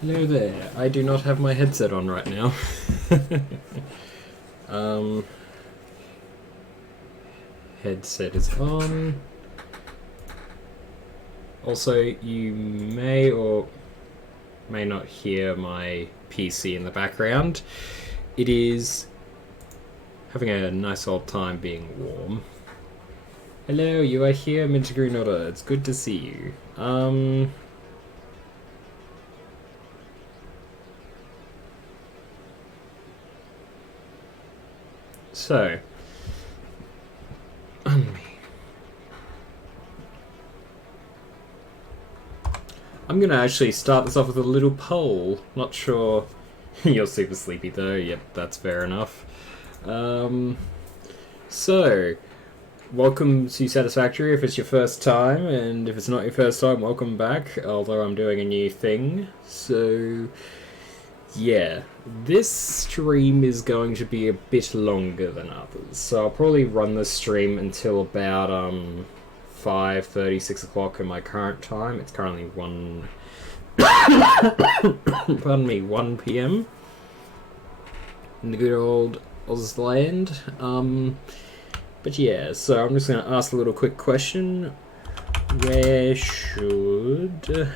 Hello there. I do not have my headset on right now. um, Headset is on. Also, you may or may not hear my PC in the background. It is having a nice old time being warm. Hello, you are here, Mintigreen Order. It's good to see you. So, I'm gonna actually start this off with a little poll. Not sure. You're super sleepy though. Yep, that's fair enough. So, welcome to Satisfactory if it's your first time, and if it's not your first time, welcome back, although I'm doing a new thing. So, yeah, this stream is going to be a bit longer than others, so I'll probably run this stream until about 5:30, 6 o'clock in my current time. It's currently 1 pardon me, 1 p.m. in the good old Ausland. But yeah, so I'm just going to ask a little quick question. Where should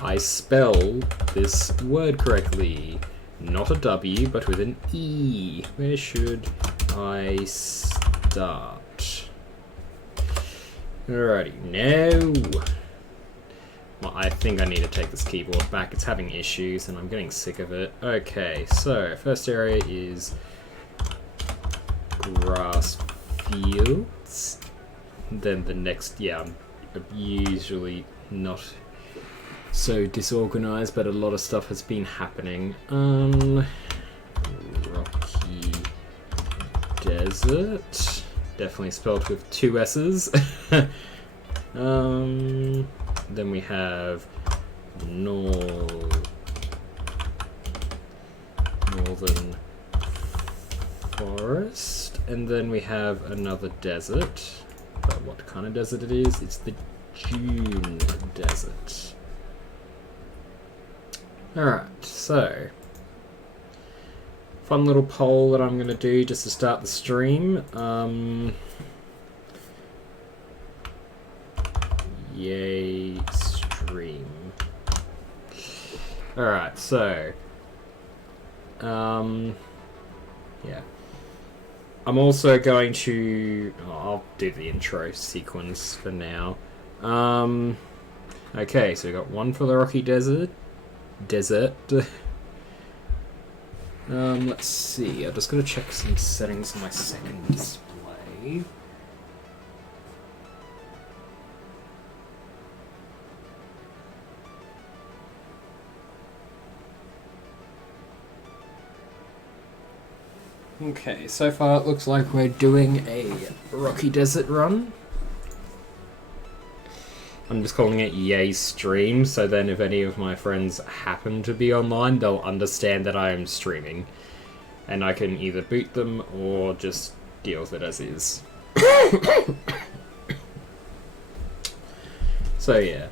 I spell this word correctly? Not a W, but with an E. Where should I start? Alrighty, no. Well, I think I need to take this keyboard back. It's having issues and I'm getting sick of it. Okay, so first area is grass fields. Then the next, yeah, I'm usually not so disorganized, but a lot of stuff has been happening. Rocky Desert. Definitely spelled with 2 S's. Then we have northern forest, and then we have another desert. But what kind of desert it is? It's the Dune Desert. Alright, so fun little poll that I'm going to do just to start the stream. Yay, stream. Alright, so yeah. I'm also going to... I'll do the intro sequence for now. Okay, so we got one for the Rocky Desert. Let's see. I'm just going to check some settings on my second display. Okay, so far it looks like we're doing a Rocky Desert run. I'm just calling it Yay Stream, so then if any of my friends happen to be online, they'll understand that I am streaming. And I can either boot them or just deal with it as is. So yeah,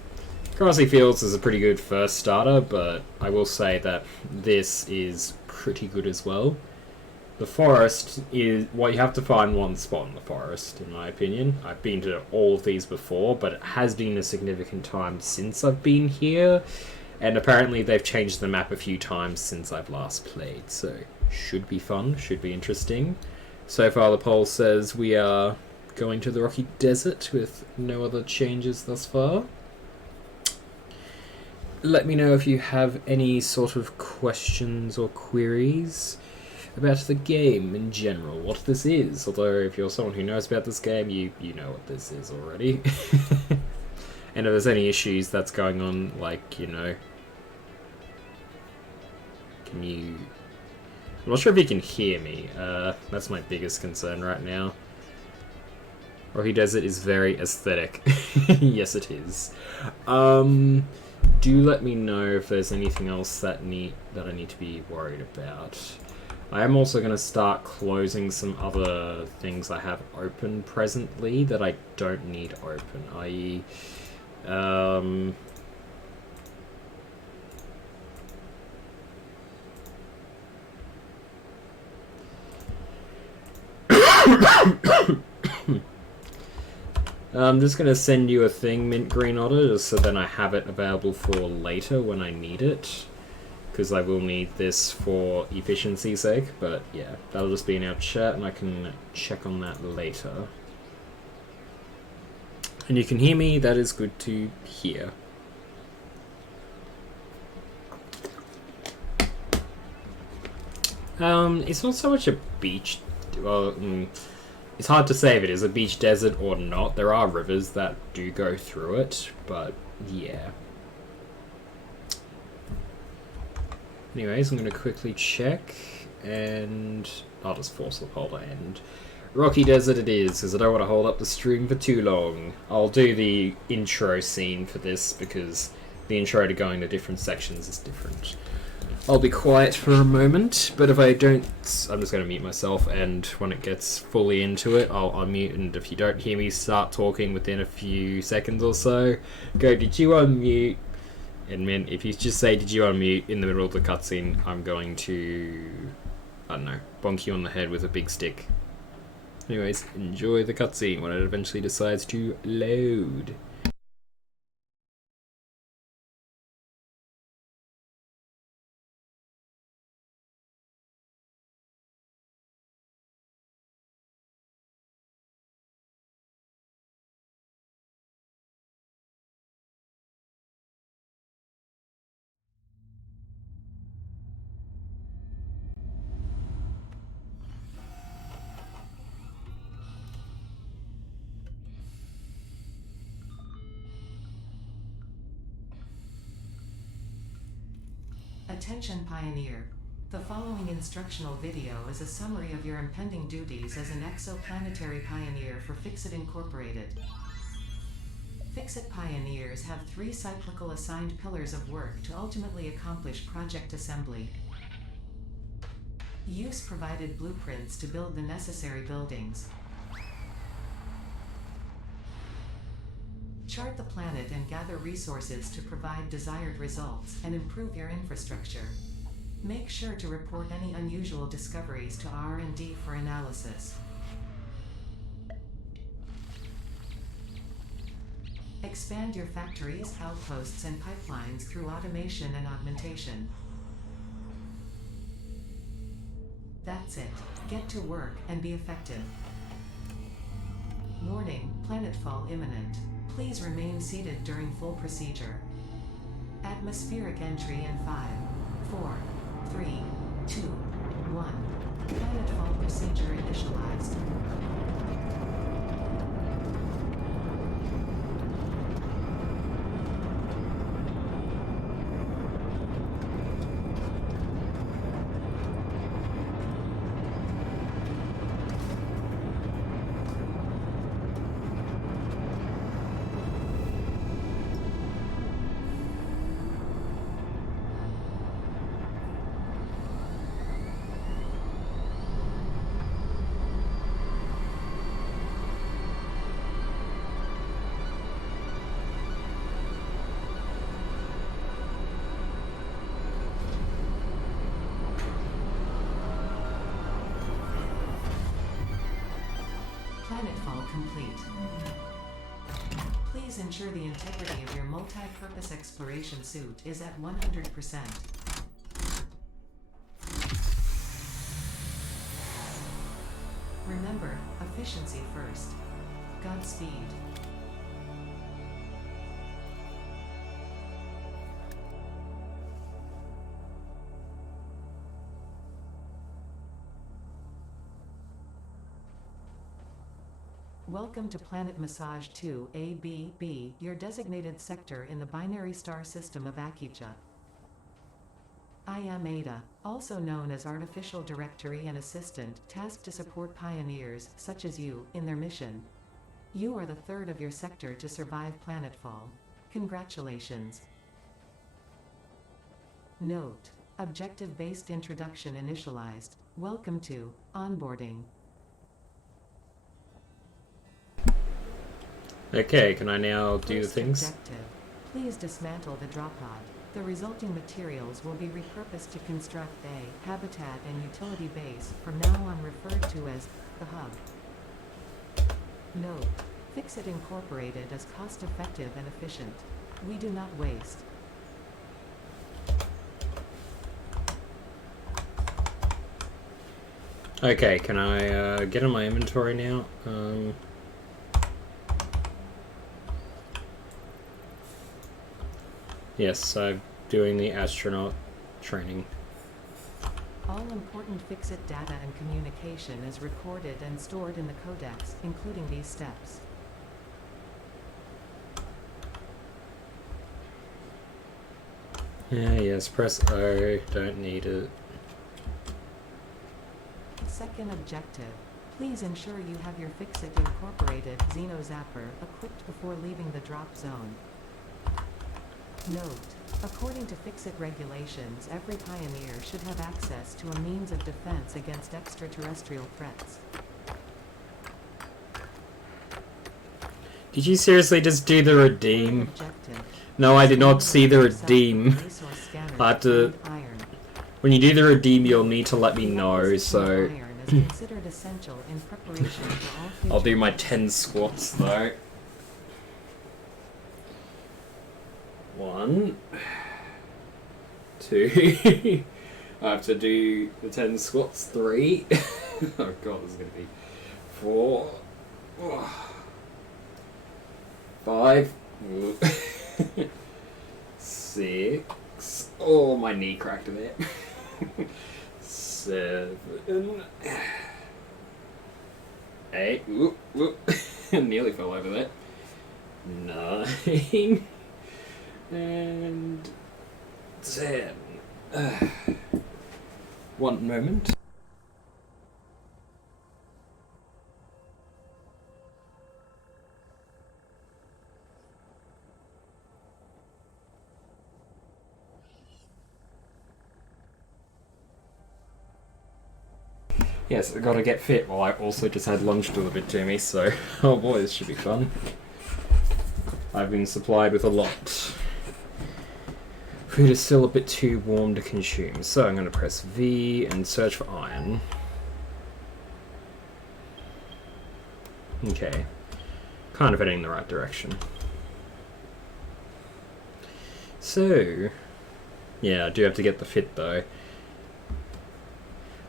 Grassy Fields is a pretty good first starter, but I will say that this is pretty good as well. The forest is... well, you have to find one spot in the forest, in my opinion. I've been to all of these before, but it has been a significant time since I've been here. And apparently they've changed the map a few times since I've last played, so should be fun, should be interesting. So far the poll says we are going to the Rocky Desert with no other changes thus far. Let me know if you have any sort of questions or queries about the game in general, what this is. Although if you're someone who knows about this game, you know what this is already. And if there's any issues that's going on, like, you know, can you... I'm not sure if you can hear me. That's my biggest concern right now. Rocky Desert is very aesthetic. Yes, it is. Do let me know if there's anything else that I need to be worried about. I am also going to start closing some other things I have open presently that I don't need open, i.e. I'm just going to send you a thing, Mint Green Otter, just so then I have it available for later when I need it. Because I will need this for efficiency's sake, but yeah, that'll just be in our chat and I can check on that later. And you can hear me, that is good to hear. It's not so much a beach, well, it's hard to say if it is a beach desert or not. There are rivers that do go through it, but yeah. Anyways, I'm going to quickly check, and I'll just force the holder and Rocky Desert it is, because I don't want to hold up the stream for too long. I'll do the intro scene for this, because the intro to going to different sections is different. I'll be quiet for a moment, but if I don't, I'm just going to mute myself, and when it gets fully into it, I'll unmute, and if you don't hear me start talking within a few seconds or so, go, did you unmute? And then if you just say, did you unmute in the middle of the cutscene, I'm going to, I don't know, bonk you on the head with a big stick. Anyways, enjoy the cutscene when it eventually decides to load. Attention Pioneer. The following instructional video is a summary of your impending duties as an exoplanetary pioneer for Fixit Incorporated. Fixit Pioneers have 3 cyclical assigned pillars of work to ultimately accomplish project assembly. Use provided blueprints to build the necessary buildings. Chart the planet and gather resources to provide desired results and improve your infrastructure. Make sure to report any unusual discoveries to R&D for analysis. Expand your factories, outposts, and pipelines through automation and augmentation. That's it. Get to work and be effective. Warning, planetfall imminent. Please remain seated during full procedure. Atmospheric entry in 5, 4, 3, 2, 1. Planetfall procedure initialized. Planetfall complete. Please ensure the integrity of your multi-purpose exploration suit is at 100%. Remember, efficiency first. Godspeed. Welcome to Planet Massage 2 ABB, your designated sector in the binary star system of Akija. I am Ada, also known as Artificial Directory and Assistant, tasked to support pioneers, such as you, in their mission. You are the third of your sector to survive planetfall. Congratulations. Note: objective-based introduction initialized. Welcome to onboarding. Okay, can I now do the First things? objective. Please dismantle the drop pod. The resulting materials will be repurposed to construct a habitat and utility base, from now on referred to as the hub. Note: Fixit Incorporated is cost-effective and efficient. We do not waste. Okay, can I get in my inventory now? Yes, I'm doing the astronaut training. All important Fixit data and communication is recorded and stored in the codex, including these steps. Yeah, yes, press O, don't need it. Second objective. Please ensure you have your Fixit Incorporated Xenozapper equipped before leaving the drop zone. Note: According to Fixit regulations, every pioneer should have access to a means of defense against extraterrestrial threats. Did you seriously just do the redeem? Objective. No, I did not see the redeem. Resource scanner I have to... and iron. When you do the redeem, you'll need to let me know, so... Iron is considered essential in preparation for all future I'll do my missions. 10 squats, though. 1, 2... I have to do the 10 squats, 3... oh god, this is gonna be... 4... 5... 6... Oh, my knee cracked a bit. 7... 8... Whoop, whoop. Nearly fell over there. 9... and 10. One moment. Yes, I gotta get fit while I also just had lunch delivered to me, so oh boy, this should be fun. I've been supplied with a lot. Food is still a bit too warm to consume, so I'm going to press V and search for iron. Okay. Kind of heading in the right direction. So, yeah, I do have to get the fit though.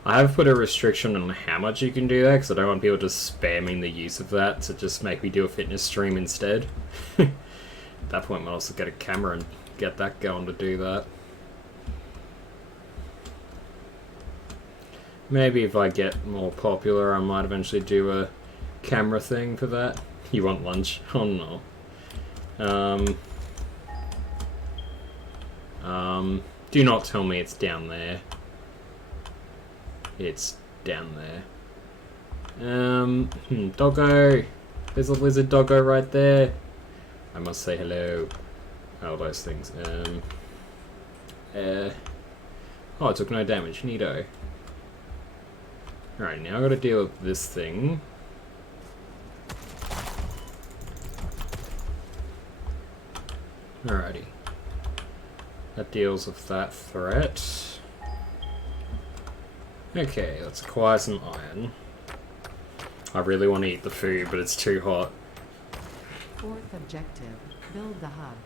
I have put a restriction on how much you can do that, because I don't want people just spamming the use of that to just make me do a fitness stream instead. At that point, I'll also get a camera and get that going to do that. Maybe if I get more popular, I might eventually do a camera thing for that. You want lunch? Oh no. Do not tell me it's down there. It's down there. Doggo! There's a lizard doggo right there. I must say hello. All those things. Oh, it took no damage. Neato. Alright, now I gotta deal with this thing. Alrighty. That deals with that threat. Okay, let's acquire some iron. I really want to eat the food, but it's too hot. Fourth objective: build the hub.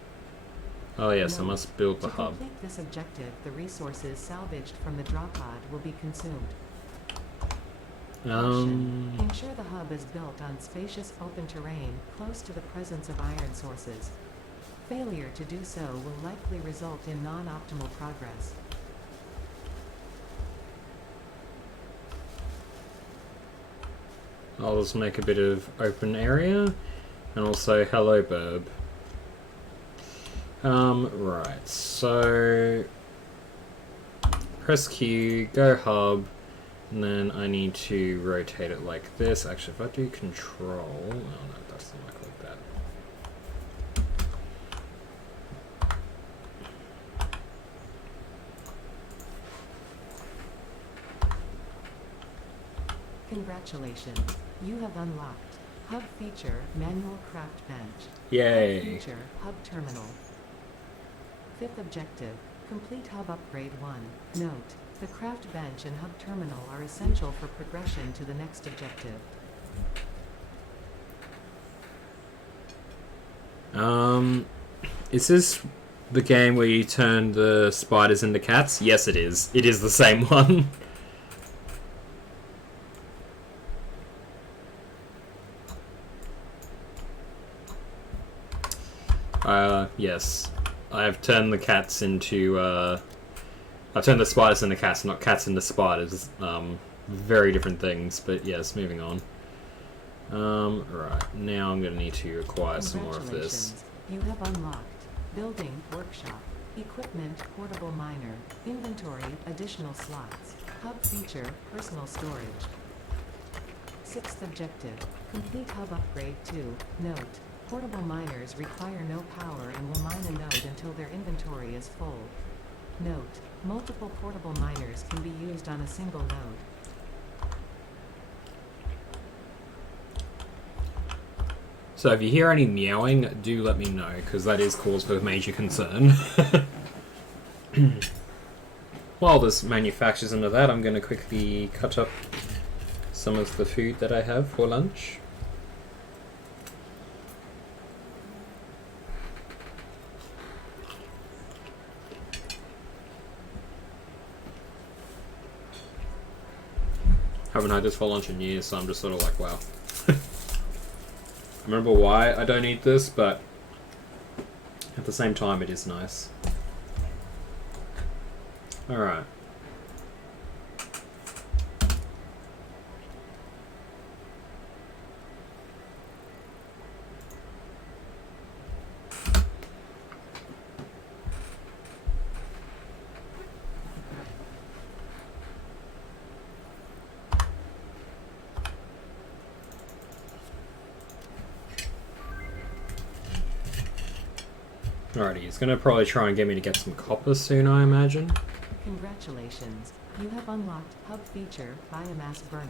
Oh yes, I must build the To hub. complete this objective, the resources salvaged from the drop pod will be consumed. Caution. Ensure the hub is built on spacious open terrain, close to the presence of iron sources. Failure to do so will likely result in non-optimal progress. I'll just make a bit of open area, and also hello burb. Right, so press Q, go hub, and then I need to rotate it like this. Actually, if I do control, oh no, that doesn't work like that. Congratulations, you have unlocked Hub Feature Manual Craft Bench. Yay! Hub Feature Hub Terminal. Fifth objective: complete Hub Upgrade 1. Note: the craft bench and hub terminal are essential for progression to the next objective. Is this the game where you turn the spiders into cats? Yes, it is. It is the same one. Yes. I've turned the cats into, I've turned the spiders into cats, not cats into spiders. Very different things, but yes, moving on. Right, now I'm gonna need to acquire some more of this. You have unlocked building, workshop, equipment, portable miner, inventory, additional slots, hub feature, personal storage. 6th objective, complete hub upgrade 2. Note, portable miners require no power and will mine a node until their inventory is full. Note, multiple portable miners can be used on a single node. So if you hear any meowing, do let me know, because that is cause for major concern. While this manufactures into that, I'm going to quickly cut up some of the food that I have for lunch. Haven't had this for lunch in years, so I'm just sort of like, wow. I remember why I don't eat this, but at the same time it is nice. Alright. Alrighty, he's gonna probably try and get me to get some copper soon, I imagine. Congratulations, you have unlocked hub feature, biomass burner,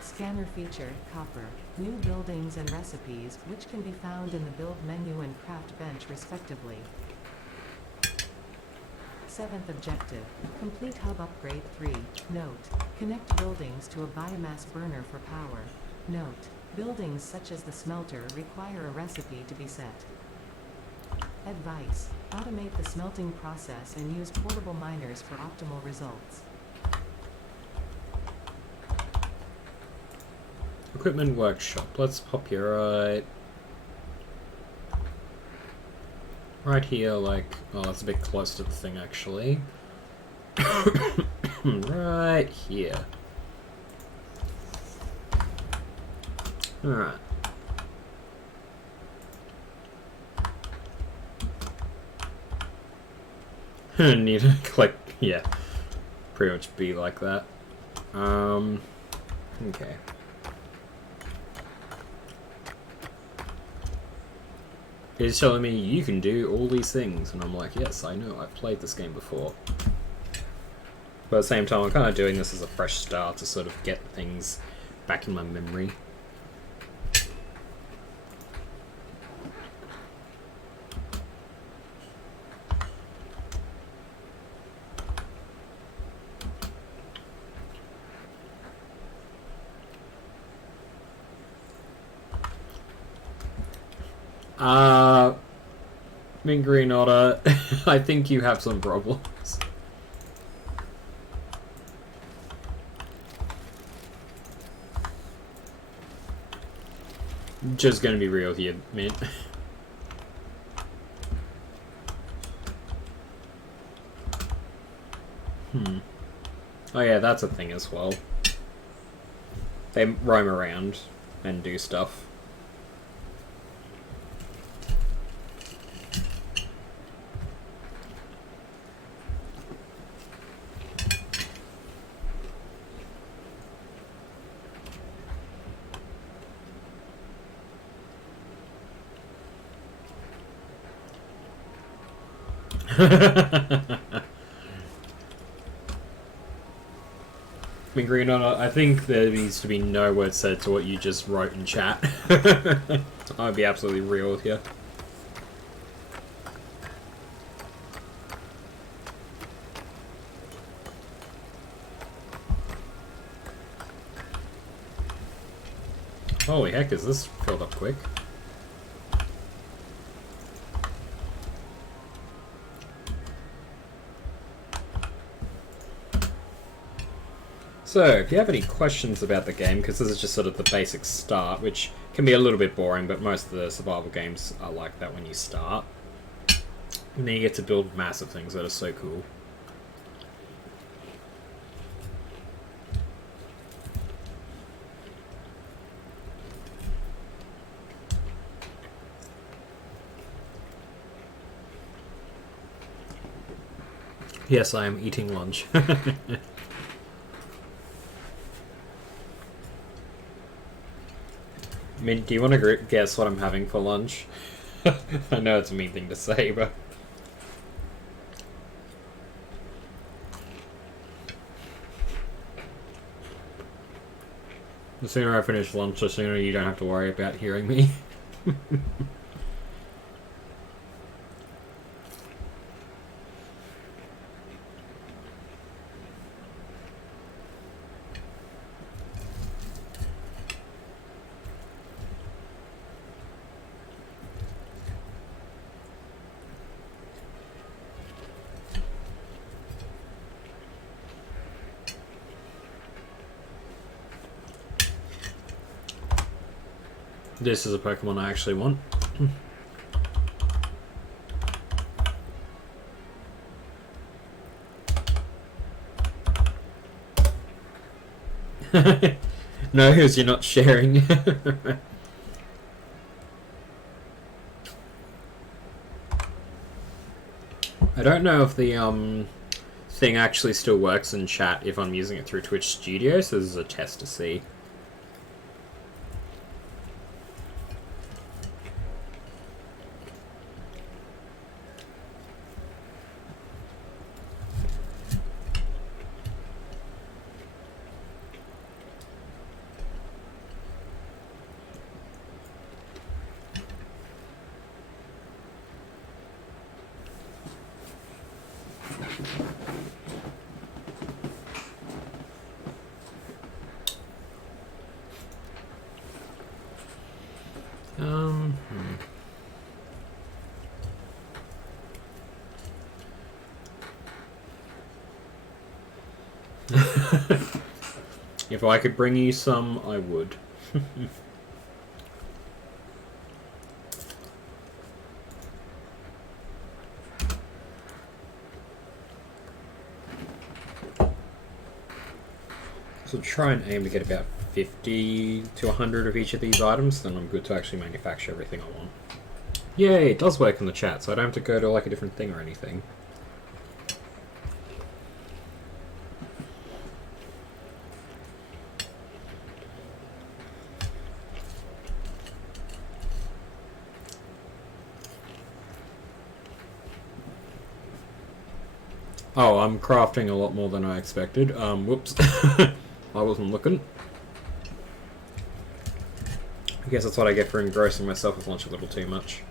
scanner feature, copper, new buildings and recipes, which can be found in the build menu and craft bench respectively. 7th objective, complete hub upgrade 3. Note, connect buildings to a biomass burner for power. Note, buildings such as the smelter require a recipe to be set. Advice, automate the smelting process and use portable miners for optimal results. Equipment workshop. Let's pop here right here, like, oh, that's a bit close to the thing actually. Right here. Alright. Need to click, yeah, pretty much be like that. Okay. It's telling me you can do all these things, and I'm like, yes, I know, I've played this game before. But at the same time, I'm kind of doing this as a fresh start to sort of get things back in my memory. Mint Green Otter, I think you have some problems. Just gonna be real here, Mint. Oh yeah, that's a thing as well. They roam around and do stuff. Green Otter, I think there needs to be no word said to what you just wrote in chat. I'll be absolutely real with you. Holy heck, is this filled up quick? So, if you have any questions about the game, because this is just sort of the basic start, which can be a little bit boring, but most of the survival games are like that when you start. And then you get to build massive things that are so cool. Yes, I am eating lunch. I mean, do you want to guess what I'm having for lunch? I know it's a mean thing to say, but... the sooner I finish lunch, the sooner you don't have to worry about hearing me. This is a Pokemon I actually want. No, because you're not sharing. I don't know if the thing actually still works in chat if I'm using it through Twitch Studio, so this is a test to see. If I could bring you some, I would. So try and aim to get about 50 to 100 of each of these items, then I'm good to actually manufacture everything I want. Yay, it does work in the chat, so I don't have to go to like a different thing or anything. Oh, I'm crafting a lot more than I expected. Whoops. I wasn't looking. I guess that's what I get for engrossing myself with lunch a little too much.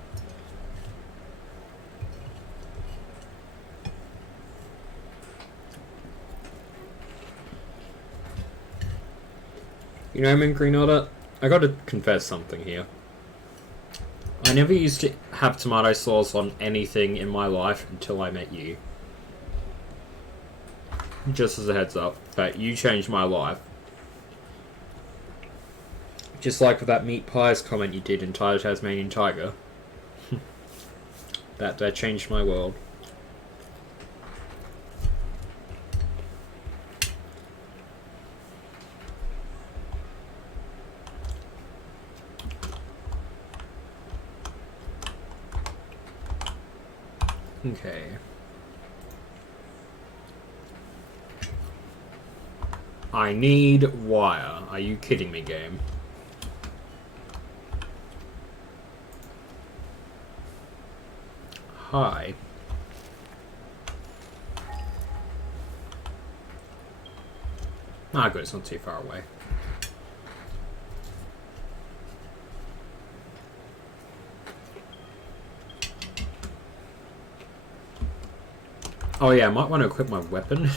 You know, Mint Green Order, I gotta confess something here. I never used to have tomato sauce on anything in my life until I met you. Just as a heads up, that you changed my life. Just like with that meat pies comment you did in Tyler Tasmanian Tiger. that changed my world. Okay. I need wire. Are you kidding me, game? Hi. Ah, good, it's not too far away. Oh yeah, I might want to equip my weapon.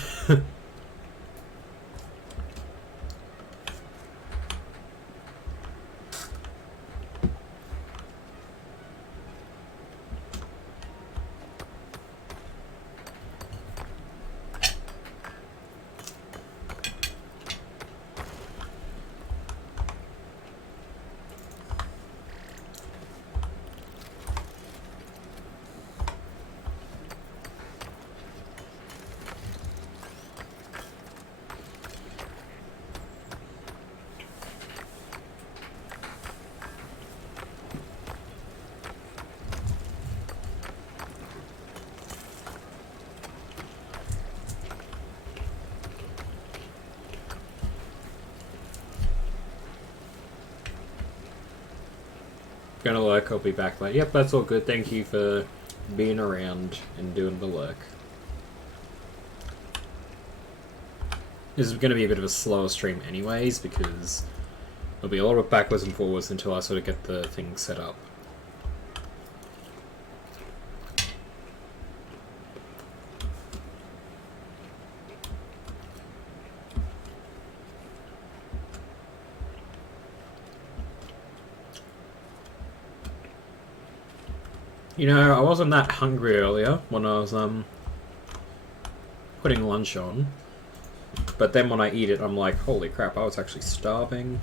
gonna lurk, I'll be back later. Yep, that's all good. Thank you for being around and doing the lurk. This is gonna be a bit of a slower stream anyways, because there'll be a lot of backwards and forwards until I sort of get the thing set up. You know, I wasn't that hungry earlier when I was putting lunch on, but then when I eat it, I'm like, holy crap, I was actually starving.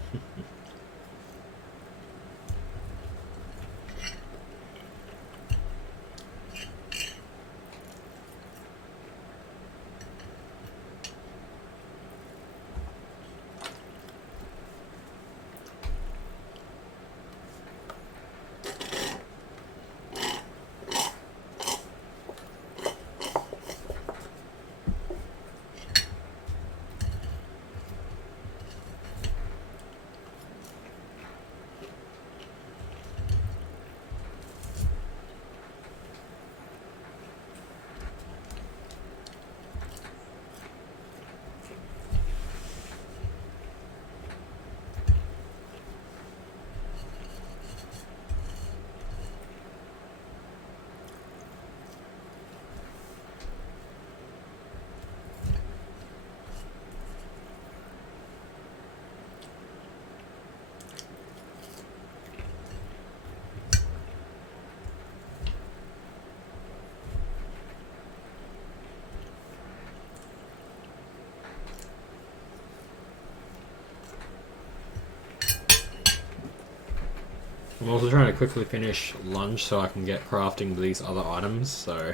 I'm also trying to quickly finish lunch so I can get crafting these other items, so...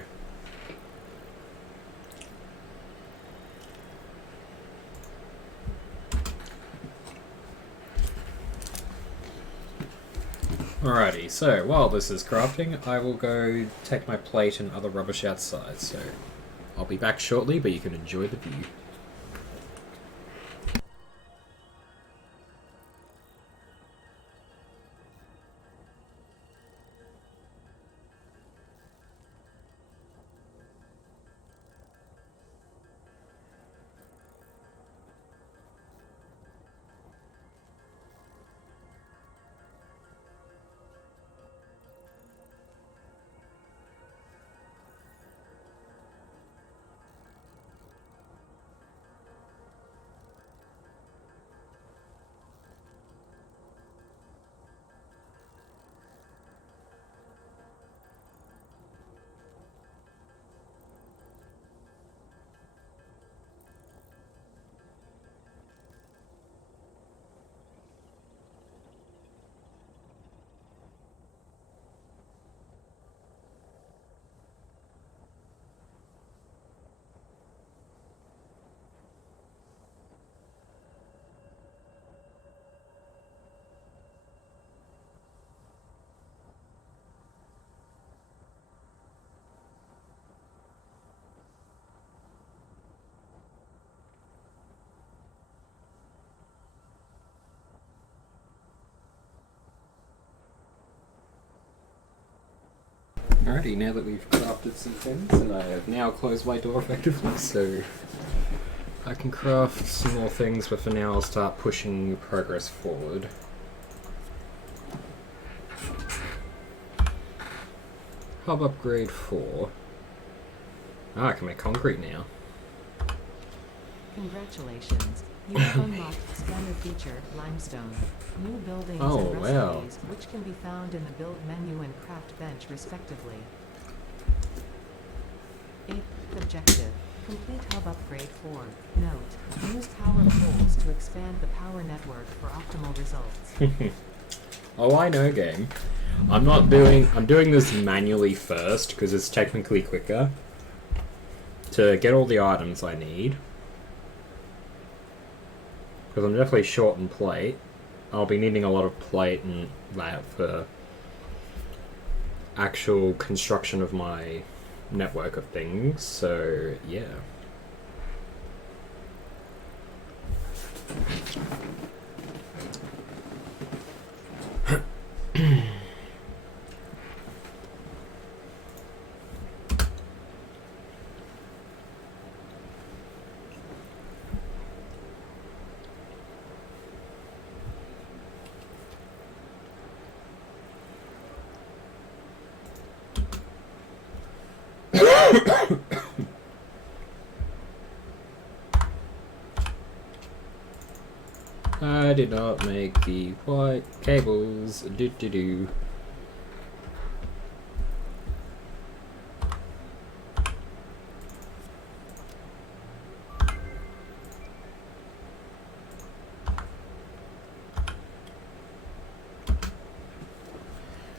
Alrighty, so while this is crafting, I will go take my plate and other rubbish outside, so... I'll be back shortly, but you can enjoy the view. Alrighty, now that we've crafted some things, and I have now closed my door effectively, so I can craft some more things, but for now I'll start pushing progress forward. Hub upgrade 4. Ah, I can make concrete now. Congratulations. You have unlocked standard feature, limestone. New buildings Oh, and wow. recipes, which can be found in the build menu and craft bench respectively. 8th objective. Complete hub upgrade 4. Note, use power poles to expand the power network for optimal results. Oh, I know, game. I'm doing this manually first, because it's technically quicker. To get all the items I need. Because I'm definitely short on plate. I'll be needing a lot of plate and that for actual construction of my network of things, so yeah. did not make the white cables. Do do do.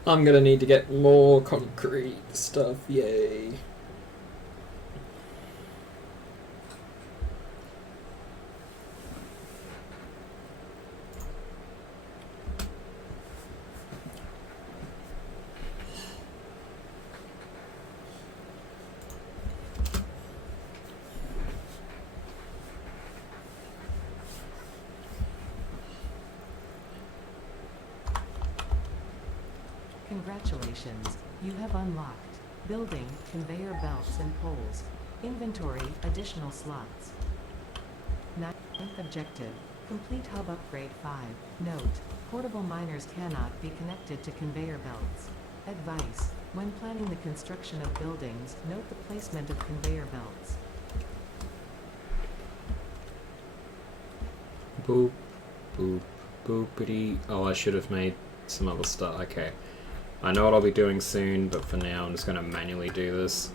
I'm gonna need to get more concrete stuff, yay. Congratulations, you have unlocked building, conveyor belts and poles. Inventory, additional slots. 9th objective, complete hub upgrade 5. Note, portable miners cannot be connected to conveyor belts. Advice, when planning the construction of buildings, note the placement of conveyor belts. Boop, boop, boopity. Oh, I should have made some other stuff. Okay. I know what I'll be doing soon, but for now I'm just going to manually do this.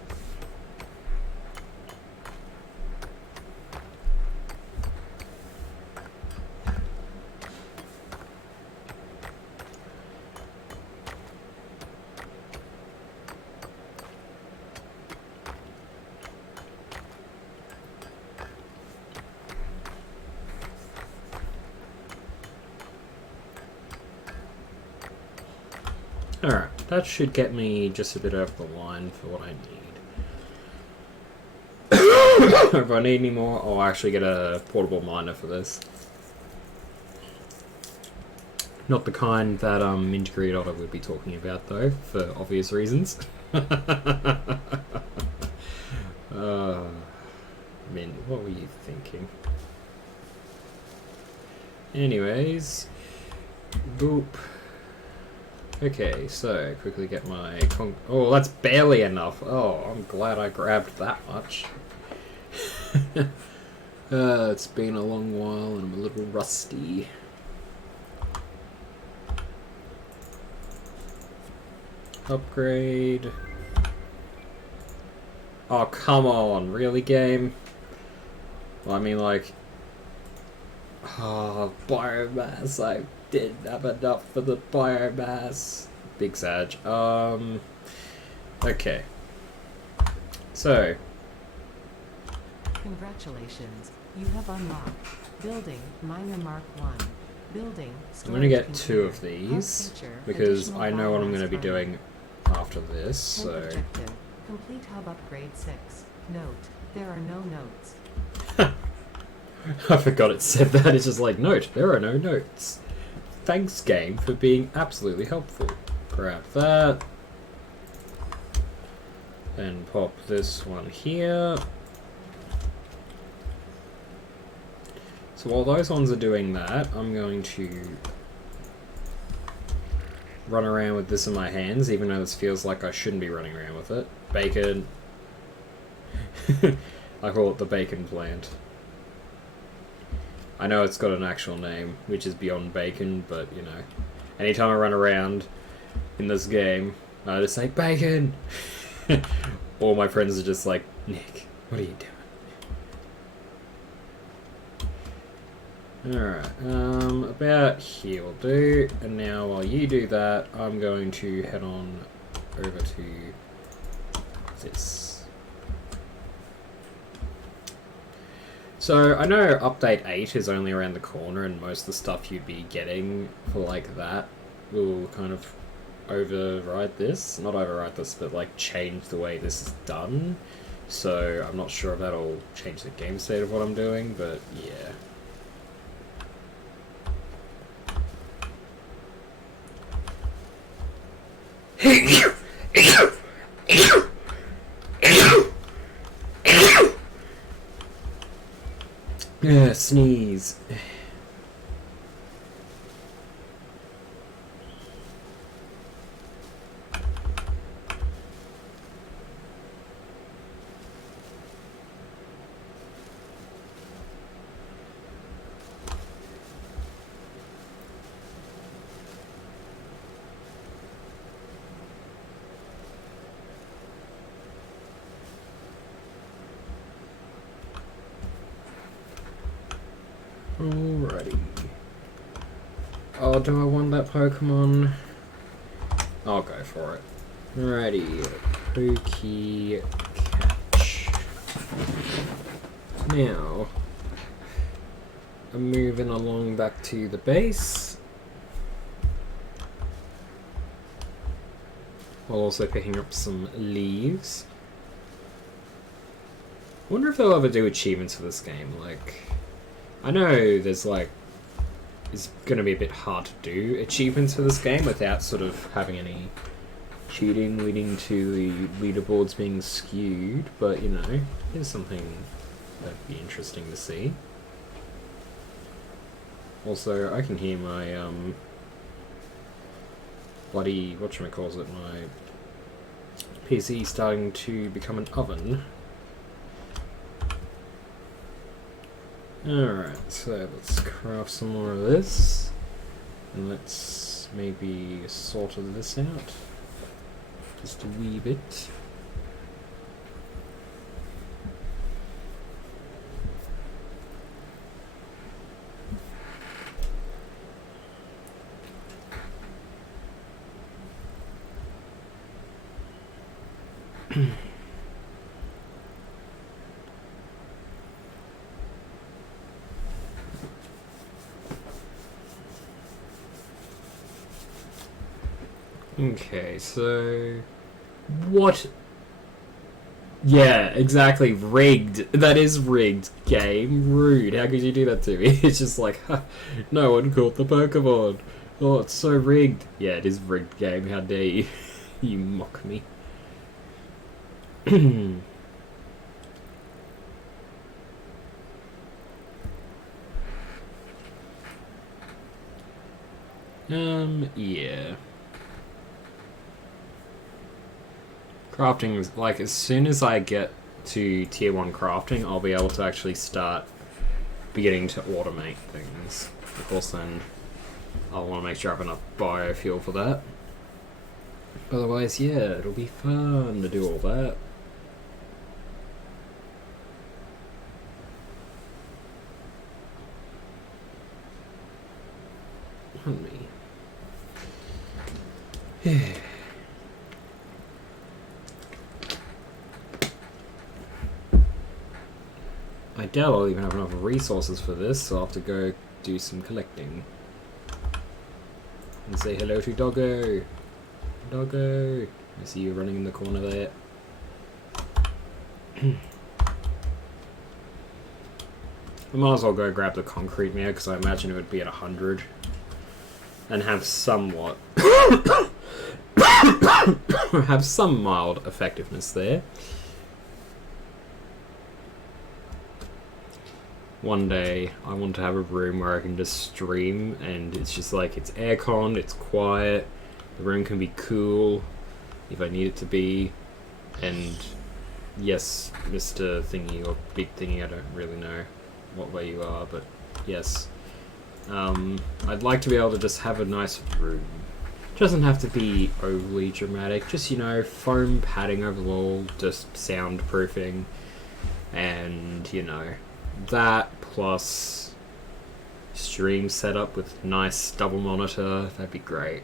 Alright, that should get me just a bit over the line for what I need. If I need any more, I'll actually get a portable miner for this. Not the kind that Integrated Otter would be talking about though, for obvious reasons. Min, what were you thinking? Anyways, boop. Okay, so quickly get my oh, that's barely enough. Oh, I'm glad I grabbed that much. It's been a long while and I'm a little rusty. Upgrade. Oh, come on, really, game? Well, I mean, like, oh, biomass. I didn't have enough for the biomass. Big Sag. Okay. So. Congratulations, you have unlocked building miner Mark 1. Building. I'm gonna get 2 of these because I know what I'm gonna be doing after this. So. Objective. Complete hub upgrade 6. Note, there are no notes. I forgot it said that. It's just like, note, there are no notes. Thanks, game, for being absolutely helpful. Grab that. Then pop this one here. So while those ones are doing that, I'm going to run around with this in my hands, even though this feels like I shouldn't be running around with it. Bacon. I call it the bacon plant. I know it's got an actual name, which is beyond bacon, but, you know, anytime I run around in this game, I just say, bacon! All my friends are just like, Nick, what are you doing? Alright, about here will do, and now while you do that, I'm going to head on over to this. So, I know update 8 is only around the corner and most of the stuff you'd be getting for like that will kind of override this. Not override this, but like change the way this is done. So, I'm not sure if that'll change the game state of what I'm doing, but yeah. Yeah, sneeze. Alrighty. Oh, do I want that Pokemon? I'll go for it. Alrighty. Pokey catch. Now, I'm moving along back to the base. While also picking up some leaves. I wonder if they'll ever do achievements for this game. Like, I know there's like, it's going to be a bit hard to do achievements for this game without sort of having any cheating leading to the leaderboards being skewed, but you know, here's something that'd be interesting to see. Also, I can hear my bloody whatchamacallit, my PC starting to become an oven. Alright, so let's craft some more of this. And let's maybe sort of this out. Just a wee bit. Okay, so what? Yeah, exactly. Rigged. That is rigged. Game. Rude. How could you do that to me? It's just like, no one caught the Pokemon. Oh, it's so rigged. Yeah, it is rigged game. How dare you? You mock me. Yeah. Crafting is like, as soon as I get to tier 1 crafting, I'll be able to actually start beginning to automate things. Of course, then I'll want to make sure I have enough biofuel for that. Otherwise, yeah, it'll be fun to do all that. On me. I doubt I'll even have enough resources for this, so I'll have to go do some collecting. And say hello to Doggo! Doggo! I see you running in the corner there. I might as well go grab the concrete mirror, because I imagine it would be at 100. And have somewhat... have some mild effectiveness there. One day, I want to have a room where I can just stream, and it's just like, it's aircon, it's quiet, the room can be cool, if I need it to be, and yes, Mr. Thingy, or Big Thingy, I don't really know what way you are, but yes. I'd like to be able to just have a nice room. It doesn't have to be overly dramatic, just, you know, foam padding over the wall, just soundproofing, and, you know, that plus stream setup with nice double monitor, that'd be great.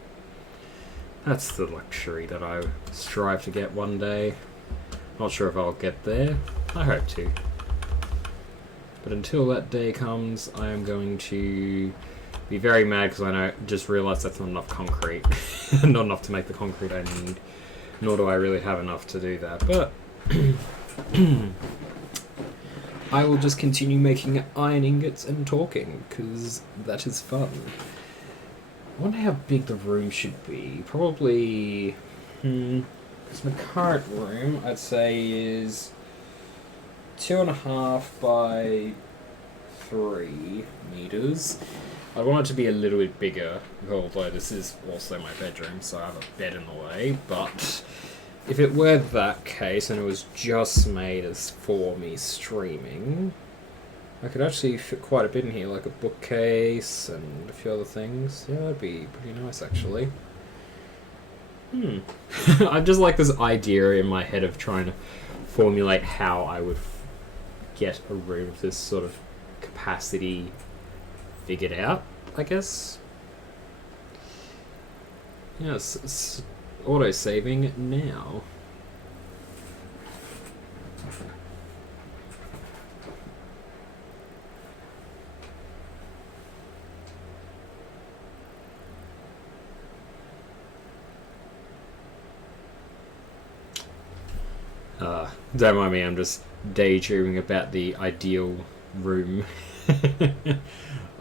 That's the luxury that I strive to get one day. Not sure if I'll get there. I hope to. But until that day comes, I am going to be very mad because I just realised that's not enough concrete. Not enough to make the concrete I need. Nor do I really have enough to do that. But I will just continue making iron ingots and talking, because that is fun. I wonder how big the room should be. Probably... because my current room, I'd say, is 2.5 by 3 meters. I want it to be a little bit bigger, although this is also my bedroom, so I have a bed in the way, but if it were that case and it was just made as for me streaming, I could actually fit quite a bit in here, like a bookcase and a few other things. Yeah, that'd be pretty nice, actually. I just like this idea in my head of trying to formulate how I would get a room of this sort of capacity figured out, I guess. Yes, it's auto-saving now. Don't mind me, I'm just daydreaming about the ideal room.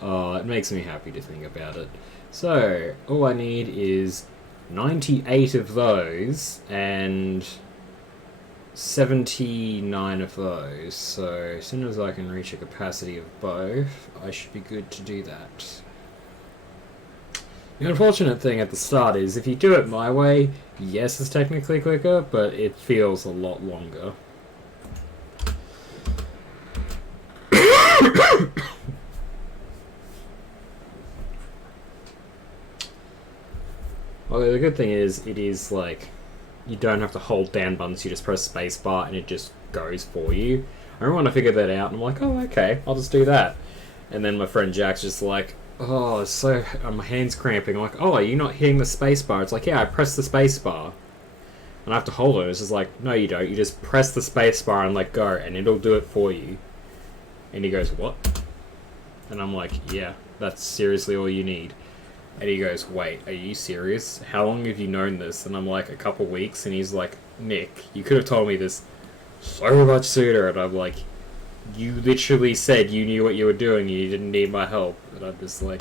Oh, it makes me happy to think about it. So, all I need is 98 of those and 79 of those. So, as soon as I can reach a capacity of both, I should be good to do that. The unfortunate thing at the start is, if you do it my way, yes, it's technically quicker, but it feels a lot longer. Well, the good thing is, it is like, you don't have to hold down buttons, you just press spacebar and it just goes for you. I remember when I figured that out, and I'm like, oh, okay, I'll just do that. And then my friend Jack's just like, oh, so my hand's cramping. I'm like, oh, are you not hitting the spacebar? It's like, yeah, I pressed the spacebar. And I have to hold it. It's just like, no, you don't. You just press the spacebar and let go, and it'll do it for you. And he goes, what? And I'm like, yeah, that's seriously all you need. And he goes, wait, are you serious? How long have you known this? And I'm like, a couple weeks. And he's like, Nick, you could have told me this so much sooner. And I'm like, you literally said you knew what you were doing and you didn't need my help. And I'm just like,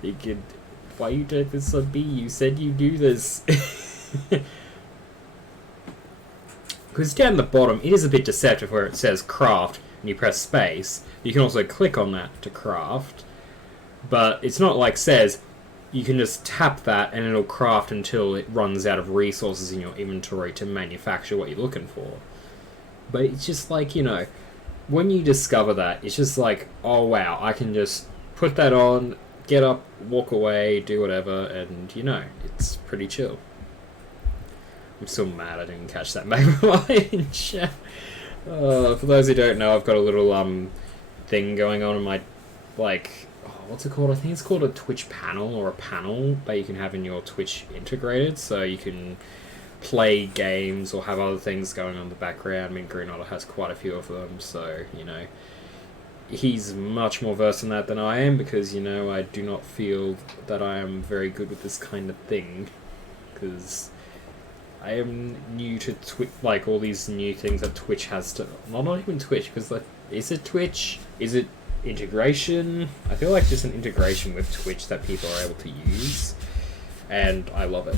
you could, why you did this on me? You said you knew this. Because down the bottom, it is a bit deceptive where it says craft and you press space. You can also click on that to craft. But it's not like says, you can just tap that and it'll craft until it runs out of resources in your inventory to manufacture what you're looking for. But it's just like, you know, when you discover that, it's just like, oh wow, I can just put that on, get up, walk away, do whatever, and you know, it's pretty chill. I'm still mad I didn't catch that Magpie in chat. For those who don't know, I've got a little thing going on in my, like, what's it called? I think it's called a Twitch panel, or a panel that you can have in your Twitch integrated, so you can play games or have other things going on in the background. I mean, Green Otter has quite a few of them, so, you know, he's much more versed in that than I am, because, you know, I do not feel that I am very good with this kind of thing, because I am new to Twitch, like, all these new things that Twitch has to, well, not even Twitch, because, like, is it Twitch? Is it integration? I feel like just an integration with Twitch that people are able to use. And I love it.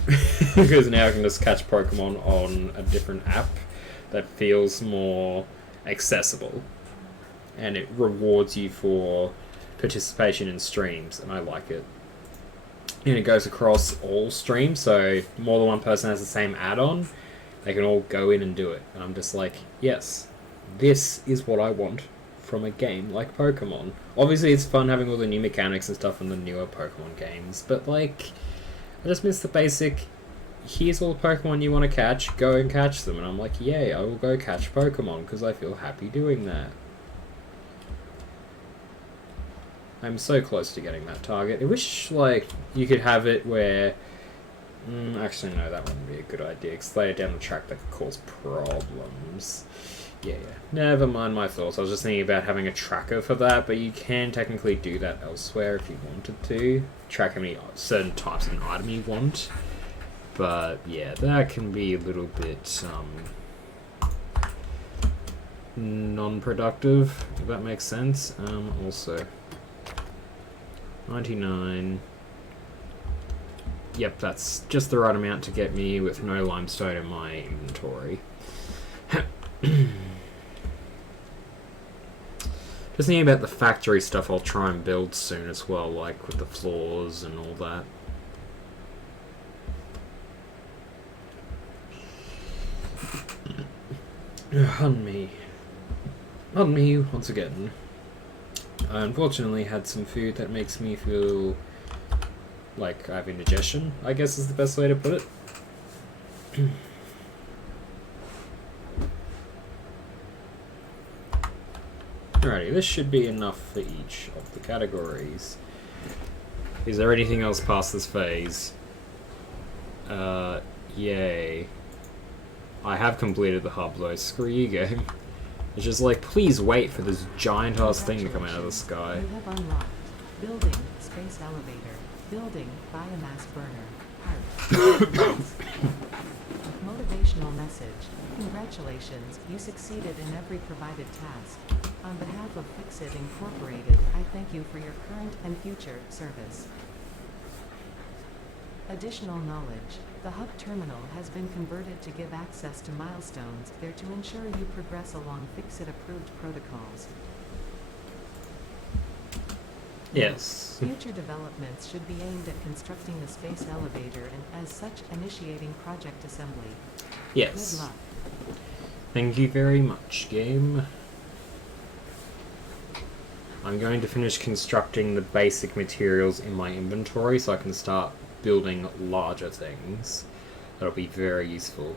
Because now I can just catch Pokemon on a different app that feels more accessible. And it rewards you for participation in streams, and I like it. And it goes across all streams, so more than one person has the same add-on, they can all go in and do it. And I'm just like, yes, this is what I want from a game like Pokemon. Obviously it's fun having all the new mechanics and stuff in the newer Pokemon games, but like, I just miss the basic, here's all the Pokemon you want to catch, go and catch them. And I'm like, yay, I will go catch Pokemon, because I feel happy doing that. I'm so close to getting that target. I wish, like, you could have it where... actually, no, that wouldn't be a good idea, because later down the track that could cause problems. Yeah. Never mind my thoughts. I was just thinking about having a tracker for that, but you can technically do that elsewhere if you wanted to. Track how many certain types of item you want. But, yeah, that can be a little bit, non-productive, if that makes sense. Also, 99. Yep, that's just the right amount to get me with no limestone in my inventory. Just thinking about the factory stuff I'll try and build soon as well, like with the floors and all that. On me once again. I unfortunately had some food that makes me feel like I have indigestion, I guess is the best way to put it. Alrighty, this should be enough for each of the categories. Is there anything else past this phase? Yay. I have completed the hub though, screw you game. It's just like, please wait for this giant-ass thing to come out of the sky. You have unlocked building space elevator, building biomass burner, part. Motivational message. Congratulations, you succeeded in every provided task. On behalf of Fixit Incorporated, I thank you for your current and future service. Additional knowledge. The hub terminal has been converted to give access to milestones there to ensure you progress along Fixit-approved protocols. Yes. Future developments should be aimed at constructing the space elevator and, as such, initiating project assembly. Yes. Good luck. Thank you very much, game. I'm going to finish constructing the basic materials in my inventory so I can start building larger things. That'll be very useful.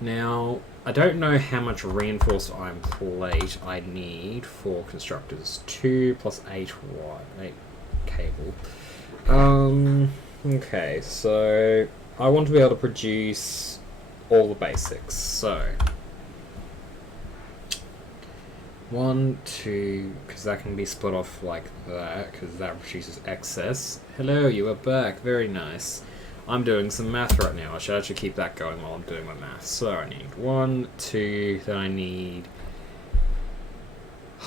Now, I don't know how much reinforced iron plate I need for constructors. 2 plus 8 wire, 8 cable. Okay, so I want to be able to produce all the basics. So 1, 2, because that can be split off like that, because that produces excess. Hello, you are back. Very nice. I'm doing some math right now. I should actually keep that going while I'm doing my math. So I need 1, 2, then I need...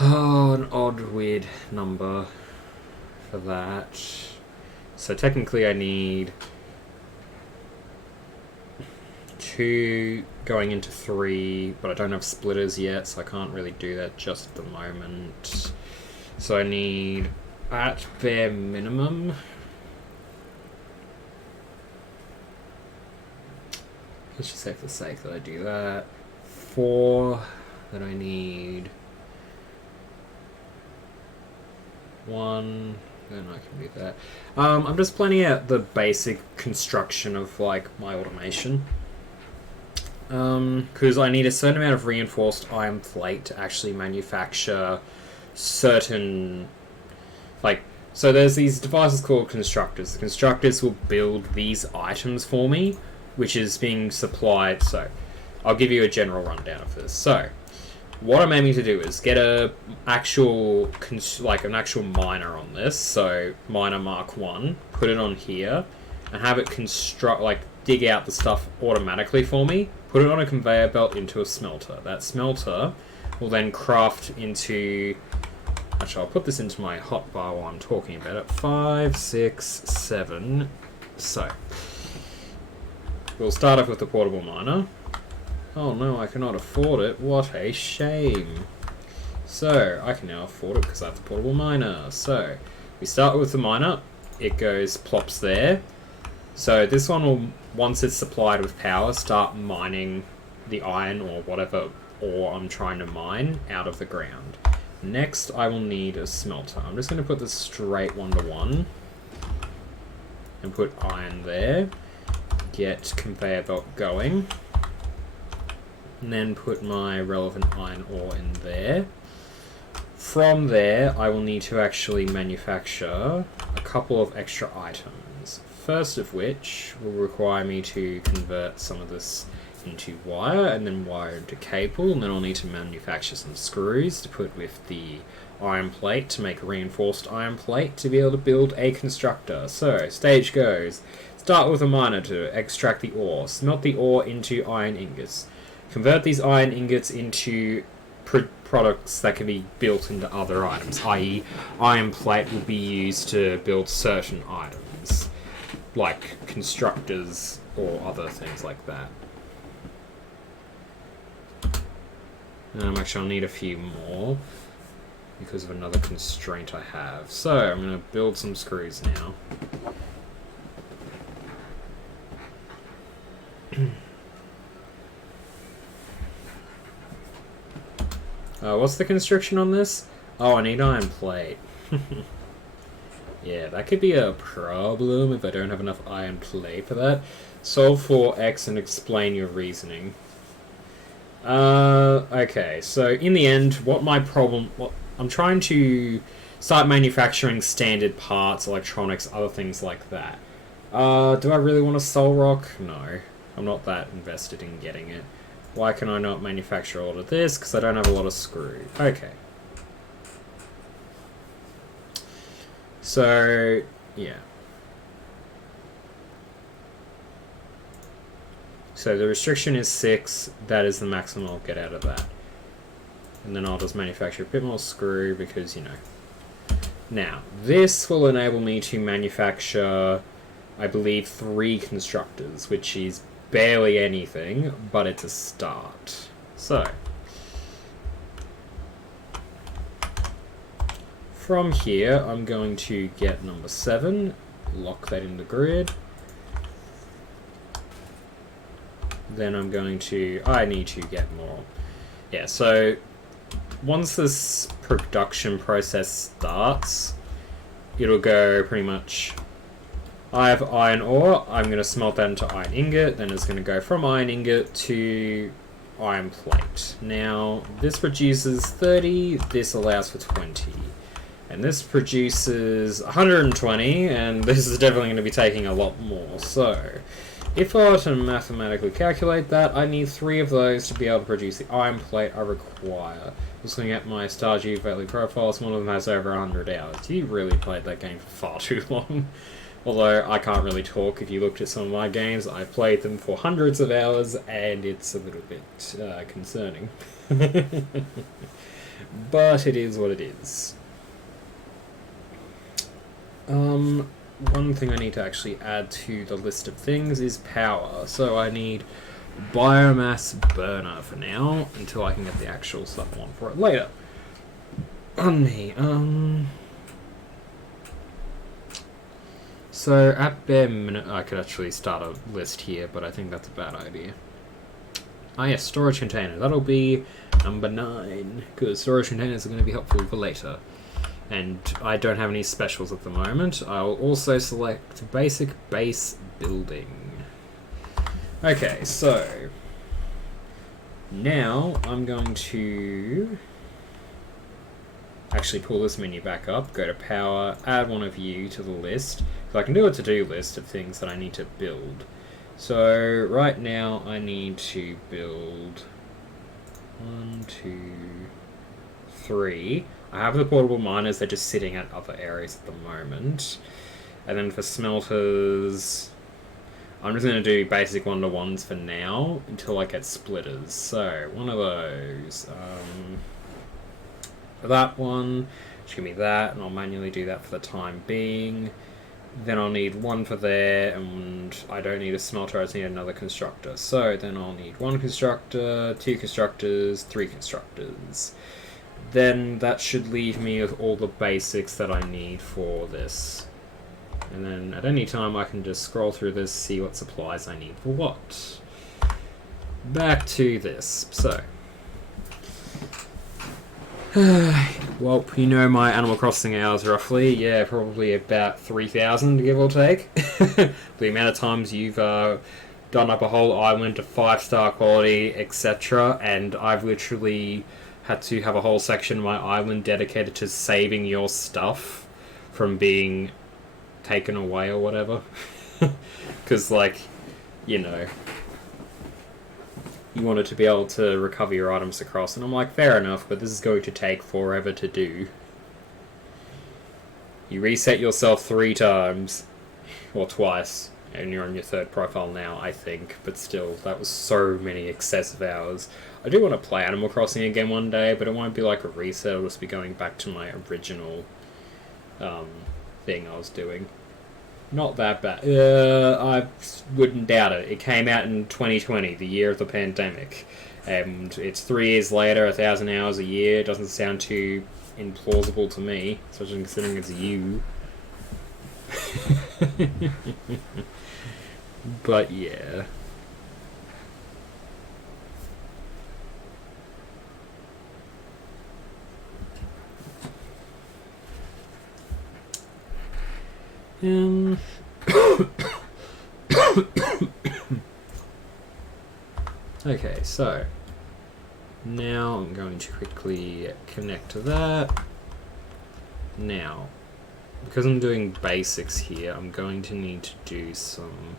Oh, an odd, weird number for that. So technically I need 2 going into 3, but I don't have splitters yet, so I can't really do that just at the moment. So I need, at bare minimum, let's just say for the sake that I do that, 4, then I need 1, then I can do that. I'm just planning out the basic construction of like my automation. Because I need a certain amount of reinforced iron plate to actually manufacture certain, like, so there's these devices called constructors. The constructors will build these items for me, which is being supplied. So I'll give you a general rundown of this. So what I'm aiming to do is get an actual miner on this. So miner Mark 1, put it on here, and have it dig out the stuff automatically for me, put it on a conveyor belt into a smelter. That smelter will then craft into... Actually, I'll put this into my hotbar while I'm talking about it. 5, 6, 7. So, we'll start off with the portable miner. Oh no, I cannot afford it. What a shame. So, I can now afford it because I have the portable miner. So, we start with the miner. It goes, plops there. So this one will, once it's supplied with power, start mining the iron or whatever ore I'm trying to mine out of the ground. Next, I will need a smelter. I'm just going to put this straight 1-to-1 and put iron there. Get conveyor belt going. And then put my relevant iron ore in there. From there, I will need to actually manufacture a couple of extra items. First of which will require me to convert some of this into wire and then wire into cable, and then I'll need to manufacture some screws to put with the iron plate to make a reinforced iron plate to be able to build a constructor. So, stage goes. Start with a miner to extract the ore. Smelt the ore into iron ingots. Convert these iron ingots into products that can be built into other items, i.e. iron plate will be used to build certain items, like constructors or other things like that. Actually, I'll need a few more because of another constraint I have. So, I'm going to build some screws now. What's the constriction on this? Oh, I need iron plate. Yeah, that could be a problem if I don't have enough iron plate for that. Solve for X and explain your reasoning. Okay, so in the end, what I'm trying to start manufacturing standard parts, electronics, other things like that. Do I really want a soul rock? No. I'm not that invested in getting it. Why can I not manufacture all of this? Because I don't have a lot of screw. Okay. So, yeah. So the restriction is 6. That is the maximum I'll get out of that. And then I'll just manufacture a bit more screw because, you know. Now, this will enable me to manufacture, I believe, 3 constructors, which is barely anything, but it's a start. So, from here, I'm going to get number 7, lock that in the grid. Then I'm going to, I need to get more. Yeah, so once this production process starts, it'll go pretty much, I have iron ore, I'm going to smelt that into iron ingot, then it's going to go from iron ingot to iron plate. Now, this produces 30, this allows for 20. And this produces 120, and this is definitely going to be taking a lot more. So, if I were to mathematically calculate that, I need 3 of those to be able to produce the iron plate I require. Looking at my Stardew Valley profiles, one of them has over 100 hours. You really played that game for far too long. Although, I can't really talk. If you looked at some of my games, I've played them for hundreds of hours, and it's a little bit concerning. But it is what it is. One thing I need to actually add to the list of things is power. So I need biomass burner for now, until I can get the actual stuff I want for it later. So at bare minute, I could actually start a list here, but I think that's a bad idea. Ah yes, storage container. That'll be number 9, because storage containers are going to be helpful for later. And I don't have any specials at the moment. I'll also select basic base building. Okay, so now I'm going to actually pull this menu back up, go to power, add one of you to the list. So I can do a to-do list of things that I need to build. So right now I need to build 1, 2, 3. I have the portable miners, they're just sitting at other areas at the moment. And then for smelters, I'm just going to do basic 1-to-1s for now, until I get splitters. So, one of those. For that one, just give me that, and I'll manually do that for the time being. Then I'll need one for there, and I don't need a smelter, I just need another constructor. So, then I'll need 1 constructor, 2 constructors, 3 constructors. Then that should leave me with all the basics that I need for this. And then at any time I can just scroll through this, see what supplies I need for what. Back to this. So. Well, you know my Animal Crossing hours roughly. Yeah, probably about 3,000 give or take. The amount of times you've done up a whole island to 5-star quality, etc. And I've literally had to have a whole section of my island dedicated to saving your stuff from being taken away or whatever. Because, like, you know, you wanted to be able to recover your items across, and I'm like, fair enough, but this is going to take forever to do. You reset yourself 3 times, or twice, and you're on your 3rd profile now, I think, but still, that was so many excessive hours. I do want to play Animal Crossing again one day, but it won't be like a reset, it'll just be going back to my original thing I was doing. Not that bad. I wouldn't doubt it. It came out in 2020, the year of the pandemic. And it's 3 years later, 1,000 hours a year. It doesn't sound too implausible to me, especially considering it's you. But yeah. Okay, so now I'm going to quickly connect to that. Now, because I'm doing basics here, I'm going to need to do some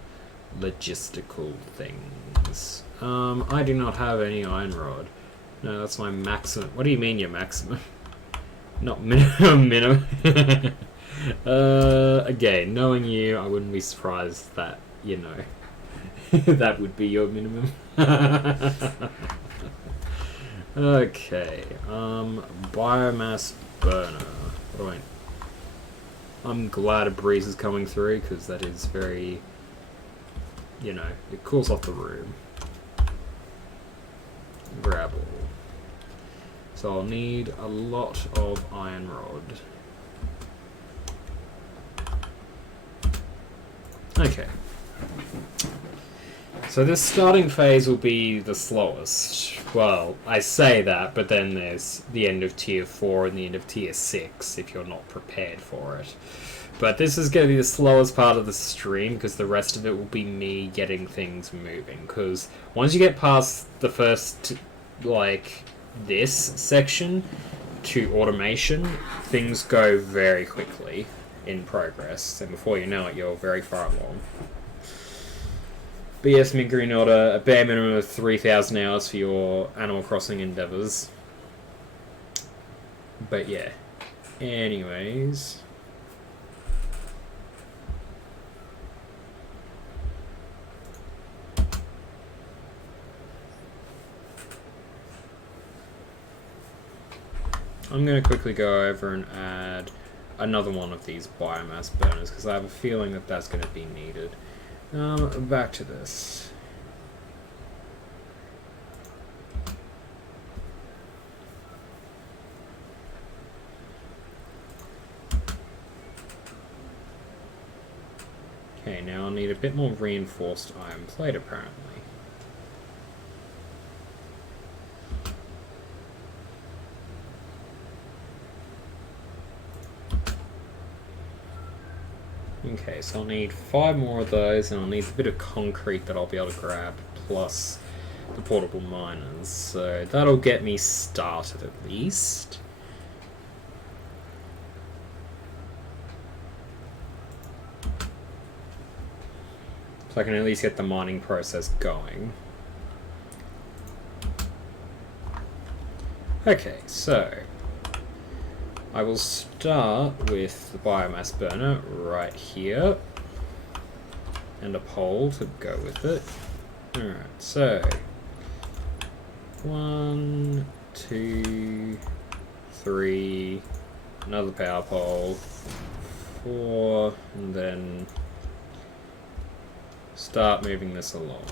logistical things. I do not have any iron rod. No, that's my maximum. What do you mean your maximum? Not minimum. Minimum. Again, knowing you, I wouldn't be surprised that, you know, that would be your minimum. Okay, biomass burner. What do I... I'm glad a breeze is coming through, because that is very, you know, it cools off the room. Gravel. So I'll need a lot of iron rod. Okay. So this starting phase will be the slowest. Well, I say that, but then there's the end of tier 4 and the end of tier 6 if you're not prepared for it. But this is going to be the slowest part of the stream, because the rest of it will be me getting things moving. Because once you get past the first, like, this section to automation, things go very quickly in progress. And before you know it, you're very far along. BS Mint Green Order, a bare minimum of 3,000 hours for your Animal Crossing endeavours. But yeah. Anyways. I'm going to quickly go over and add another one of these biomass burners, because I have a feeling that that's going to be needed. Back to this. Okay, now I'll need a bit more reinforced iron plate, apparently. Okay, so I'll need 5 more of those, and I'll need a bit of concrete that I'll be able to grab, plus the portable miners. So that'll get me started at least. So I can at least get the mining process going. Okay, so I will start with the biomass burner right here, and a pole to go with it. Alright, so 1, 2, 3, another power pole, 4, and then start moving this along.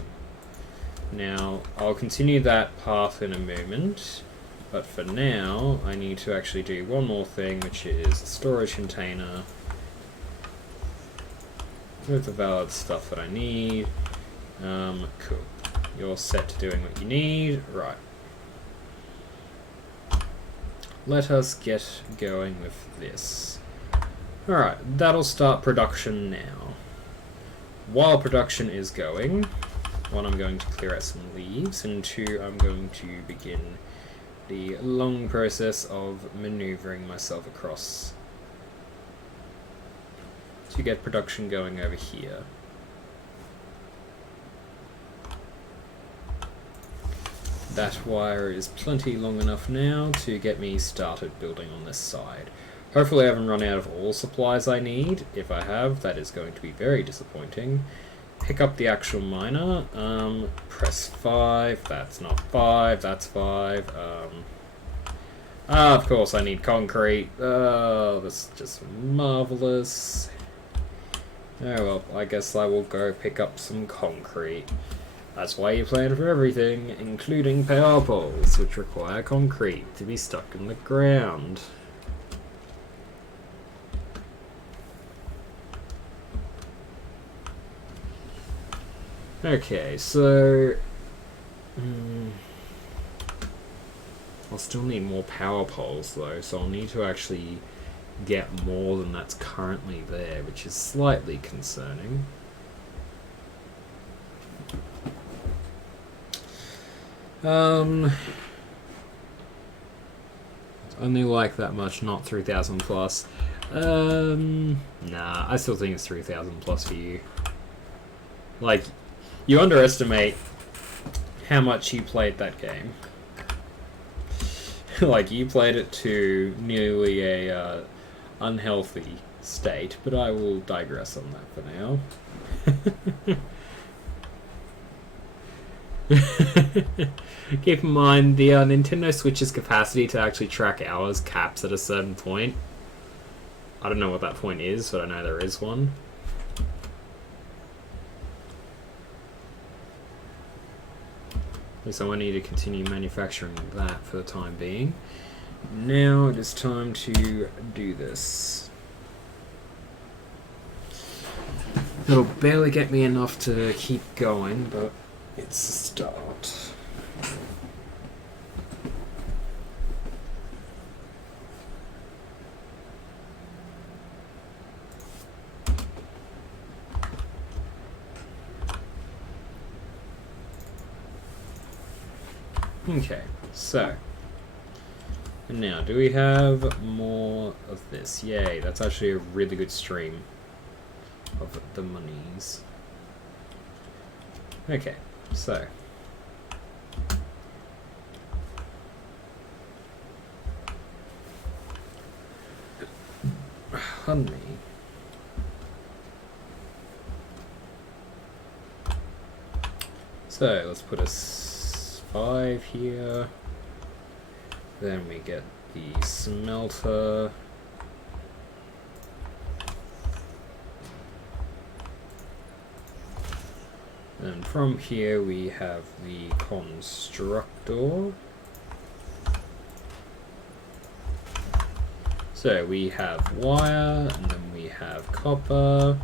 Now, I'll continue that path in a moment. But for now, I need to actually do one more thing, which is a storage container with the valid stuff that I need. Cool. You're set to doing what you need. Right. Let us get going with this. Alright, that'll start production now. While production is going, 1, I'm going to clear out some leaves, and 2, I'm going to begin the long process of maneuvering myself across to get production going over here. That wire is plenty long enough now to get me started building on this side. Hopefully I haven't run out of all supplies I need. If I have, that is going to be very disappointing. Pick up the actual miner, press 5, that's not 5, that's 5, of course I need concrete, that's just marvellous. Oh well, I guess I will go pick up some concrete. That's why you plan for everything, including power poles, which require concrete to be stuck in the ground. Okay, so I'll still need more power poles though, so I'll need to actually get more than that's currently there, which is slightly concerning. Only like that much, not 3,000 plus. Nah, I still think it's 3,000 plus for you. Like, you underestimate how much you played that game. Like, you played it to nearly a unhealthy state, but I will digress on that for now. Keep in mind, the Nintendo Switch's capacity to actually track hours caps at a certain point. I don't know what that point is, but I know there is one. So I need to continue manufacturing that for the time being. Now it is time to do this. It'll barely get me enough to keep going, but it's a start. Okay, so and now do we have more of this? Yay, that's actually a really good stream of the monies. Okay, so honey. So let's put a 5 here. Then we get the smelter. And from here we have the constructor. So we have wire, and then we have copper,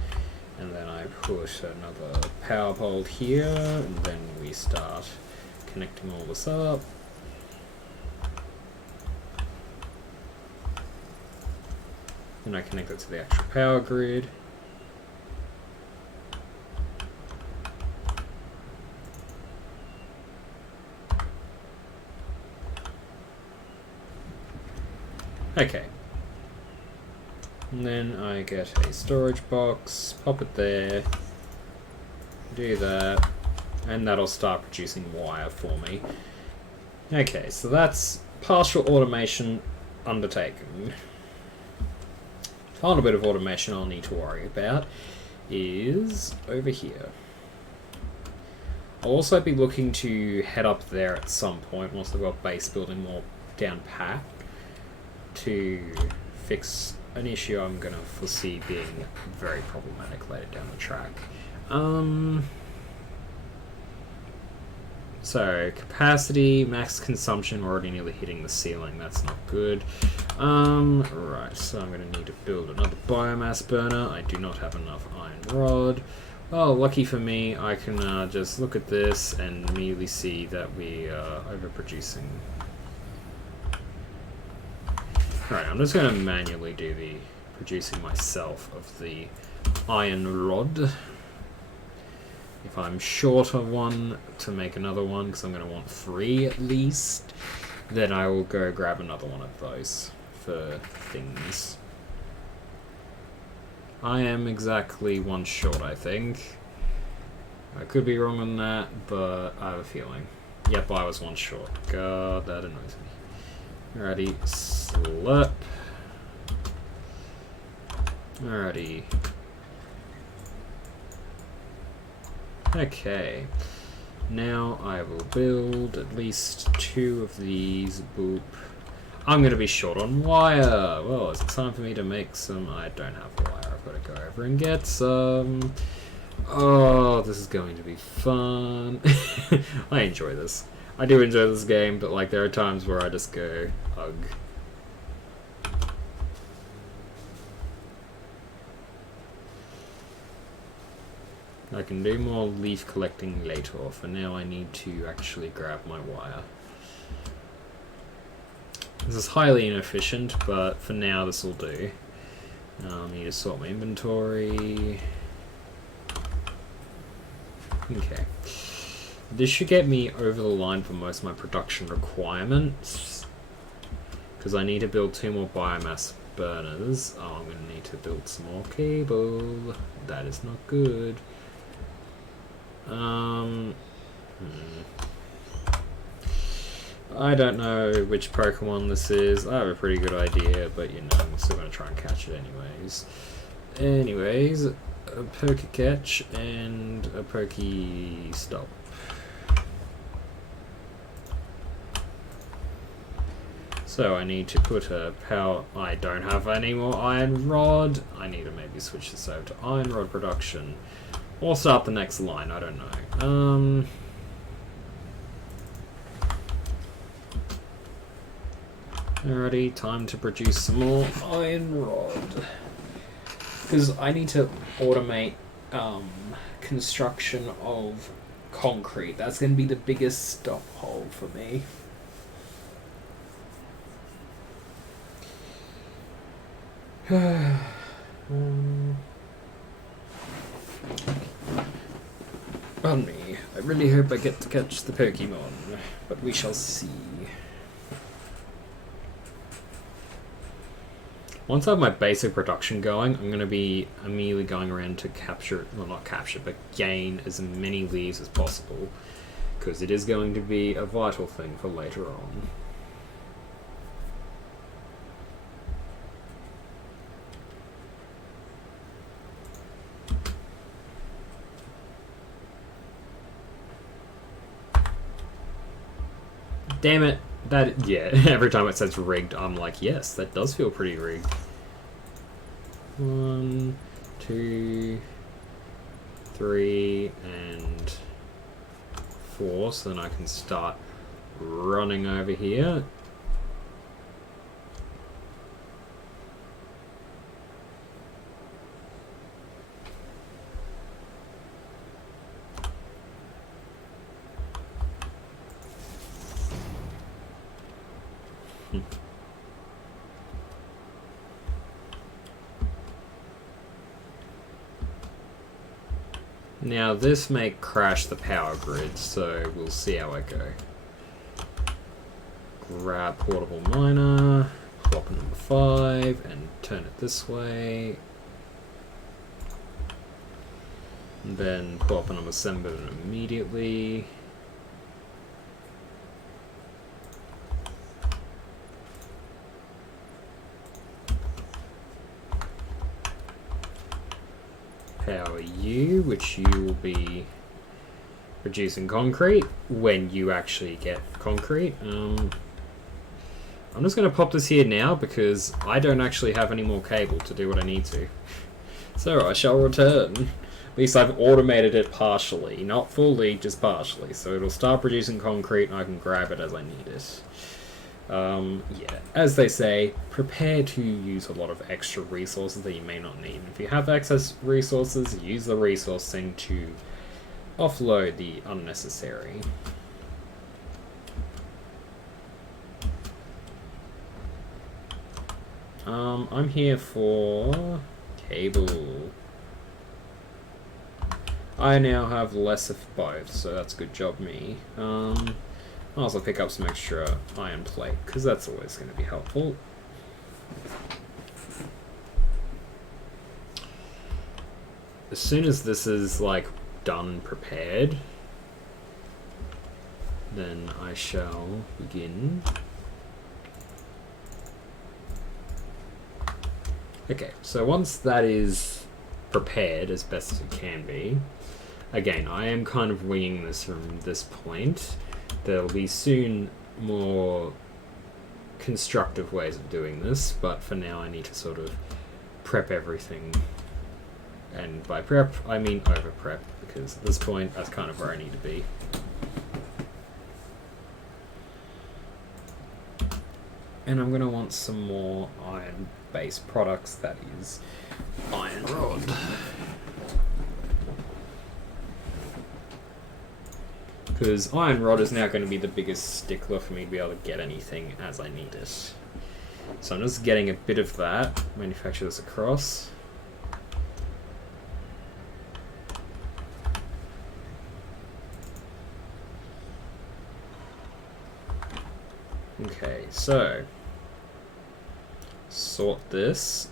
and then I put another power pole here, and then we start connecting all this up. Then I connect it to the actual power grid. Okay. And then I get a storage box, pop it there, do that, and that'll start producing wire for me. Okay, so that's partial automation undertaken. Final bit of automation I'll need to worry about is over here. I'll also be looking to head up there at some point once I've got base building more down pat to fix an issue I'm going to foresee being very problematic later down the track. So, capacity, max consumption, we're already nearly hitting the ceiling, that's not good. Right, so I'm going to need to build another biomass burner. I do not have enough iron rod. Well, lucky for me, I can just look at this and immediately see that we are overproducing. Alright, I'm just going to manually do the producing myself of the iron rod. If I'm short of one, to make another one, because I'm going to want 3 at least, then I will go grab another one of those for things. I am exactly 1 short, I think. I could be wrong on that, but I have a feeling. Yep, I was 1 short. God, that annoys me. Alrighty, slurp. Alrighty. Okay. Now I will build at least 2 of these. Boop. I'm going to be short on wire. Well, is it time for me to make some? I don't have wire. I've got to go over and get some. Oh, this is going to be fun. I enjoy this. I do enjoy this game, but like there are times where I just go, ugh. I can do more leaf collecting later. For now I need to actually grab my wire. This is highly inefficient, but for now this will do. I need to sort my inventory. Okay. This should get me over the line for most of my production requirements. Because Because I need to build 2 more biomass burners. Oh, I'm going to need to build some more cable. That is not good. I don't know which Pokemon this is. I have a pretty good idea, but you know, I'm still going to try and catch it anyways. Anyways, a Pokecatch and a Pokestop. So I need to put a power... I don't have any more Iron Rod. I need to maybe switch this over to Iron Rod production. Or start the next line, I don't know. Alrighty, time to produce some more Iron Rod. Because I need to automate construction of concrete. That's going to be the biggest stop hole for me. Pardon me. I really hope I get to catch the Pokemon, but we shall see. Once I have my basic production going, I'm going to be immediately going around to capture, well not capture, but gain as many leaves as possible, because it is going to be a vital thing for later on. Damn it. That, yeah, every time it says rigged, I'm like, yes, that does feel pretty rigged. 1, 2, 3, and 4, so then I can start running over here. Now this may crash the power grid, so we'll see how I go. Grab portable miner, plop number 5, and turn it this way. And then plop number 7 immediately. Power you, which you will be producing concrete when you actually get concrete. I'm just going to pop this here now because I don't actually have any more cable to do what I need to. So I shall return. At least I've automated it partially, not fully, just partially. So it'll start producing concrete and I can grab it as I need it. Yeah, as they say, prepare to use a lot of extra resources that you may not need. If you have excess resources, use the resourcing to offload the unnecessary. I'm here for cable. I now have less of both, so that's a good job me. I'll also pick up some extra iron plate, because that's always going to be helpful. As soon as this is, like, done and prepared, then I shall begin. Okay, so once that is prepared as best as it can be, again, I am kind of winging this from this point. There'll be soon more constructive ways of doing this, but for now I need to sort of prep everything. And by prep, I mean over prep, because at this point, that's kind of where I need to be. And I'm going to want some more iron-based products, that is iron rod. Because iron rod is now going to be the biggest stickler for me to be able to get anything as I need it. So I'm just getting a bit of that, manufacture this across. Okay, so sort this.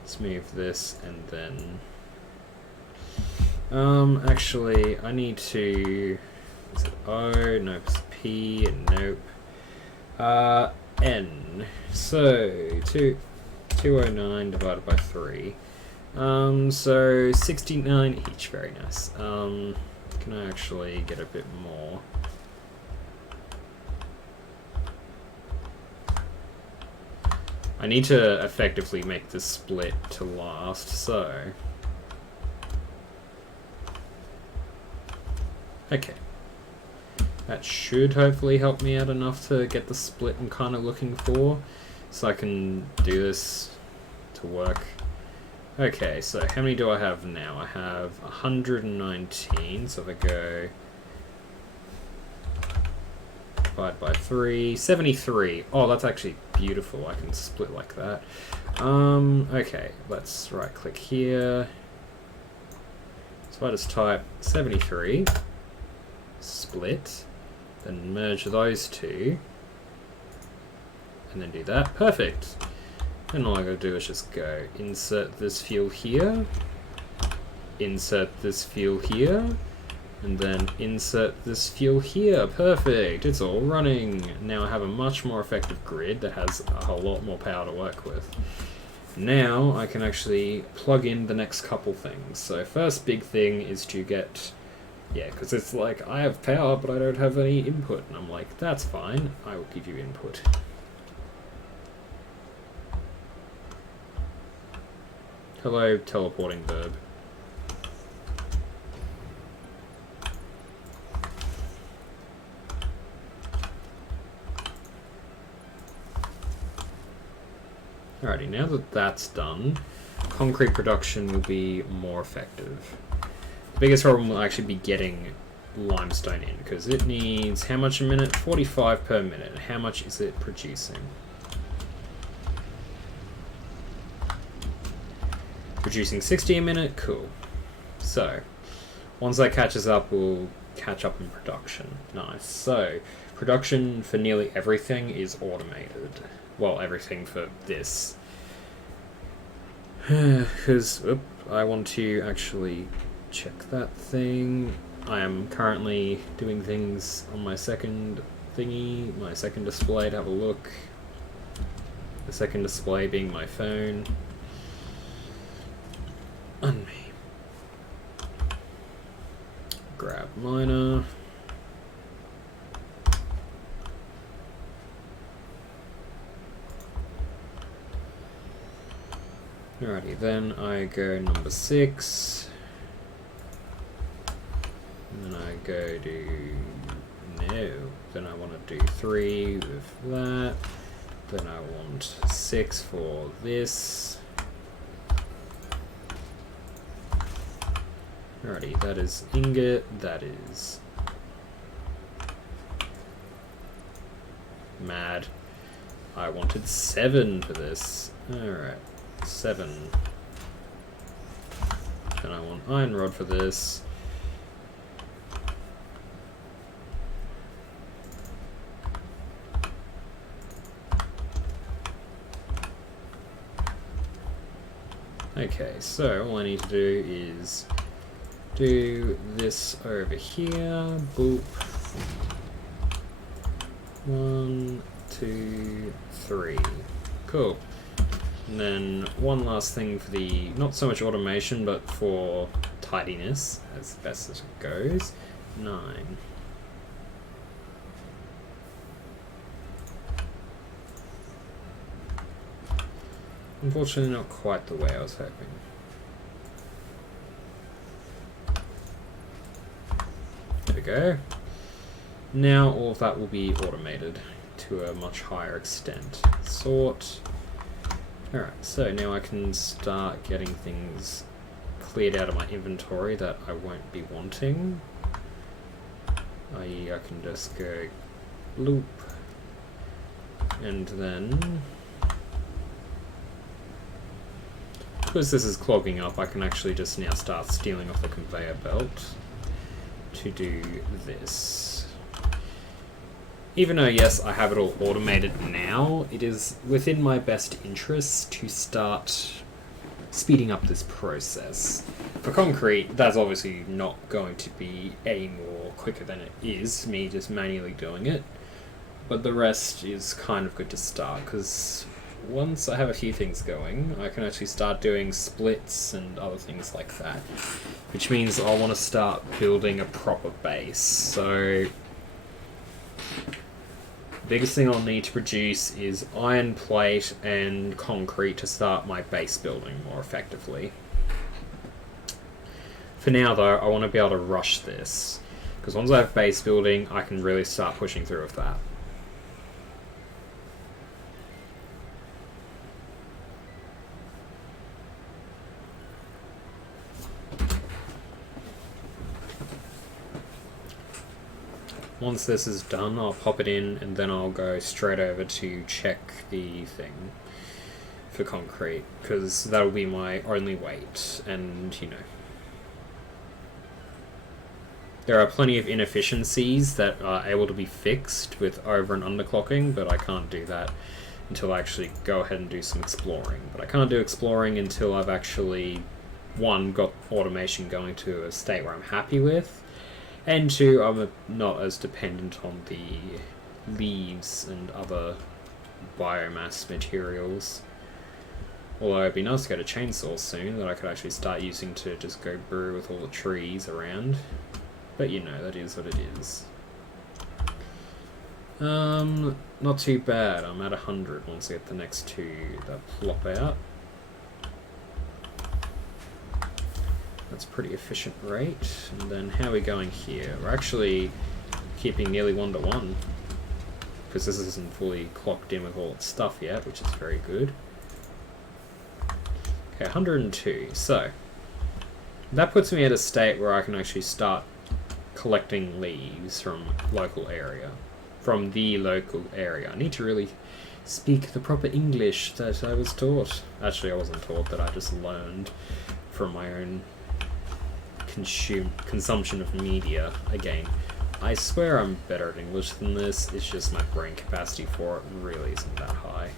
Let's move this and then... actually, I need to... Is it O? Nope, it's P, nope. N. So, 209 divided by 3. So 69 each, very nice. Can I actually get a bit more? I need to effectively make this split to last, so... Okay. That should hopefully help me out enough to get the split I'm kind of looking for, so I can do this to work. Okay, so how many do I have now? I have 119, so if I go divide by 3, 73. Oh, that's actually beautiful. I can split like that. Okay, let's right click here. So I just type 73, split, then merge those two, and then do that. Perfect. And all I gotta do is just go insert this field here, insert this field here, and then insert this field here. Perfect, it's all running. Now I have a much more effective grid that has a whole lot more power to work with. Now I can actually plug in the next couple things. So first big thing is to get, yeah, because it's like, I have power but I don't have any input. And I'm like, that's fine, I will give you input. Hello, teleporting verb. Alrighty, now that that's done, concrete production will be more effective. The biggest problem will actually be getting limestone in, because it needs, how much a minute? 45 per minute. How much is it producing? Producing 60 a minute, cool. So, once that catches up, we'll catch up in production. Nice. So, production for nearly everything is automated. Well, everything for this. Because, I want to actually check that thing. I am currently doing things on my second thingy, my second display, to have a look. The second display being my phone. On me. Grab miner. Alrighty, then I go number 6. And then I go to no. Then I want to do 3 with that. Then I want 6 for this. Alrighty, that is ingot, that is mad. I wanted 7 for this. Alright, 7. And I want iron rod for this. Okay, so all I need to do is do this over here. Boop. 1, 2, 3. Cool. And then one last thing for the, not so much automation, but for tidiness, as best as it goes. 9. Unfortunately, not quite the way I was hoping. There we go. Now all of that will be automated to a much higher extent. Sort. Alright, so now I can start getting things cleared out of my inventory that I won't be wanting. I can just go loop. And then, because this is clogging up, I can actually just now start stealing off the conveyor belt to do this. Even though, yes, I have it all automated now, it is within my best interests to start speeding up this process. For concrete, that's obviously not going to be any more quicker than it is, me just manually doing it. But the rest is kind of good to start, because once I have a few things going, I can actually start doing splits and other things like that. Which means I'll want to start building a proper base. So, the biggest thing I'll need to produce is iron plate and concrete to start my base building more effectively. For now though, I want to be able to rush this, because once I have base building, I can really start pushing through with that. Once this is done, I'll pop it in and then I'll go straight over to check the thing for concrete, because that'll be my only weight, and you know. There are plenty of inefficiencies that are able to be fixed with over and underclocking, but I can't do that until I actually go ahead and do some exploring. But I can't do exploring until I've actually, one, got automation going to a state where I'm happy with, and two, I'm not as dependent on the leaves and other biomass materials. Although it'd be nice to get a chainsaw soon that I could actually start using to just go brew with all the trees around. But you know, that is what it is. Not too bad. I'm at 100 once I get the next two that plop out. That's a pretty efficient rate. And then how are we going here? We're actually keeping nearly 1 to 1, because this isn't fully clocked in with all its stuff yet, which is very good. Okay, 102. So that puts me at a state where I can actually start collecting leaves from the local area. I need to really speak the proper English that I was taught. Actually, I wasn't taught, that I just learned from my own consumption of media. Again, I swear I'm better at English than this, it's just my brain capacity for it really isn't that high.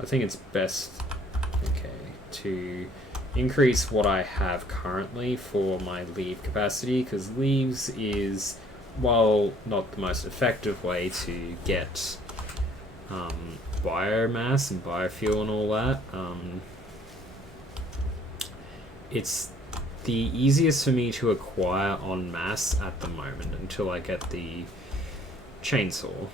I think it's best, to increase what I have currently for my leaf capacity, because leaves is, while not the most effective way to get biomass and biofuel and all that, it's the easiest for me to acquire en masse at the moment until I get the chainsaw.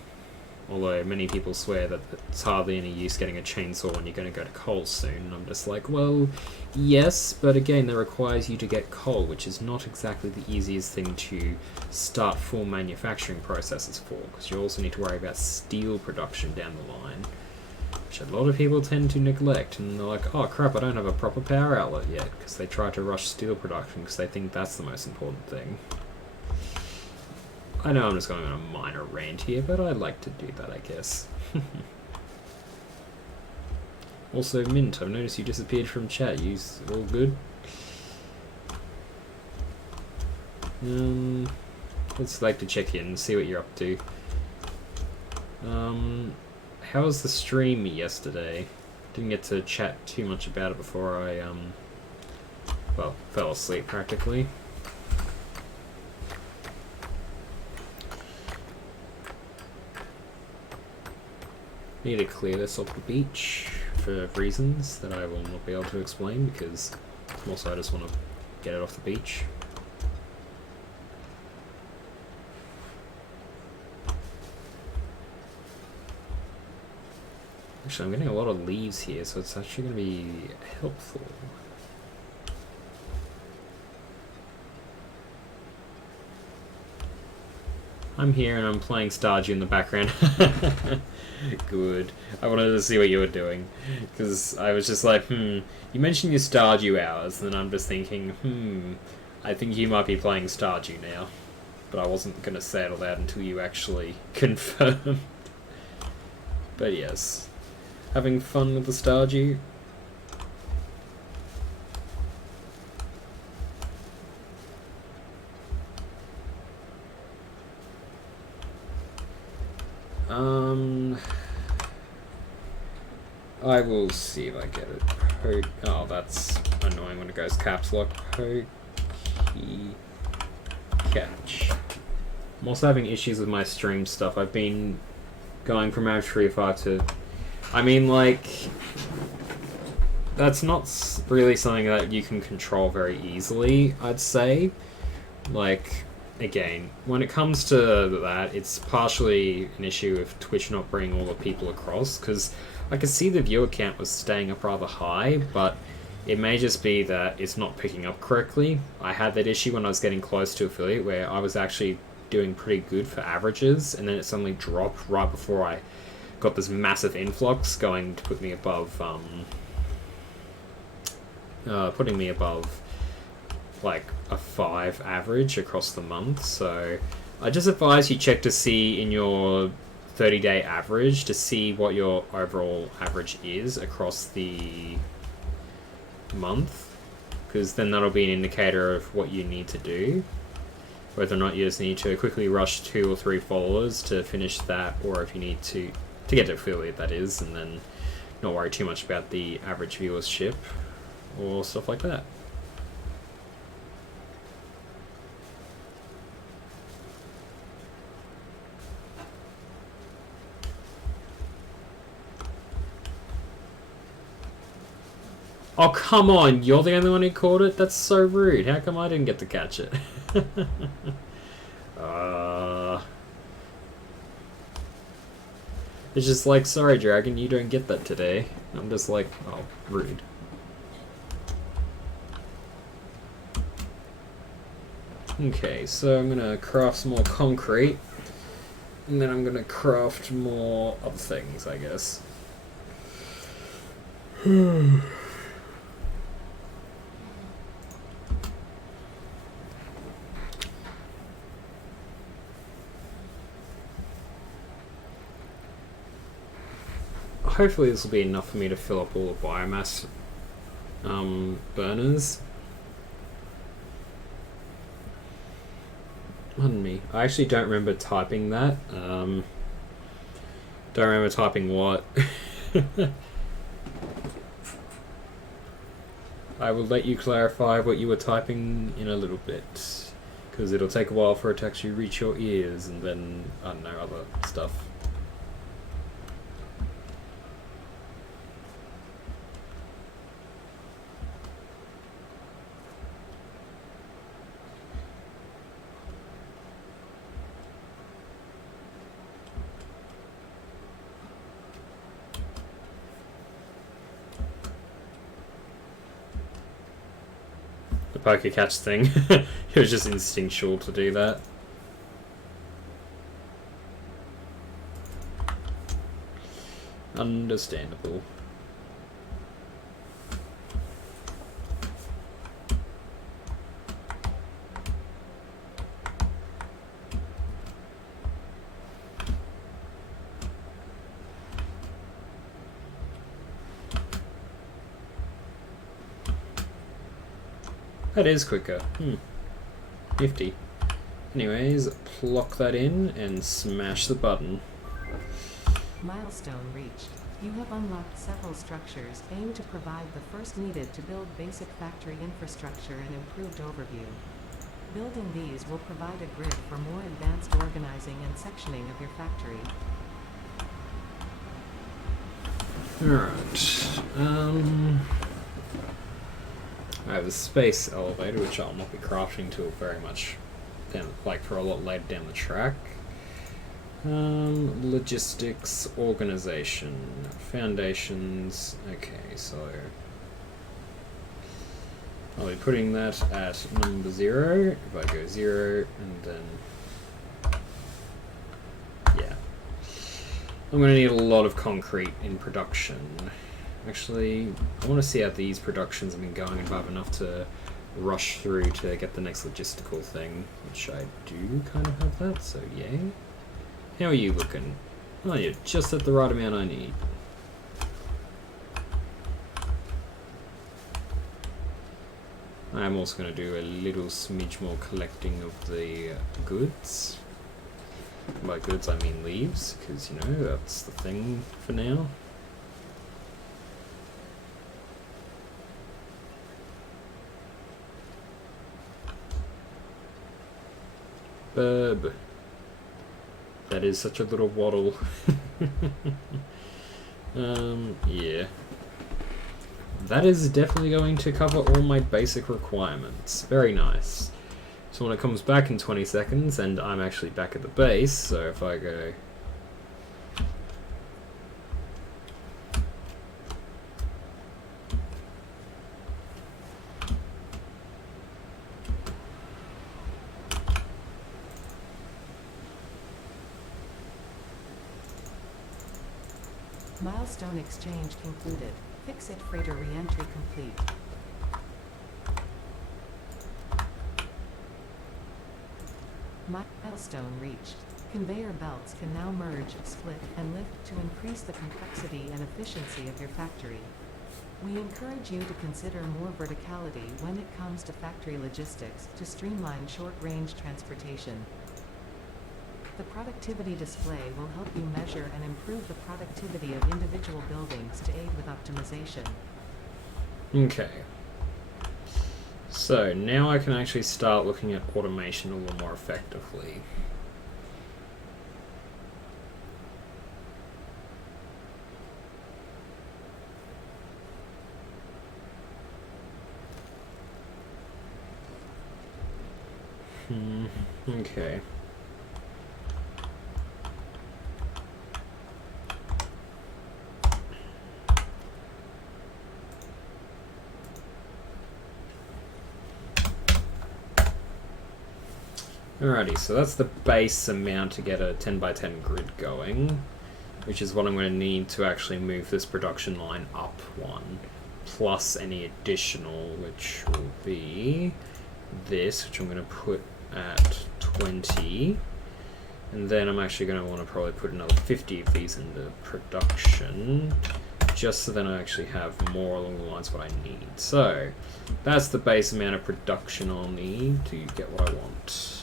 Although many people swear that it's hardly any use getting a chainsaw when you're going to go to coal soon. And I'm just like, well, yes, but again, that requires you to get coal, which is not exactly the easiest thing to start full manufacturing processes for, because you also need to worry about steel production down the line, which a lot of people tend to neglect. And they're like, oh crap, I don't have a proper power outlet yet, because they try to rush steel production because they think that's the most important thing. I know I'm just going on a minor rant here, but I like to do that, I guess. Also, Mint, I've noticed you disappeared from chat. You all good? Let's like to check in and see what you're up to. How was the stream yesterday? Didn't get to chat too much about it before I, well, fell asleep practically. Need to clear this off the beach for reasons that I will not be able to explain, because also I just want to get it off the beach. Actually, I'm getting a lot of leaves here, so it's actually going to be helpful. I'm here and I'm playing Stardew in the background. Good. I wanted to see what you were doing, because I was just like, you mentioned your Stardew hours, and then I'm just thinking, I think you might be playing Stardew now. But I wasn't going to say it aloud until you actually confirmed. But yes, having fun with the Stardew? I will see if I get it. Oh, that's annoying when it goes caps lock. Pokey catch. I'm also having issues with my stream stuff. I've been going from average 3.5 to... I mean, like... That's not really something that you can control very easily, I'd say. Like, again, when it comes to that, it's partially an issue of Twitch not bringing all the people across, because I could see the viewer count was staying up rather high, but it may just be that it's not picking up correctly. I had that issue when I was getting close to affiliate, where I was actually doing pretty good for averages, and then it suddenly dropped right before I got this massive influx going to put me above, putting me above like a 5 average across the month. So I just advise you check to see in your 30-day average to see what your overall average is across the month, because then that'll be an indicator of what you need to do, whether or not you just need to quickly rush 2 or 3 followers to finish that, or if you need to get to affiliate, that is, and then not worry too much about the average viewership or stuff like that. Oh, come on, you're the only one who caught it? That's so rude. How come I didn't get to catch it? It's just like, sorry, Dragon, you don't get that today. I'm just like, oh, rude. Okay, so I'm gonna craft some more concrete, and then I'm gonna craft more other things, I guess. Hopefully this will be enough for me to fill up all the biomass burners. Pardon me. I actually don't remember typing that. Don't remember typing what. I will let you clarify what you were typing in a little bit, because it'll take a while for it to actually reach your ears, and then, I don't know, other stuff. Poker catch thing. It was just instinctual to do that. Understandable. That is quicker. Nifty. Anyways, pluck that in and smash the button. Milestone reached. You have unlocked several structures aimed to provide the first needed to build basic factory infrastructure and improved overview. Building these will provide a grid for more advanced organizing and sectioning of your factory. Alright. I have a space elevator, which I'll not be crafting till very much down, like for a lot later down the track. Logistics, organization, foundations. Okay, so I'll be putting that at number 0. If I go 0, and then yeah, I'm going to need a lot of concrete in production. Actually, I want to see how these productions have been going, if I have enough to rush through to get the next logistical thing, which I do kind of have that, so yay. How are you looking? Oh, you're just at the right amount I need. I am also going to do a little smidge more collecting of the goods. By goods I mean leaves, because, you know, that's the thing for now. Burb. That is such a little waddle. Yeah. That is definitely going to cover all my basic requirements. Very nice. So when it comes back in 20 seconds, and I'm actually back at the base, so if I go... Milestone exchange concluded. Fix-it freighter re-entry complete. Milestone reached. Conveyor belts can now merge, split, and lift to increase the complexity and efficiency of your factory. We encourage you to consider more verticality when it comes to factory logistics to streamline short-range transportation. The productivity display will help you measure and improve the productivity of individual buildings to aid with optimization. Okay. So now I can actually start looking at automation a little more effectively. Okay. Alrighty, so that's the base amount to get a 10x10 grid going, which is what I'm going to need to actually move this production line up one, plus any additional, which will be this, which I'm going to put at 20, and then I'm actually going to want to probably put another 50 of these into production, just so then I actually have more along the lines of what I need. So that's the base amount of production I'll need to get what I want.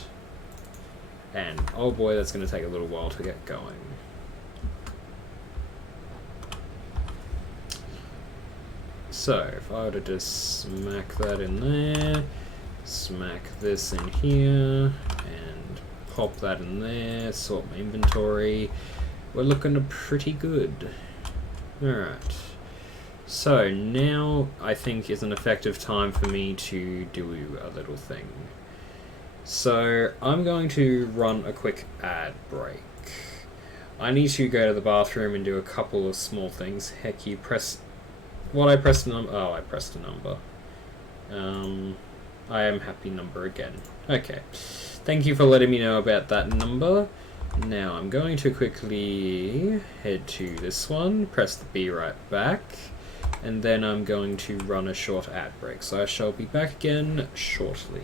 And oh boy, that's going to take a little while to get going. So if I were to just smack that in there, smack this in here, and pop that in there, sort my inventory, we're looking pretty good. Alright. So now I think is an effective time for me to do a little thing. So I'm going to run a quick ad break. I need to go to the bathroom and do a couple of small things. Heck, you press... What, I pressed a number? Oh, I pressed a number. I am happy number again. Okay. Thank you for letting me know about that number. Now I'm going to quickly head to this one, press the B right back, and then I'm going to run a short ad break. So I shall be back again shortly.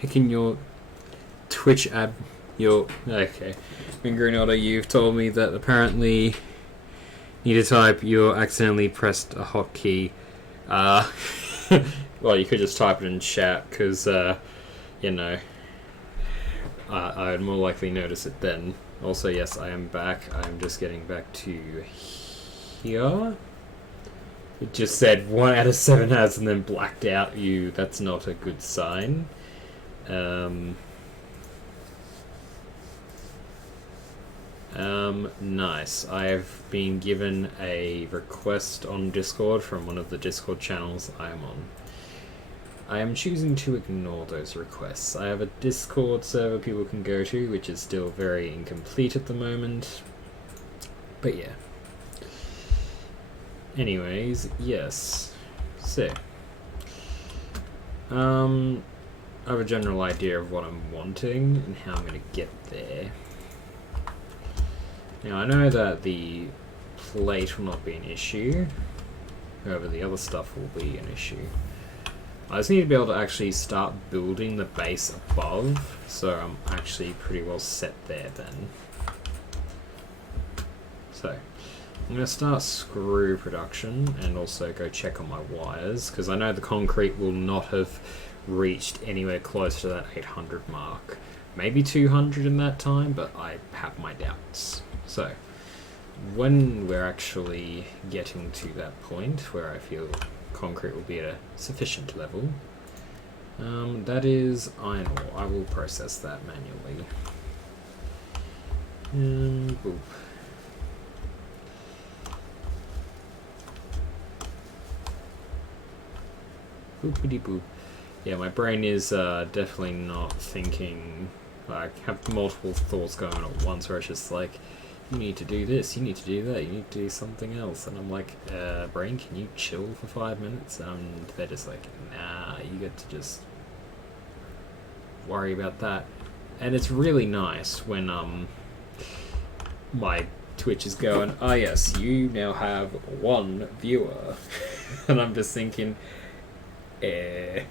Hacking your Twitch ad. Your okay. Green you've told me that apparently you need to type you accidentally pressed a hotkey. Well, you could just type it in chat because you know, I'd more likely notice it then. Also, yes, I am back. I'm just getting back to here. It just said 1 out of 7 has and then blacked out you. That's not a good sign. Nice. I've been given a request on Discord from one of the Discord channels I'm on. I am choosing to ignore those requests. I have a Discord server people can go to, which is still very incomplete at the moment. But yeah. Anyways, yes. So. I have a general idea of what I'm wanting and how I'm going to get there. Now, I know that the plate will not be an issue. However, the other stuff will be an issue. I just need to be able to actually start building the base above, so I'm actually pretty well set there then. So, I'm going to start screw production and also go check on my wires, because I know the concrete will not have reached anywhere close to that 800 mark. Maybe 200 in that time, but I have my doubts. So, when we're actually getting to that point where I feel concrete will be at a sufficient level, that is iron ore. I will process that manually. Boop. Boopity boop. Yeah, my brain is definitely not thinking. I have multiple thoughts going on at once where it's just like, you need to do this, you need to do that, you need to do something else. And I'm like, brain, can you chill for 5 minutes? And they're just like, nah, you get to just worry about that. And it's really nice when my Twitch is going, oh yes, you now have 1 viewer. And I'm just thinking, I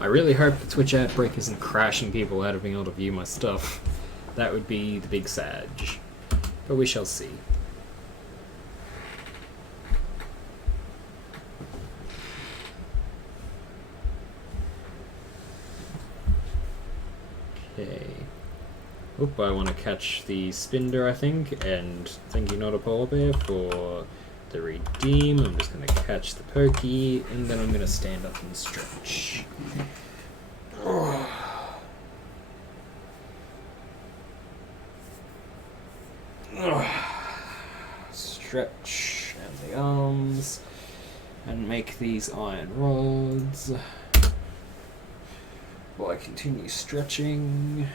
really hope the Twitch ad break isn't crashing people out of being able to view my stuff. That would be the big sag. But we shall see. Okay. Oop, I want to catch the Spinder, I think, and thank you, not a polar bear, for the redeem. I'm just going to catch the pokey, and then I'm going to stand up and stretch. Stretch and the arms, and make these iron rods while I continue stretching.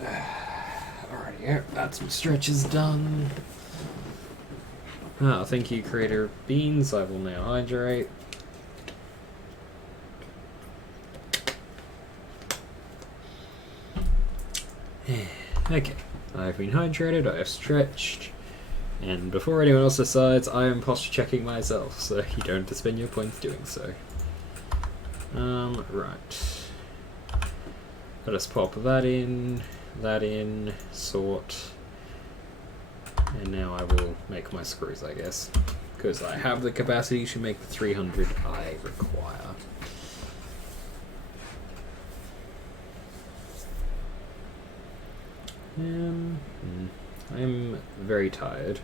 Alrighty, got some stretches done. Thank you, creator of beans. I will now hydrate. Okay, I've been hydrated, I have stretched, and before anyone else decides, I am posture checking myself, so you don't have to spend your points doing so. Right. Let us pop that in, sort. And now I will make my screws, I guess, because I have the capacity to make the 300 I require. I'm very tired.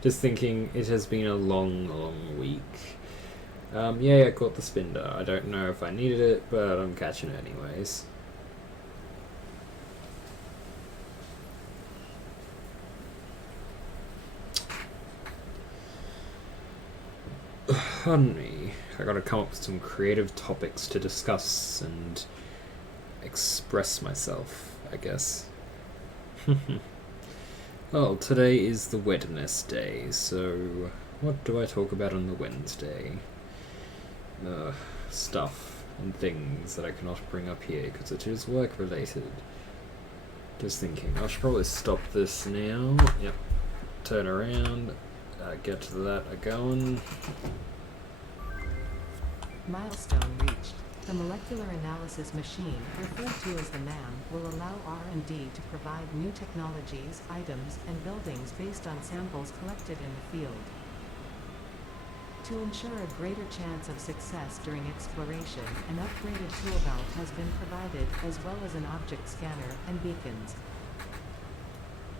Just thinking, it has been a long, long week. Yeah, I caught the Spinder. I don't know if I needed it, but I'm catching it anyways. Pardon me, I gotta come up with some creative topics to discuss and express myself, I guess. Well, today is the Wednesday, so what do I talk about on the Wednesday? Stuff. and things that I cannot bring up here because it is work related. Just thinking, I should probably stop this now. Yep. Turn around. Get to that going. Milestone reached. The molecular analysis machine, referred to as the MAM, will allow R&D to provide new technologies, items, and buildings based on samples collected in the field. To ensure a greater chance of success during exploration, an upgraded tool belt has been provided, as well as an object scanner and beacons.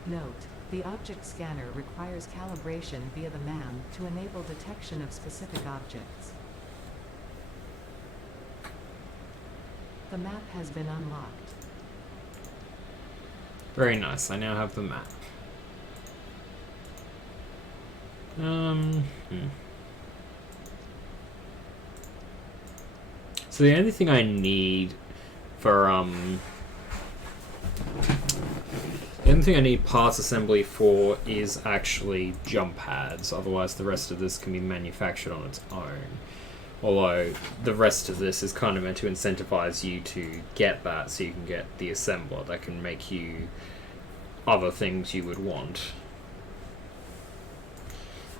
Note: the object scanner requires calibration via the MAM to enable detection of specific objects. The map has been unlocked. Very nice. I now have the map. So the only thing I need for the only thing I need parts assembly for is actually jump pads. Otherwise, the rest of this can be manufactured on its own. Although the rest of this is kind of meant to incentivize you to get that, so you can get the assembler that can make you other things you would want.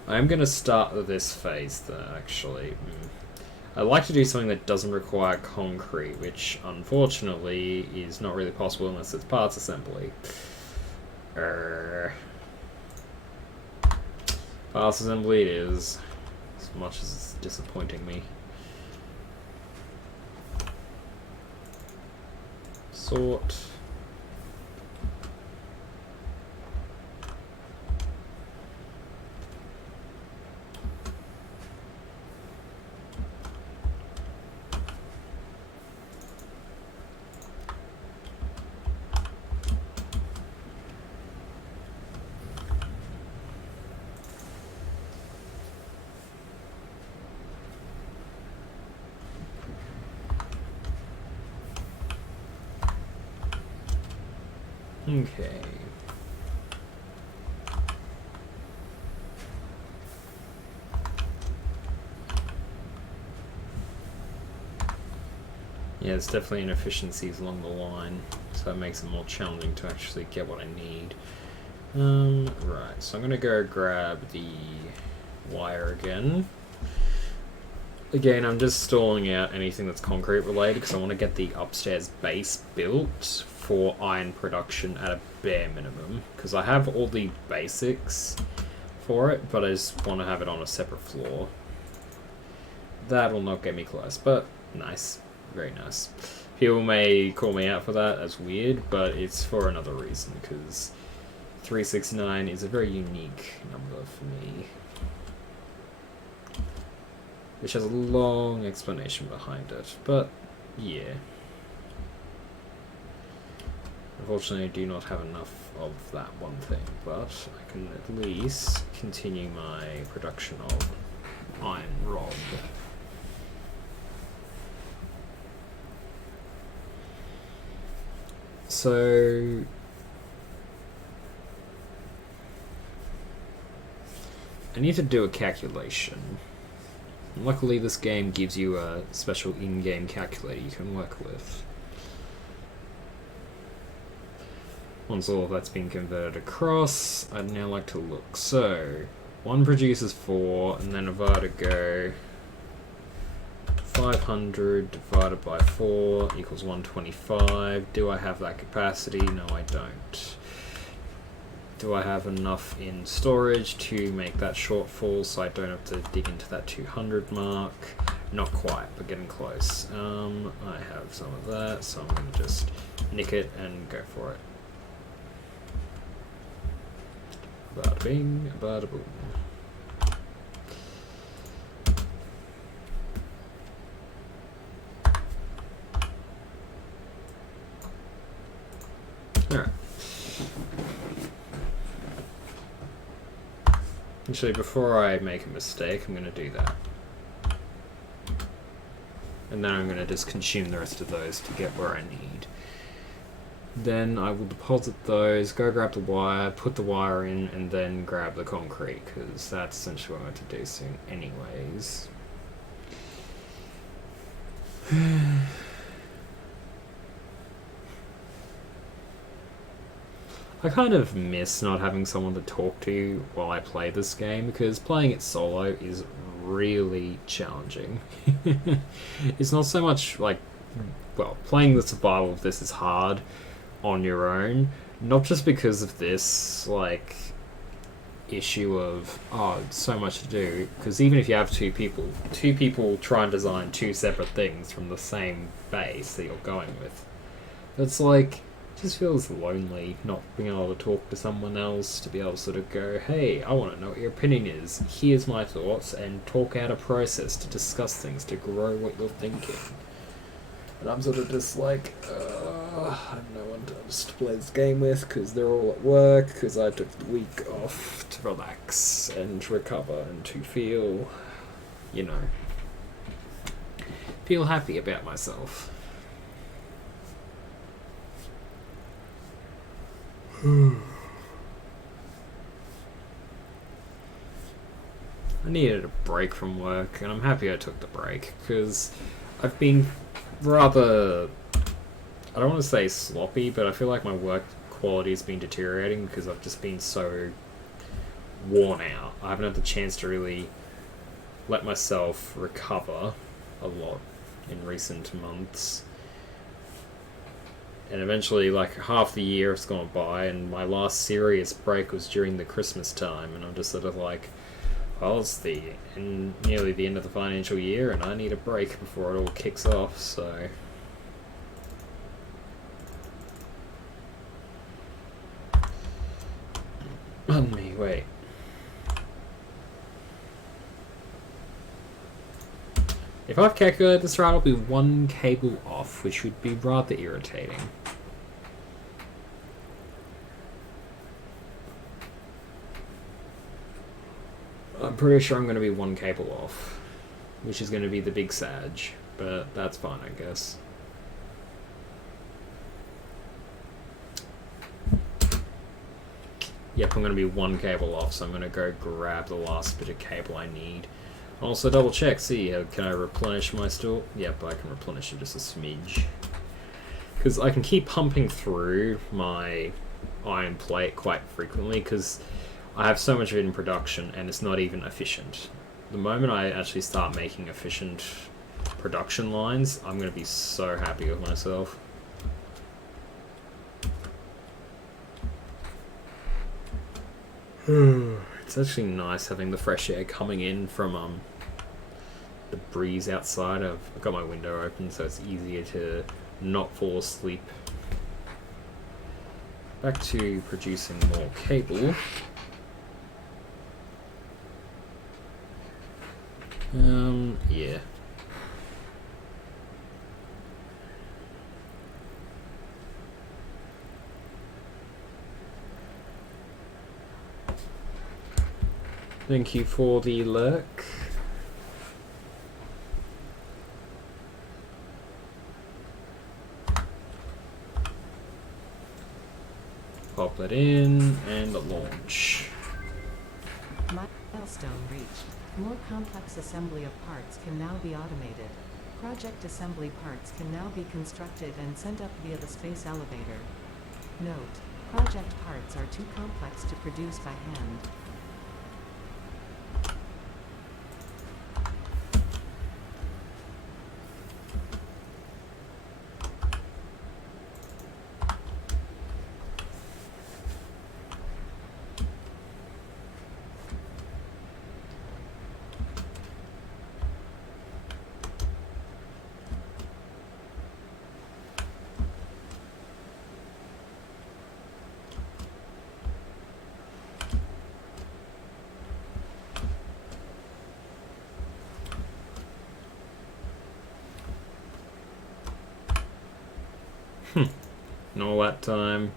I'm going to start this phase though, actually. I'd like to do something that doesn't require concrete, which unfortunately is not really possible unless it's parts assembly. Parts assembly it is, as much as it's disappointing me. Sort. Okay. Yeah, there's definitely inefficiencies along the line, so that makes it more challenging to actually get what I need. Right, so I'm gonna go grab the wire again. Again, I'm just stalling out anything that's concrete related because I want to get the upstairs base built for iron production at a bare minimum, because I have all the basics for it, but I just want to have it on a separate floor. That will not get me close, but nice. Very nice. People may call me out for that as weird, but it's for another reason, because 369 is a very unique number for me, which has a long explanation behind it, but yeah. Unfortunately, I do not have enough of that one thing, but I can at least continue my production of iron rod. So I need to do a calculation. Luckily, this game gives you a special in-game calculator you can work with. Once all of that's been converted across, I'd now like to look. So, 1 produces 4, and then if I were to go 500 divided by 4 equals 125. Do I have that capacity? No, I don't. Do I have enough in storage to make that shortfall so I don't have to dig into that 200 mark? Not quite, but getting close. I have some of that, so I'm going to just nick it and go for it. Bada bing, bada boom. Alright. Actually, before I make a mistake, I'm going to do that. And then I'm going to just consume the rest of those to get where I need. Then I will deposit those, go grab the wire, put the wire in, and then grab the concrete, because that's essentially what I'm going to do soon anyways. I kind of miss not having someone to talk to while I play this game, because playing it solo is really challenging. It's not so much like, well, playing the survival of this is hard on your own, not just because of this, like, issue of, oh, it's so much to do, because even if you have two people try and design two separate things from the same base that you're going with. It's like, it just feels lonely not being able to talk to someone else, to be able to sort of go, hey, I want to know what your opinion is, here's my thoughts, and talk out a process to discuss things, to grow what you're thinking. And I'm sort of just like, I have no one to play this game with, because they're all at work, because I took the week off to relax and recover and to feel, you know, feel happy about myself. I needed a break from work, and I'm happy I took the break, because I've been rather, I don't want to say sloppy, but I feel like my work quality has been deteriorating because I've just been so worn out. I haven't had the chance to really let myself recover a lot in recent months. And eventually, like, half the year has gone by, and my last serious break was during the Christmas time, and I'm just sort of like, well, it's nearly the end of the financial year, and I need a break before it all kicks off, so... Pardon me, wait. If I've calculated this right, I'll be one cable off, which would be rather irritating. I'm pretty sure I'm going to be one cable off, which is going to be the big Sag, but that's fine, I guess. Yep, I'm going to be one cable off, so I'm going to go grab the last bit of cable I need. Also double check, see, can I replenish my store? Yep, I can replenish it just a smidge. Because I can keep pumping through my iron plate quite frequently, because I have so much of it in production, and it's not even efficient. The moment I actually start making efficient production lines, I'm going to be so happy with myself. It's actually nice having the fresh air coming in from the breeze outside. I've got my window open, so it's easier to not fall asleep. Back to producing more cable. Yeah. Thank you for the lurk. Pop that in and launch. Milestone reached. More complex assembly of parts can now be automated. Project assembly parts can now be constructed and sent up via the space elevator. Note: project parts are too complex to produce by hand. And all that time,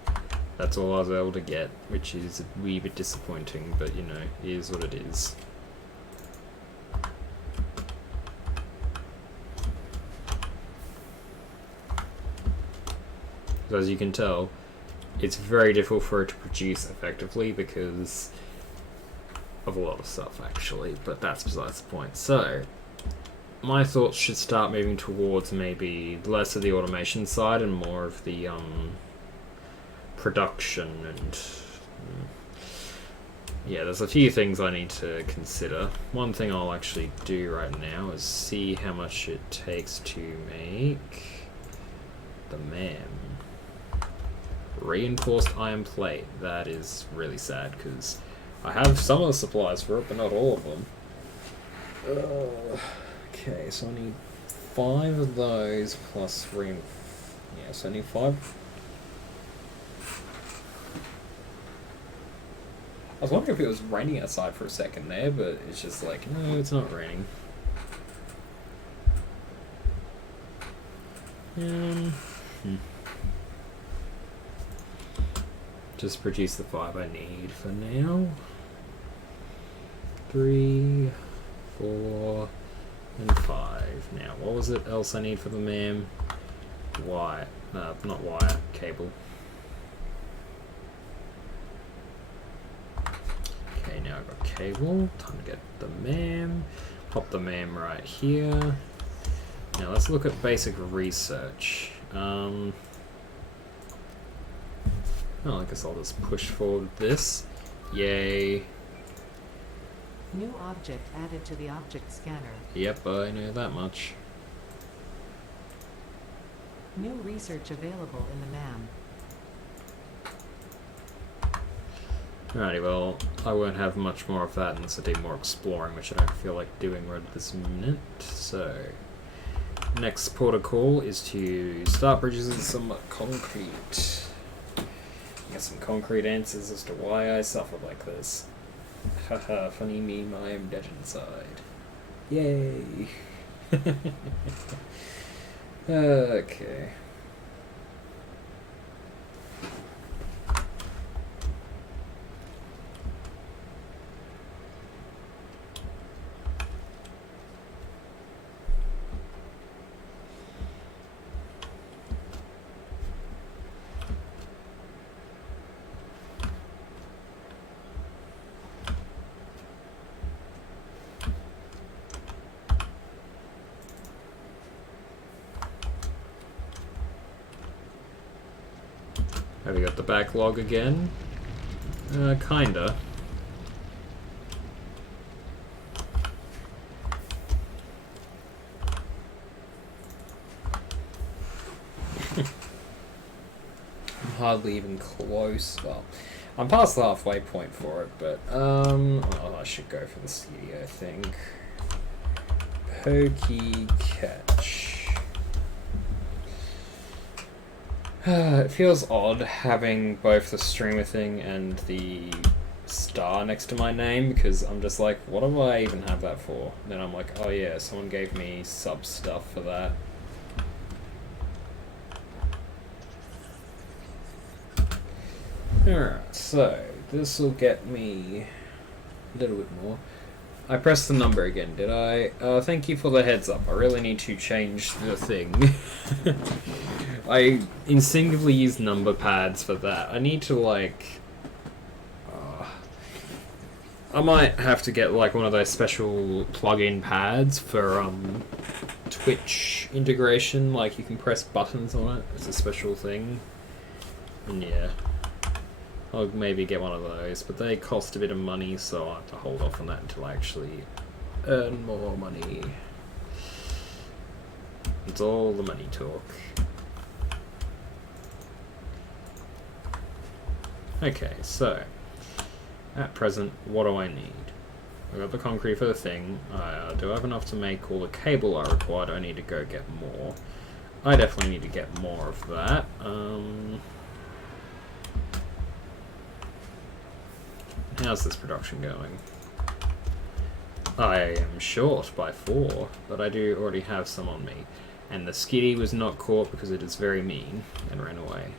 that's all I was able to get, which is a wee bit disappointing, but you know, it is what it is. As you can tell, it's very difficult for it to produce effectively because of a lot of stuff, actually, but that's besides the point. So, my thoughts should start moving towards maybe less of the automation side and more of the production and yeah, there's a few things I need to consider. One thing I'll actually do right now is see how much it takes to make the MAM. Reinforced iron plate. That is really sad because I have some of the supplies for it, but not all of them. Okay, so I need 5 of those plus yeah, so I need 5. I was wondering if it was raining outside for a second there, but it's just like, no, it's not raining. Just produce the 5 I need for now. 3, 4, and 5. Now, what was it else I need for the MAM? Wire. Not wire, cable. Okay, now I've got cable. Time to get the MAM. Pop the MAM right here. Now let's look at basic research. Oh, I guess I'll just push forward this. Yay. New object added to the object scanner. Yep, I know that much. New research available in the MAM. Alrighty, well, I won't have much more of that unless I do more exploring, which I don't feel like doing right this minute. So, next protocol is to start producing some concrete. Get some concrete answers as to why I suffer like this. Haha, funny meme, I am dead inside. Yay! Okay. Have we got the backlog again? Kinda. I'm hardly even close. Well, I'm past the halfway point for it, but oh, I should go for the CD, I think. Pokey catch. It feels odd having both the streamer thing and the star next to my name because I'm just like, what do I even have that for? Then I'm like, oh yeah, someone gave me sub stuff for that. Alright, so this will get me a little bit more. I pressed the number again, did I? Thank you for the heads up. I really need to change the thing. I instinctively use number pads for that. I need to, like... I might have to get, like, one of those special plug-in pads for, Twitch integration. Like, you can press buttons on it. It's a special thing. And yeah. I'll maybe get one of those, but they cost a bit of money, so I'll have to hold off on that until I actually earn more money. It's all the money talk. Okay, so at present, what do I need? I've got the concrete for the thing. Do I have enough to make all the cable I require? Do I need to go get more? I definitely need to get more of that. How's this production going? I am short by 4, but I do already have some on me. And the skitty was not caught because it is very mean and ran away.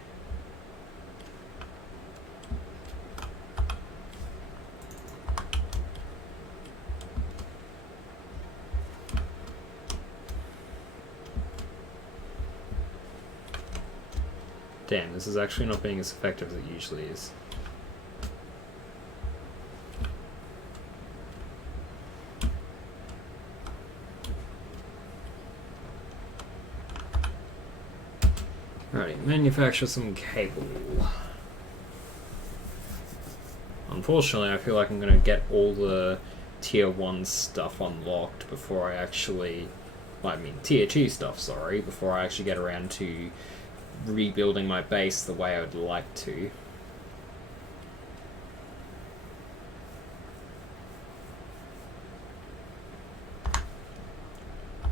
Damn, this is actually not being as effective as it usually is. Alright, manufacture some cable. unfortunately, I feel like I'm going to get all the tier 1 stuff unlocked before I actually... I mean, tier 2 stuff, sorry, before I actually get around to rebuilding my base the way I would like to.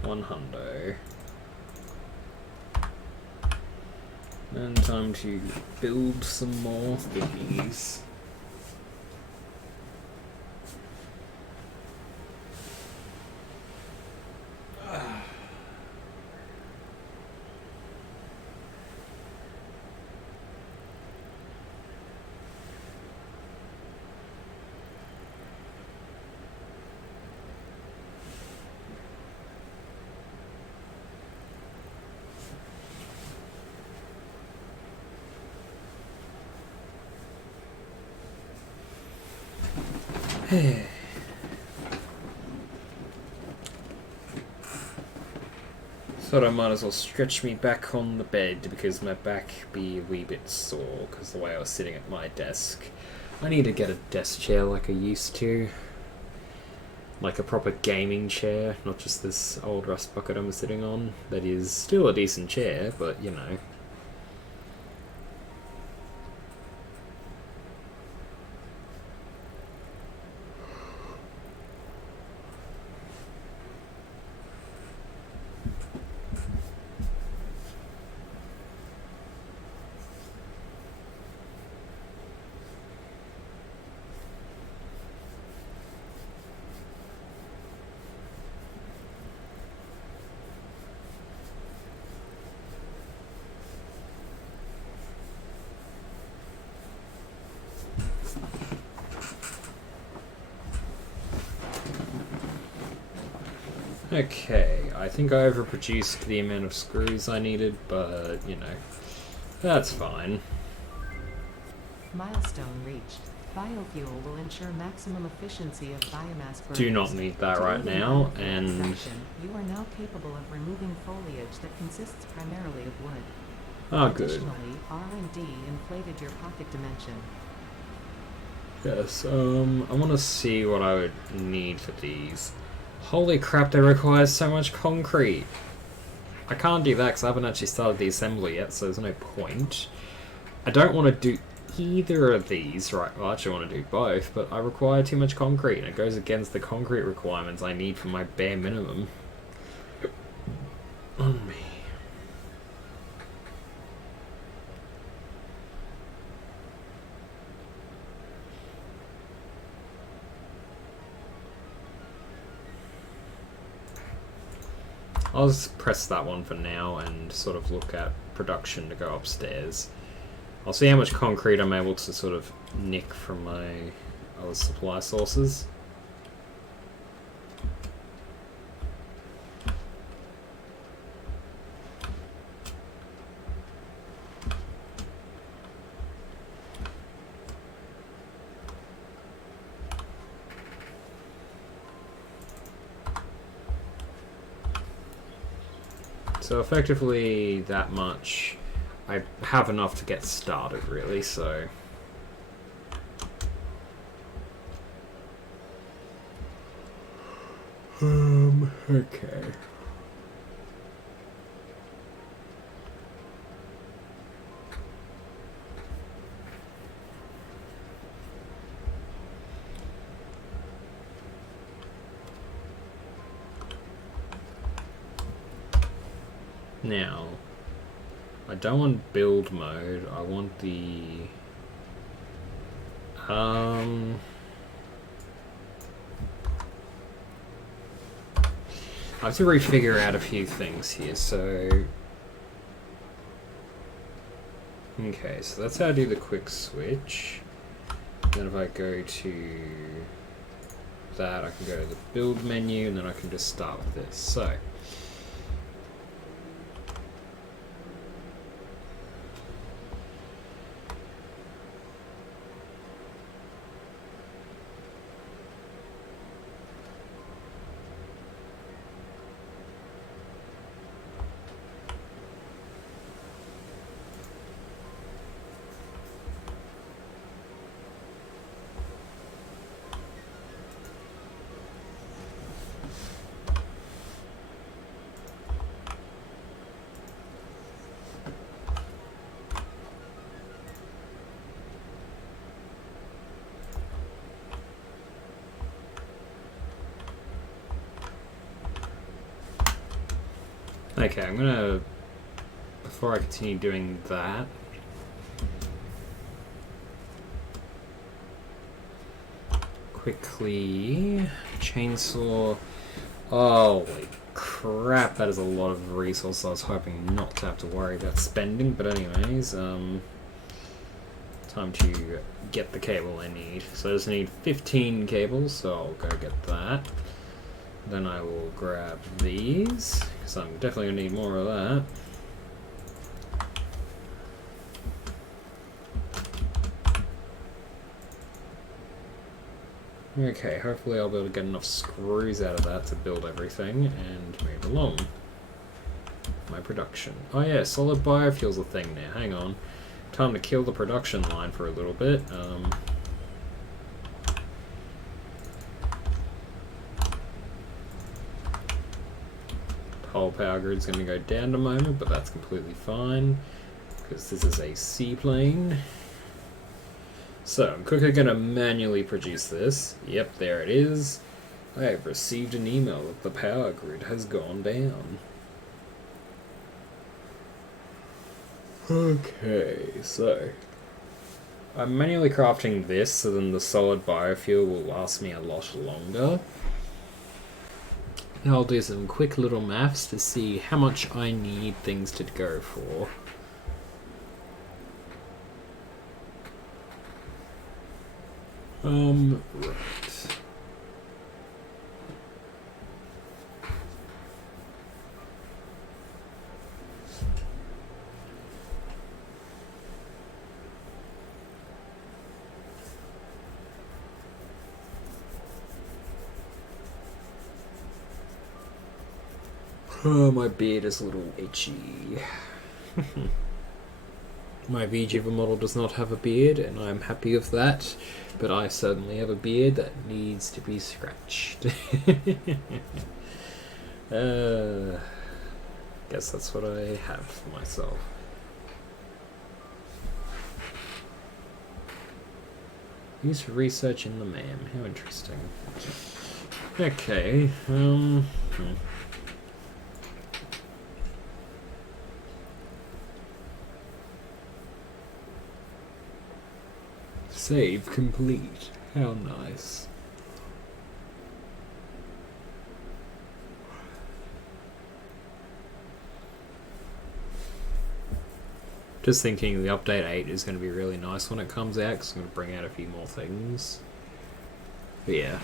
One hundo. And time to build some more thingies. Thought I might as well stretch me back on the bed because my back be a wee bit sore because the way I was sitting at my desk. I need to get a desk chair like I used to. Like a proper gaming chair, not just this old rust bucket I'm sitting on. That is still a decent chair, but you know. Okay, I think I overproduced the amount of screws I needed, but, you know, that's fine. Milestone reached. Biofuel will ensure maximum efficiency of biomass burns. Do not need that To right aid in now, biofuel and... production, you are now capable of removing foliage that consists primarily of wood. Oh, good. Additionally, R&D inflated your pocket dimension. Yes, I want to see what I would need for these. Holy crap, they require so much concrete! I can't do that because I haven't actually started the assembly yet, so there's no point. I don't want to do either of these, right? Well, I actually want to do both, but I require too much concrete, and it goes against the concrete requirements I need for my bare minimum. On me. I'll just press that one for now and sort of look at production to go upstairs. I'll see how much concrete I'm able to sort of nick from my other supply sources. So effectively that much. I have enough to get started really, so... okay. Now, I don't want build mode, I want the... I have to refigure out a few things here, so... Okay, so that's how I do the quick switch. Then if I go to that, I can go to the build menu, and then I can just start with this. So... Okay, I'm gonna... Before I continue doing that... Quickly... Chainsaw... Holy crap, that is a lot of resources I was hoping not to have to worry about spending, but anyways, time to get the cable I need. So I just need 15 cables, so I'll go get that. Then I will grab these, because I'm definitely going to need more of that. Okay, hopefully I'll be able to get enough screws out of that to build everything and move along. My production. Oh yeah, solid biofuel's a thing now. Hang on. Time to kill the production line for a little bit. Whole power grid's going to go down in a moment, but that's completely fine because this is a seaplane. So, I'm quickly going to manually produce this. Yep, there it is. I have received an email that the power grid has gone down. Okay, so... I'm manually crafting this so then the solid biofuel will last me a lot longer. And I'll do some quick little maths to see how much I need things to go for. Right. Oh, my beard is a little itchy. My VGiver model does not have a beard, and I'm happy with that, but I certainly have a beard that needs to be scratched. Guess that's what I have for myself. Use research in the MAM. How interesting. Okay, Save complete. How nice. Just thinking the update 8 is going to be really nice when it comes out because I'm going to bring out a few more things. But yeah.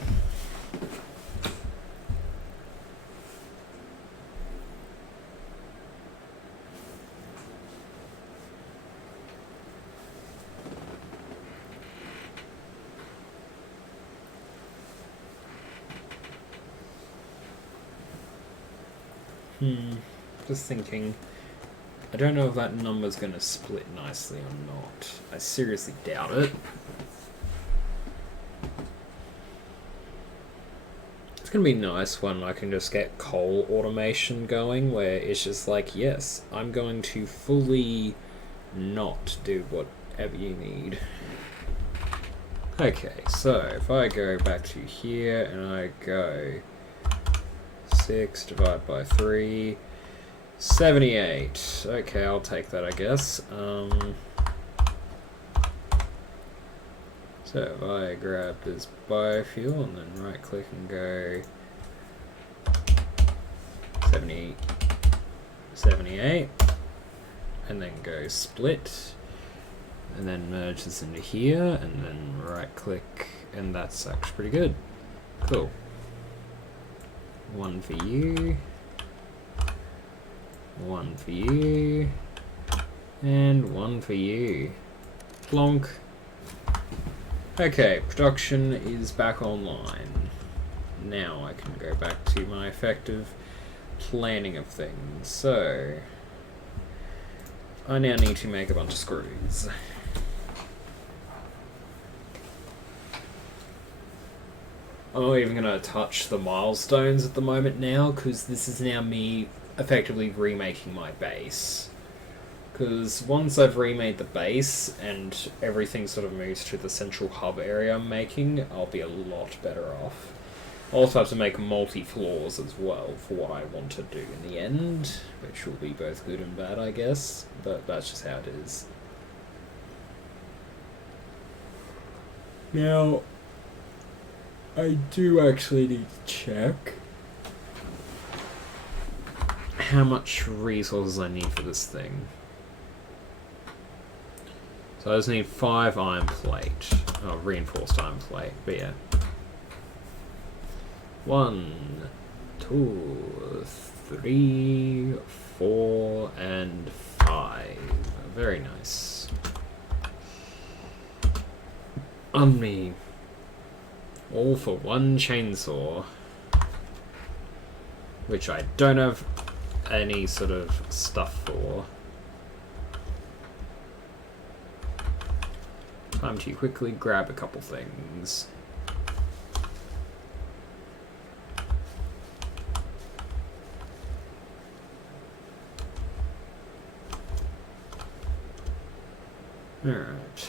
Just thinking. I don't know if that number's going to split nicely or not. I seriously doubt it. It's going to be nice when I can just get coal automation going, where it's just like, yes, I'm going to fully not do whatever you need. Okay, so if I go back to here and I go 6 divided by 3... 78. Okay, I'll take that, I guess. So if I grab this biofuel and then right click and go 78, and then go split, and then merge this into here, and then right click, and that's actually pretty good. Cool. One for you. One for you, and one for you. Plonk. Okay, production is back online. Now I can go back to my effective planning of things. So, I now need to make a bunch of screws. I'm not even going to touch the milestones at the moment now, because this is now me effectively remaking my base. Because once I've remade the base and everything sort of moves to the central hub area I'm making, I'll be a lot better off. Also have to make multi-floors as well for what I want to do in the end, which will be both good and bad, I guess, but that's just how it is. Now, I do actually need to check how much resources I need for this thing. So I just need 5 iron plate, reinforced iron plate, but yeah. 1, 2, 3, 4, and 5. Very nice. On me. All for 1 chainsaw. Which I don't have any sort of stuff for. Time to quickly grab a couple things. Alright.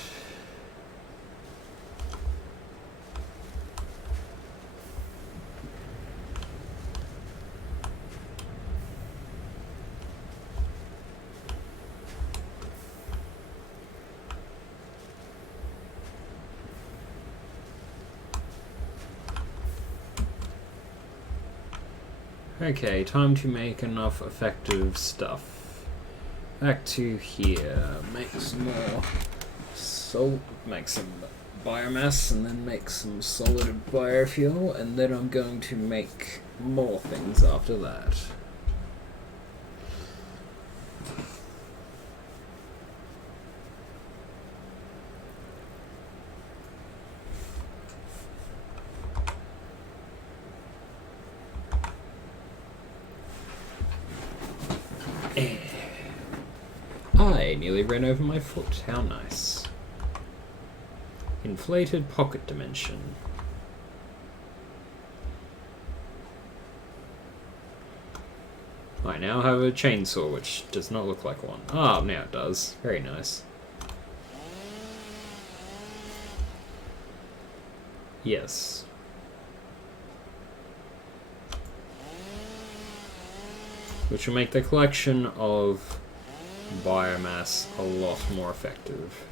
Okay, time to make enough effective stuff. Back to here. Make some more salt, make some biomass, and then make some solid biofuel, and then I'm going to make more things after that. I nearly ran over my foot. How nice. Inflated pocket dimension. I now have a chainsaw, which does not look like one. Ah, now it does. Very nice. Yes. Which will make the collection of biomass a lot more effective.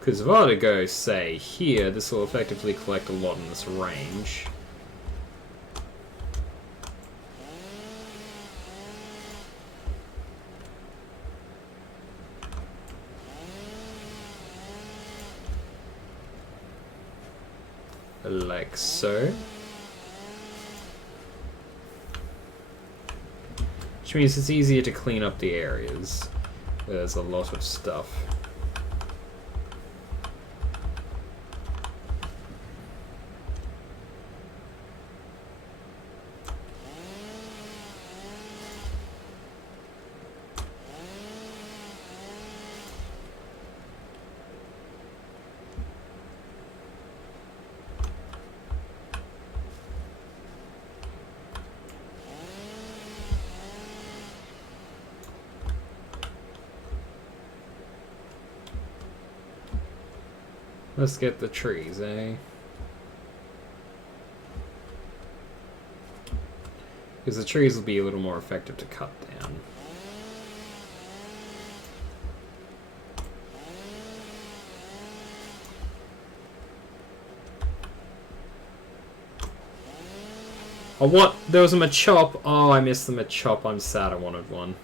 Because if I were to go, say, here, this will effectively collect a lot in this range. Like so. Which means it's easier to clean up the areas where there's a lot of stuff. Let's get the trees, eh? Because the trees will be a little more effective to cut down. Oh, what? There was a Machop. Oh, I missed the Machop. I'm sad. I wanted one.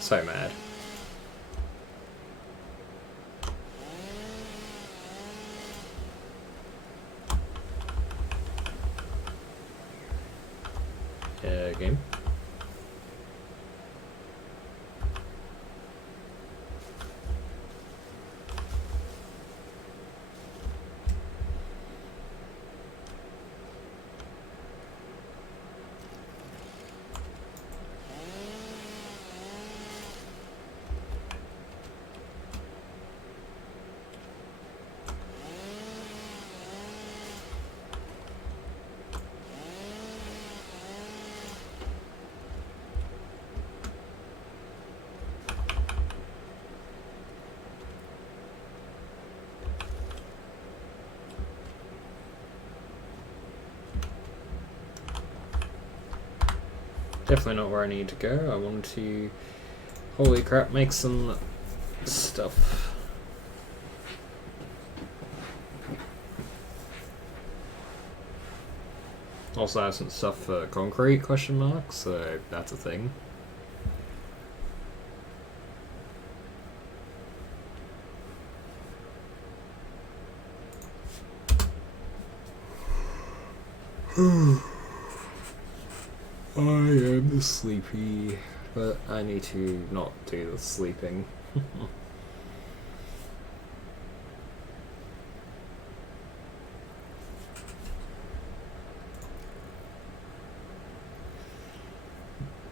So mad. Game. definitely not where I need to go. I wanted to, holy crap, make some stuff. Also have some stuff for concrete, question mark, so that's a thing. I am sleepy, but I need to not do the sleeping.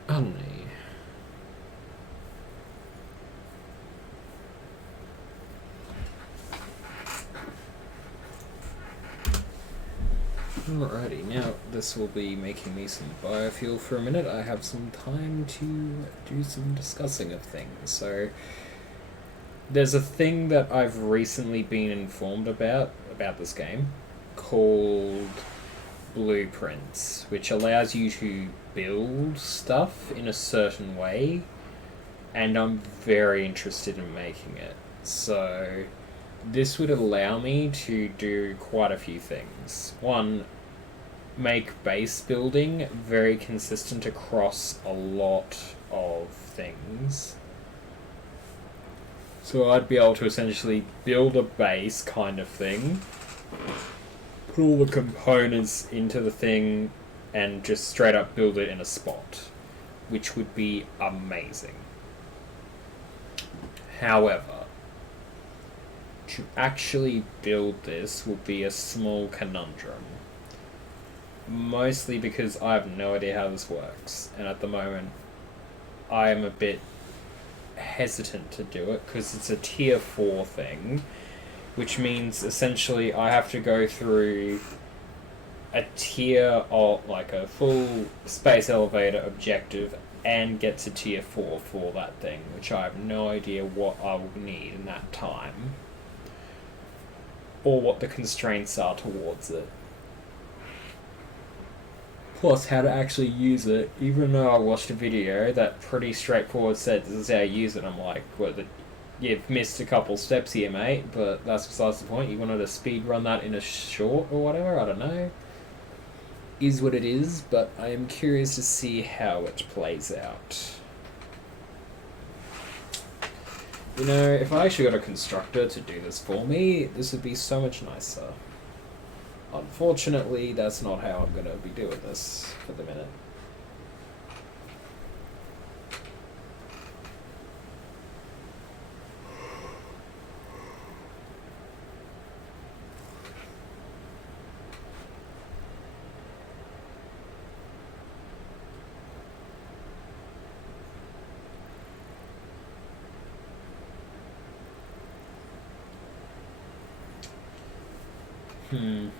Honey. Alrighty, now this will be making me some biofuel for a minute. I have some time to do some discussing of things. So, there's a thing that I've recently been informed about this game called blueprints, which allows you to build stuff in a certain way, and I'm very interested in making it. So, this would allow me to do quite a few things. One, make base building very consistent across a lot of things. So I'd be able to essentially build a base kind of thing, put all the components into the thing, and just straight up build it in a spot, which would be amazing. However, to actually build this will be a small conundrum. Mostly because I have no idea how this works, and at the moment I am a bit hesitant to do it because it's a tier 4 thing, which means essentially I have to go through a tier of like a full space elevator objective and get to tier 4 for that thing, which I have no idea what I will need in that time or what the constraints are towards it. Plus, how to actually use it, even though I watched a video that pretty straightforward said this is how you use it. I'm like, well, you've missed a couple steps here, mate, but that's besides the point. You wanted to speed run that in a short or whatever, I don't know. Is what it is, but I am curious to see how it plays out. You know, if I actually got a constructor to do this for me, this would be so much nicer. Unfortunately, that's not how I'm going to be doing this for the minute.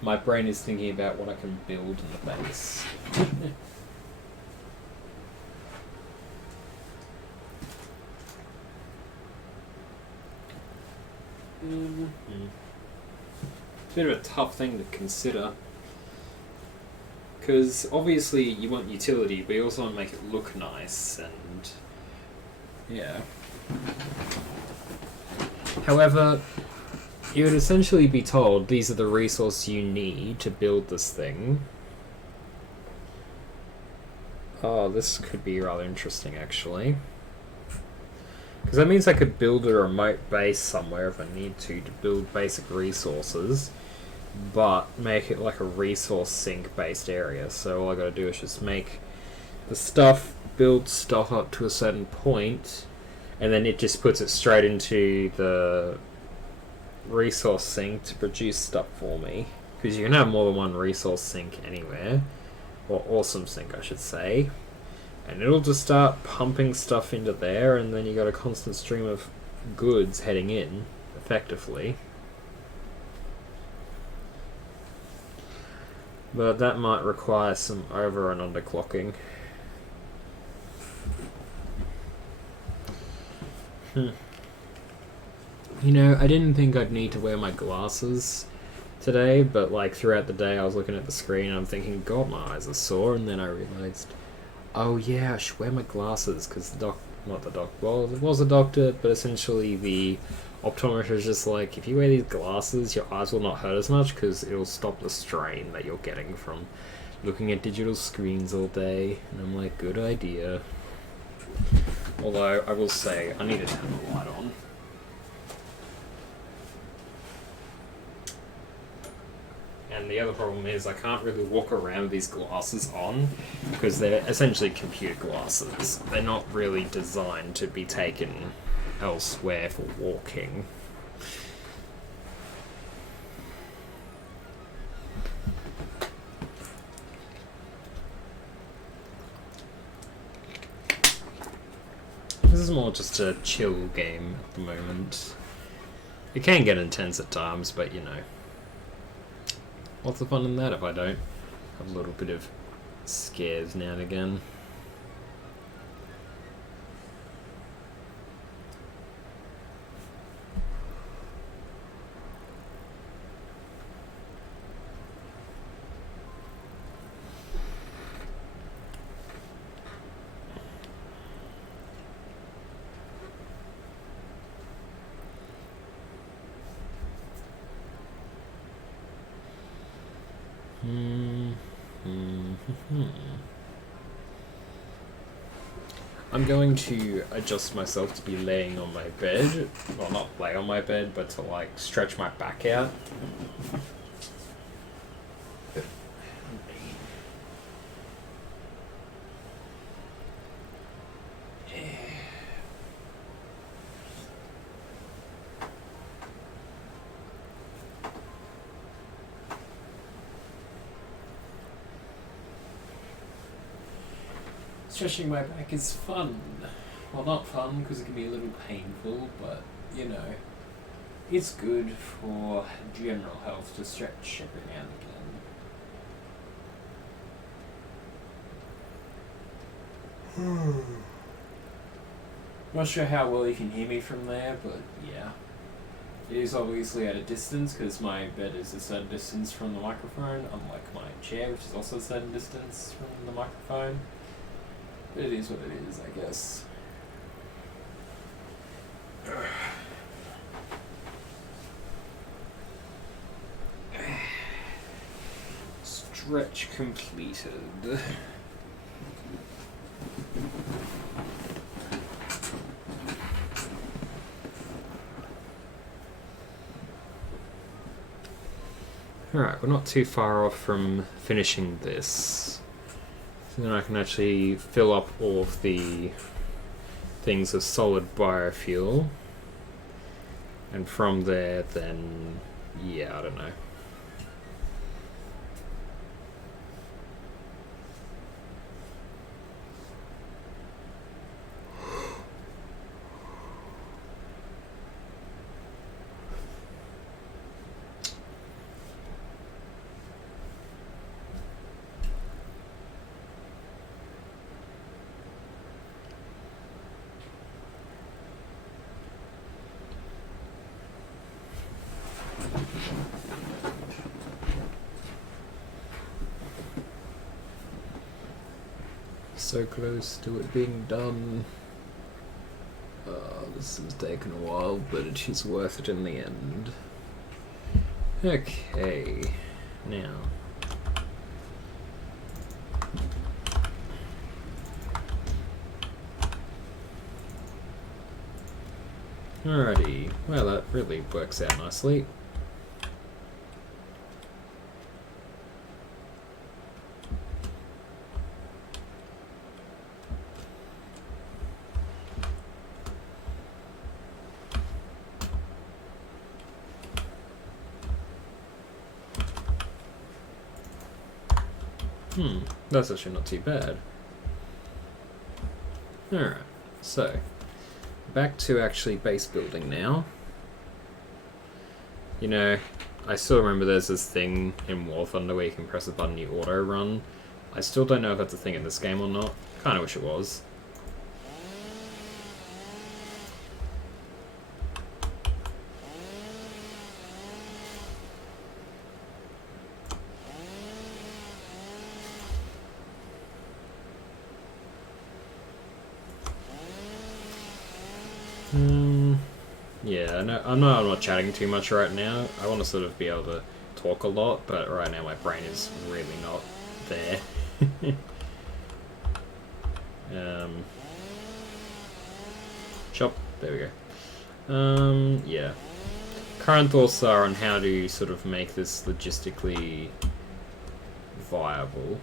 My brain is thinking about what I can build in the base. It's a bit of a tough thing to consider. Because obviously you want utility, but you also want to make it look nice, and yeah. However, you would essentially be told these are the resources you need to build this thing. Oh, this could be rather interesting, actually. Because that means I could build a remote base somewhere if I need to build basic resources, but make it like a resource sink based area. So all I gotta do is just make the stuff, build stuff up to a certain point, and then it just puts it straight into the resource sink to produce stuff for me, because you can have more than one resource sink anywhere, or awesome sink I should say, and it'll just start pumping stuff into there, and then you got a constant stream of goods heading in effectively. But that might require some over and underclocking. You know, I didn't think I'd need to wear my glasses today, but like throughout the day I was looking at the screen and I'm thinking, God, my eyes are sore, and then I realised Oh yeah, I should wear my glasses because not the doc, well, it was a doctor, but essentially the optometrist is just like, if you wear these glasses, your eyes will not hurt as much because it'll stop the strain that you're getting from looking at digital screens all day. And I'm like, good idea. Although I will say, I need to turn the light on. And the other problem is I can't really walk around with these glasses on because they're essentially computer glasses. They're not really designed to be taken elsewhere for walking. This is more just a chill game at the moment. It can get intense at times, but you know. What's the fun in that if I don't have a little bit of scares now and again? I'm going to adjust myself to be laying on my bed. Well, not lay on my bed, but to like stretch my back out. Stretching my back is fun. Well, not fun because it can be a little painful, but you know, it's good for general health to stretch every now and again. Not sure how well you can hear me from there, but yeah. It is obviously at a distance because my bed is a certain distance from the microphone, unlike my chair, which is also a certain distance from the microphone. But it is what it is, I guess. Stretch completed. Alright, we're not too far off from finishing this. So then I can actually fill up all of the things with solid biofuel. And from there, then, yeah, I don't know. So close to it being done. This has taken a while, but it is worth it in the end. Okay, now. Alrighty, well that really works out nicely. That's actually not too bad. Alright, so back to actually base building now. You know, I still remember there's this thing in War Thunder where you can press a button, you auto run. I still don't know if that's a thing in this game or not. Kinda wish it was. Yeah, no, I'm not chatting too much right now. I want to sort of be able to talk a lot, but right now my brain is really not there. Chop. There we go. Yeah. Current thoughts are on how to sort of make this logistically viable.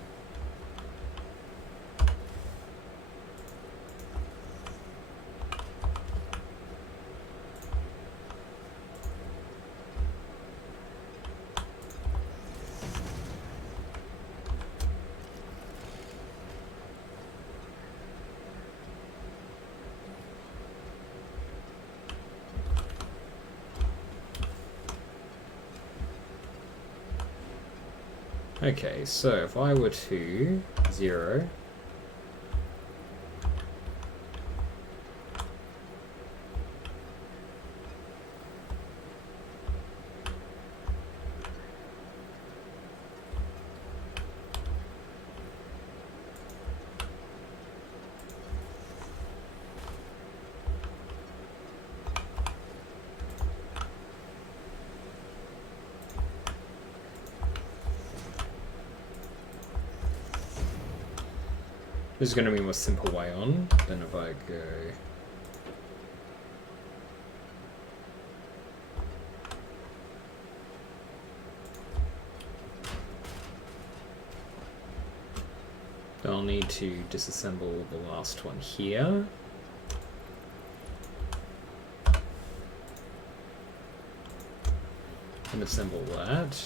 Okay, so if I were to 0, this is going to be a more simple way on than if I go. I'll need to disassemble the last one here. And assemble that.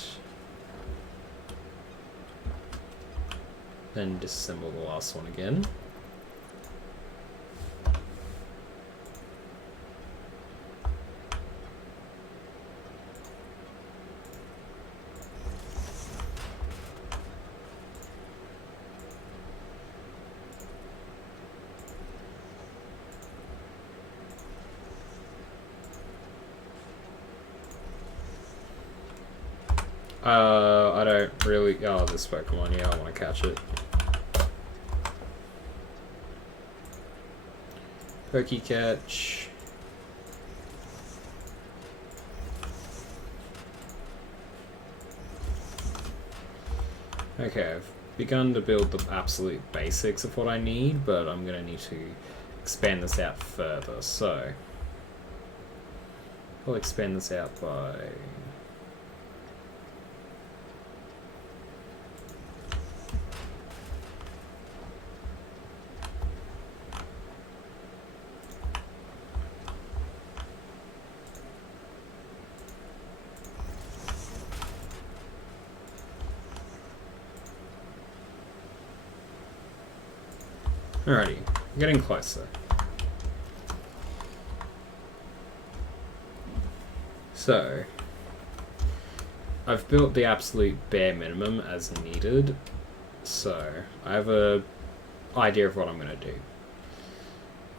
Then disassemble the last one again. I don't really... Oh, this Pokemon, yeah, I want to catch it. Catch. Okay, I've begun to build the absolute basics of what I need, but I'm going to need to expand this out further, so... I'll expand this out by... Alrighty, getting closer. So, I've built the absolute bare minimum as needed, so I have a idea of what I'm going to do.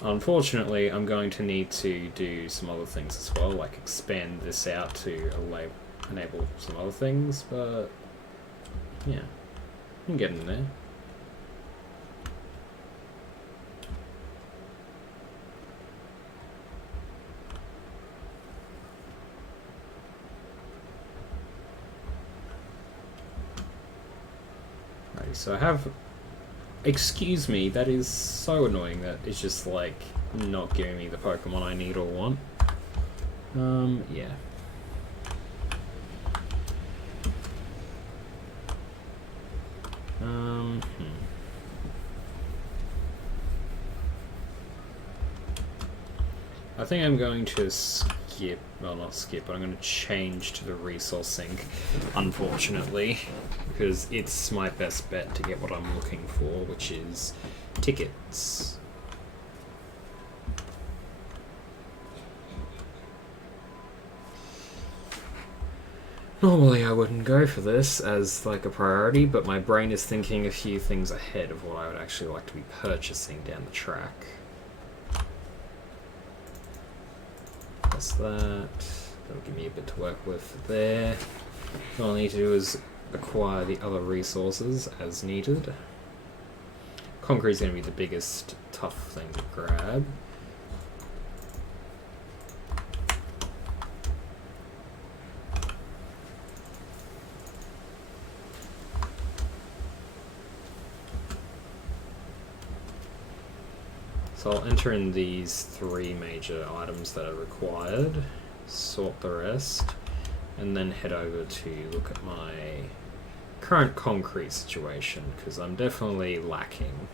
Unfortunately, I'm going to need to do some other things as well, like expand this out to enable some other things, but yeah, I'm getting there. So I have... Excuse me, that is so annoying that it's just like not giving me the Pokemon I need or want. Yeah. I think I'm going to skip, well not skip, but I'm going to change to the resource sink, unfortunately, because it's my best bet to get what I'm looking for, which is tickets. Normally I wouldn't go for this as like a priority, but my brain is thinking a few things ahead of what I would actually like to be purchasing down the track. That's that. That'll give me a bit to work with there. All I need to do is acquire the other resources as needed. Concrete is going to be the biggest tough thing to grab. So I'll enter in these 3 major items that are required, sort the rest, and then head over to look at my current concrete situation, because I'm definitely lacking.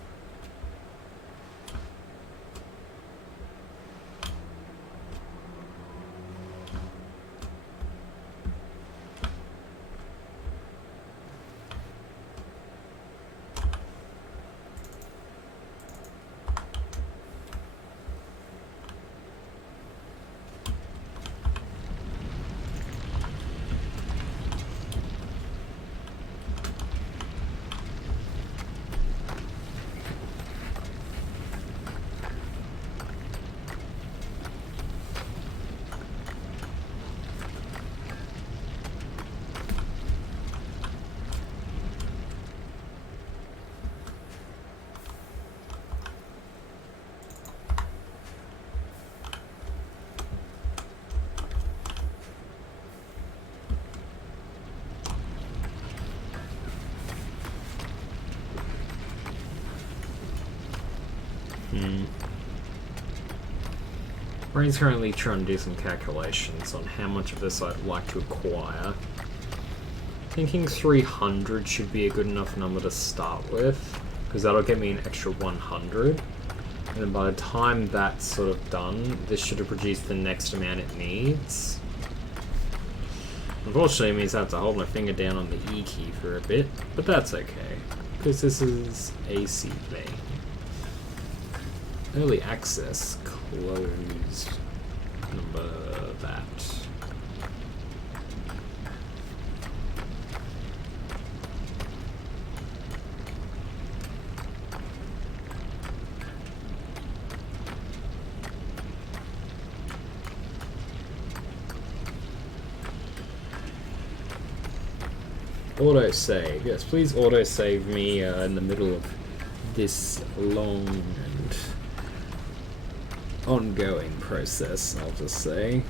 Brain's currently trying to do some calculations on how much of this I'd like to acquire. Thinking 300 should be a good enough number to start with, because that'll get me an extra 100. And then by the time that's sort of done, this should have produced the next amount it needs. Unfortunately, it means I have to hold my finger down on the E key for a bit, but that's okay, because this is AC thing. Early access closed. Number that. Autosave. Yes, please autosave me in the middle of this long and ongoing process, I'll just say.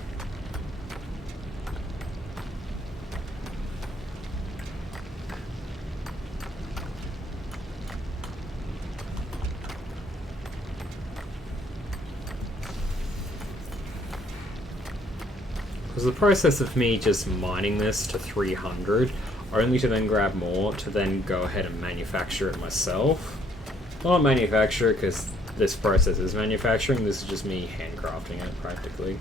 Because the process of me just mining this to 300, only to then grab more, to then go ahead and manufacture it myself. Well, not manufacture it, because this process is manufacturing, this is just me handcrafting it, practically.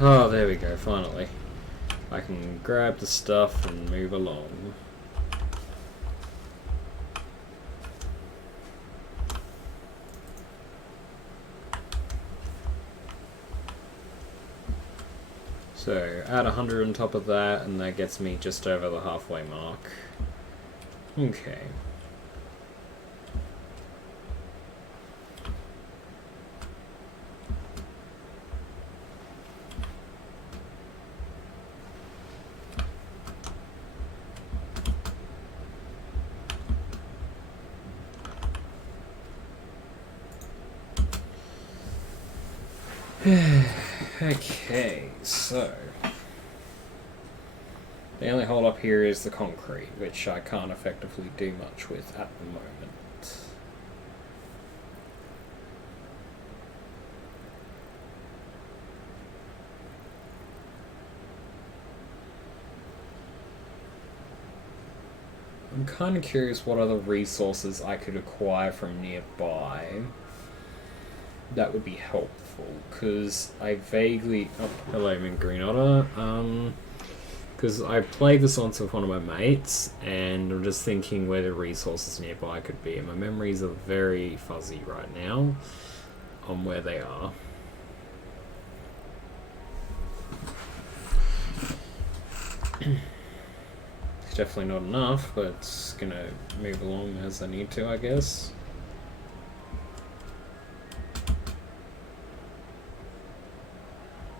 Oh, there we go, finally. I can grab the stuff and move along. So, add 100 on top of that, and that gets me just over the halfway mark. Okay. Okay, so the only hold up here is the concrete, which I can't effectively do much with at the moment. I'm kind of curious what other resources I could acquire from nearby that would be helpful, because I vaguely... Oh, hello, I'm in Green Otter. Because I played this once with one of my mates, and I'm just thinking where the resources nearby could be, and my memories are very fuzzy right now on where they are. It's definitely not enough, but it's gonna move along as I need to, I guess.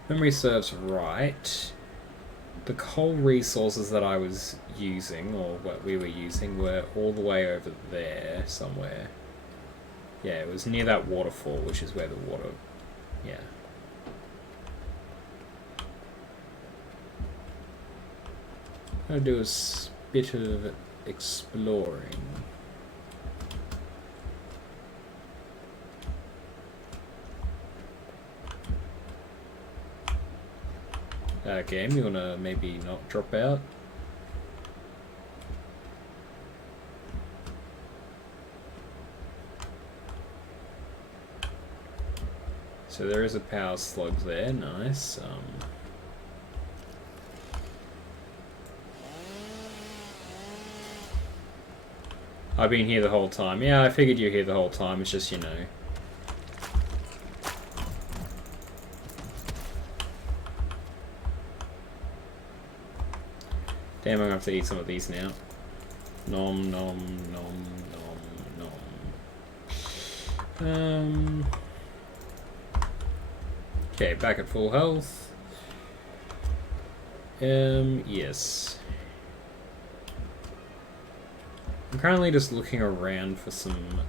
memory serves right, the coal resources that I was using, or what we were using, were all the way over there somewhere. Yeah, it was near that waterfall, which is where the water... Yeah. I'll do a bit of exploring. Game, you wanna maybe not drop out? So there is a power slug there, nice. I've been here the whole time. Yeah, I figured you're here the whole time, it's just, you know. Damn, I'm gonna have to eat some of these now. Nom nom nom nom nom. Okay, back at full health. Yes. I'm currently just looking around for some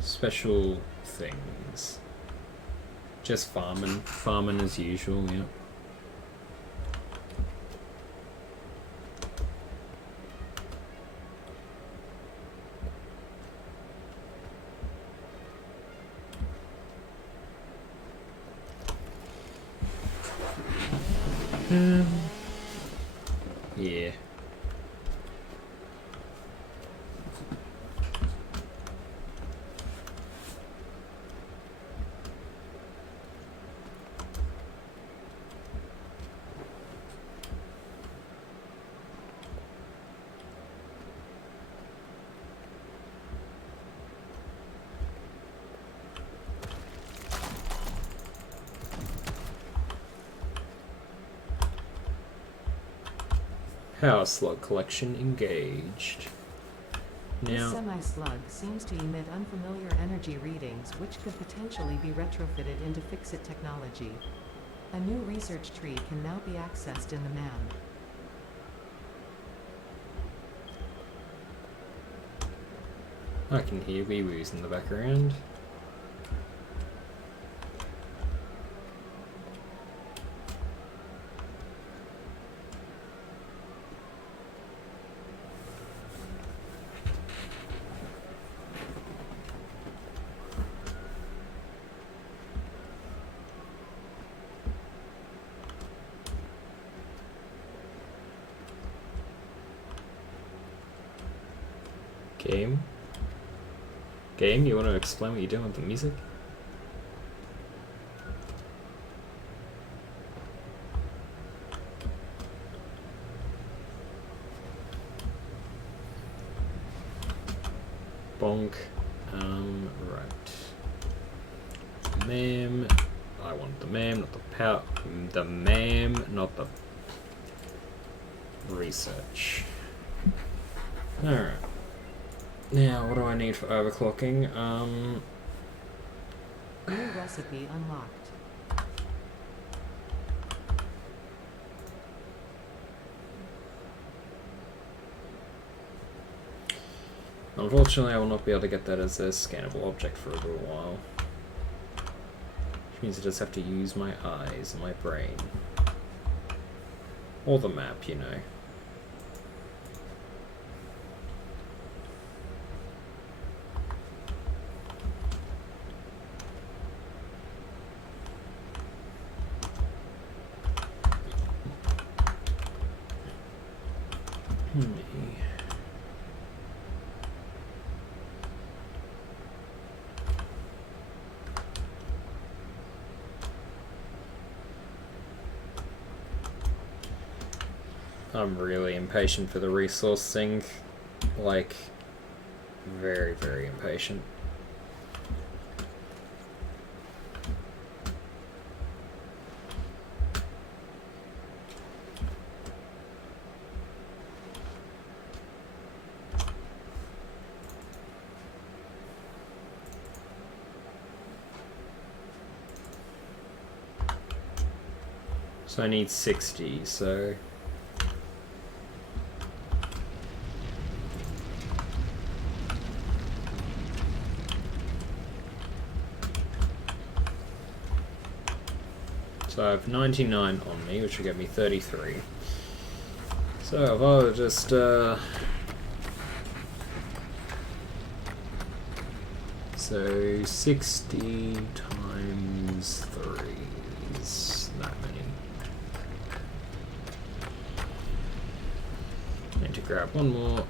special things. Just farming as usual, yeah. Yeah. Power slug collection engaged. This Now, semi-slug seems to emit unfamiliar energy readings which could potentially be retrofitted into fix-it technology. A new research tree can now be accessed in the MAM. I can hear wee-woos in the background. Game, you want to explain what you're doing with the music? Bonk. Right. MAM. I want the MAM, not the power. The MAM, not the research. Alright. Now, what do I need for overclocking? New recipe unlocked. Unfortunately, I will not be able to get that as a scannable object for a little while. Which means I just have to use my eyes and my brain. Or the map, you know. I'm really impatient for the resource sink. Like, very, very impatient. So I need 60, so... So I have 99 on me, which will get me 33. So if I were just, so 60 times 3 is that many. Need to grab one more.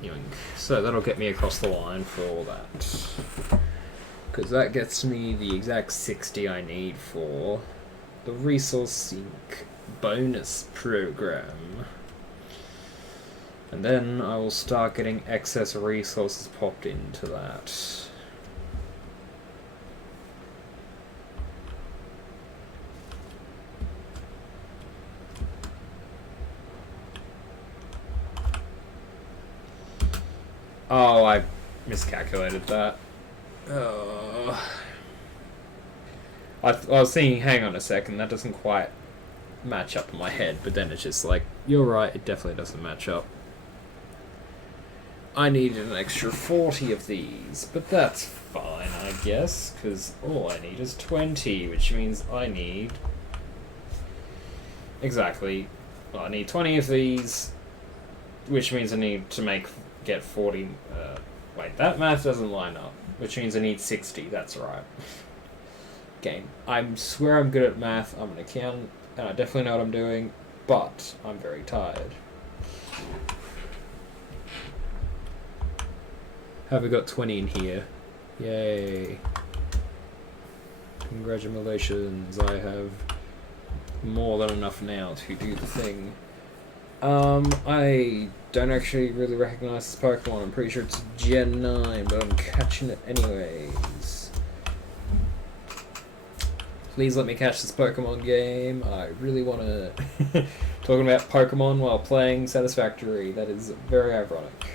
Yoink. So that'll get me across the line for all that. Because that gets me the exact 60 I need for the Resource Sync bonus program. And then I will start getting excess resources popped into that. Oh, I miscalculated that. Oh. I was thinking, hang on a second, that doesn't quite match up in my head, but then it's just like, you're right, it definitely doesn't match up. I needed an extra 40 of these, but that's fine, I guess, because all I need is 20, which means I need... Exactly. Well, I need 20 of these, which means I need to get 40... wait, that math doesn't line up, which means I need 60, that's right. Game. I swear I'm good at math, I'm an accountant, and I definitely know what I'm doing, but I'm very tired. Have we got 20 in here? Yay. Congratulations, I have more than enough now to do the thing. I don't actually really recognize this Pokemon. I'm pretty sure it's Gen 9, but I'm catching it anyways. Please let me catch this Pokemon game. I really want to... Talking about Pokemon while playing Satisfactory. That is very ironic.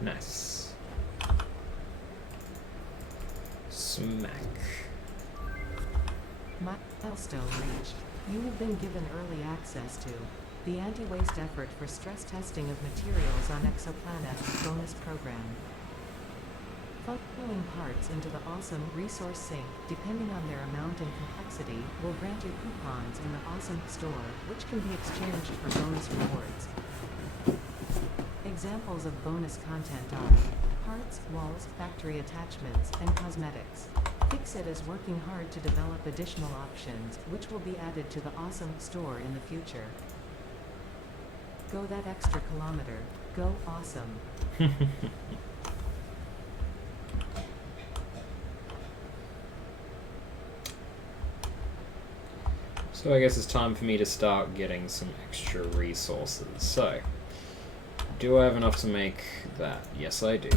Nice. Smack. Milestone reached. You have been given early access to the anti-waste effort for stress testing of materials on exoplanets bonus program. Funneling parts into the awesome resource sink, depending on their amount and complexity, will grant you coupons in the awesome store, which can be exchanged for bonus rewards. Examples of bonus content are parts, walls, factory attachments, and cosmetics. Fixit is working hard to develop additional options, which will be added to the awesome store in the future. Go that extra kilometer. Go awesome. So I guess it's time for me to start getting some extra resources. So, do I have enough to make that? Yes, I do.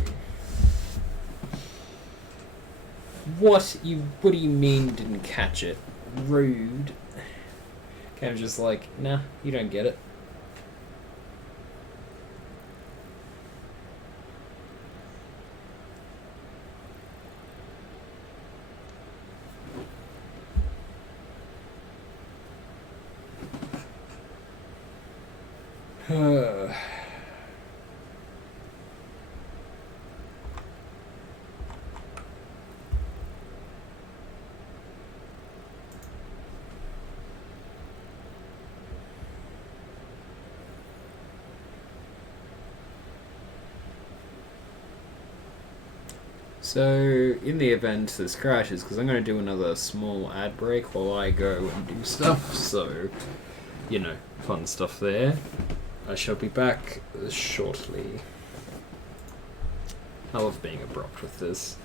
What do you mean didn't catch it? Rude. Kind of just like, nah, you don't get it. So, in the event this crashes, because I'm going to do another small ad break while I go and do stuff, so, you know, fun stuff there. I shall be back shortly. I love being abrupt with this.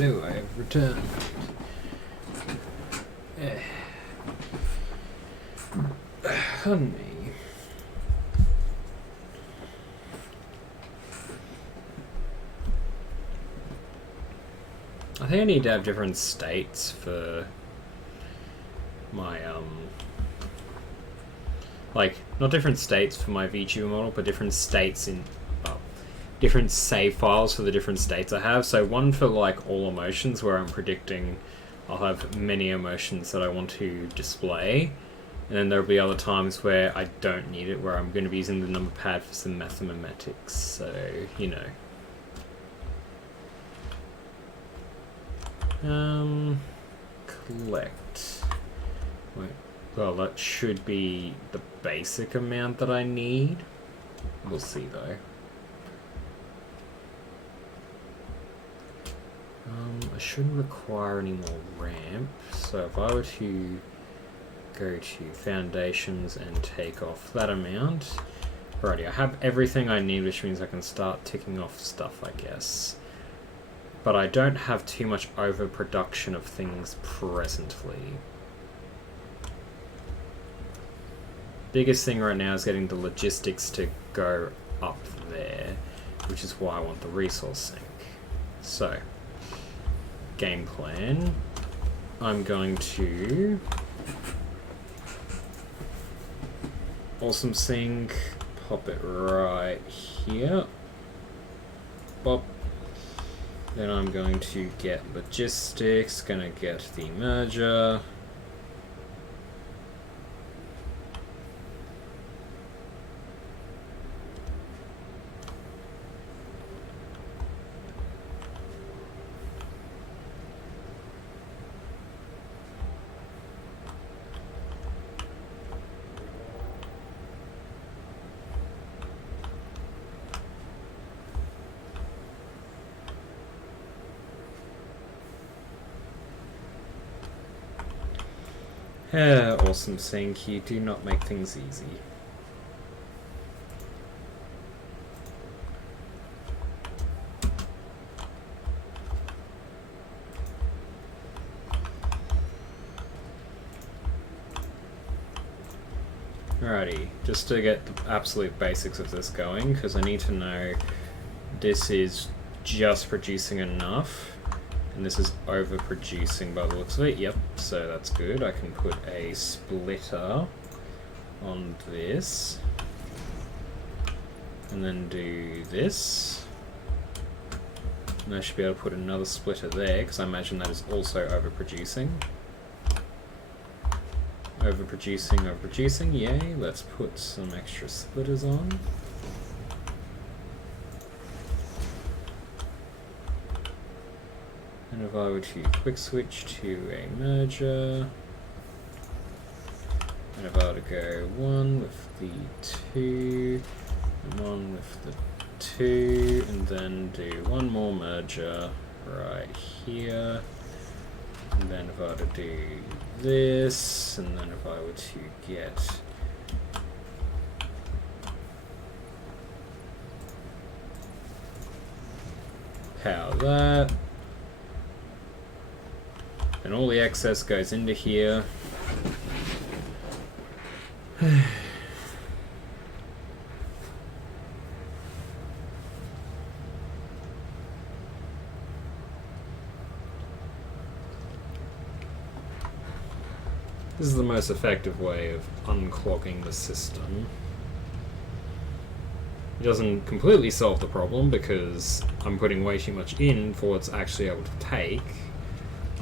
Hello, I have returned. Honey. I think I need to have different states for my, like, not different states for my VTuber model, but different states in, different save files for the different states I have. So one for, like, all emotions, where I'm predicting I'll have many emotions that I want to display. And then there'll be other times where I don't need it, where I'm going to be using the number pad for some mathematics. So, you know. Collect. Wait. Well, that should be the basic amount that I need. We'll see, though. I shouldn't require any more ramp. So if I were to go to foundations and take off that amount. Alrighty, I have everything I need, which means I can start ticking off stuff, I guess. But I don't have too much overproduction of things presently. Biggest thing right now is getting the logistics to go up there, which is why I want the resource sink. So, game plan. I'm going to awesome sink, pop it right here. Bop. Then I'm going to get logistics, gonna get the merger. Awesome sync, you do not make things easy. Alrighty, just to get the absolute basics of this going, because I need to know this is just producing enough. And this is overproducing by the looks of it. Yep, so that's good. I can put a splitter on this. And then do this. And I should be able to put another splitter there, because I imagine that is also overproducing. Overproducing, yay. Let's put some extra splitters on. And if I were to quick switch to a merger, and if I were to go 1 with the 2, and 1 with the 2, and then do one more merger right here, and then if I were to do this, and then if I were to get power that, and all the excess goes into here. This is the most effective way of unclogging the system. It doesn't completely solve the problem because I'm putting way too much in for what's actually able to take.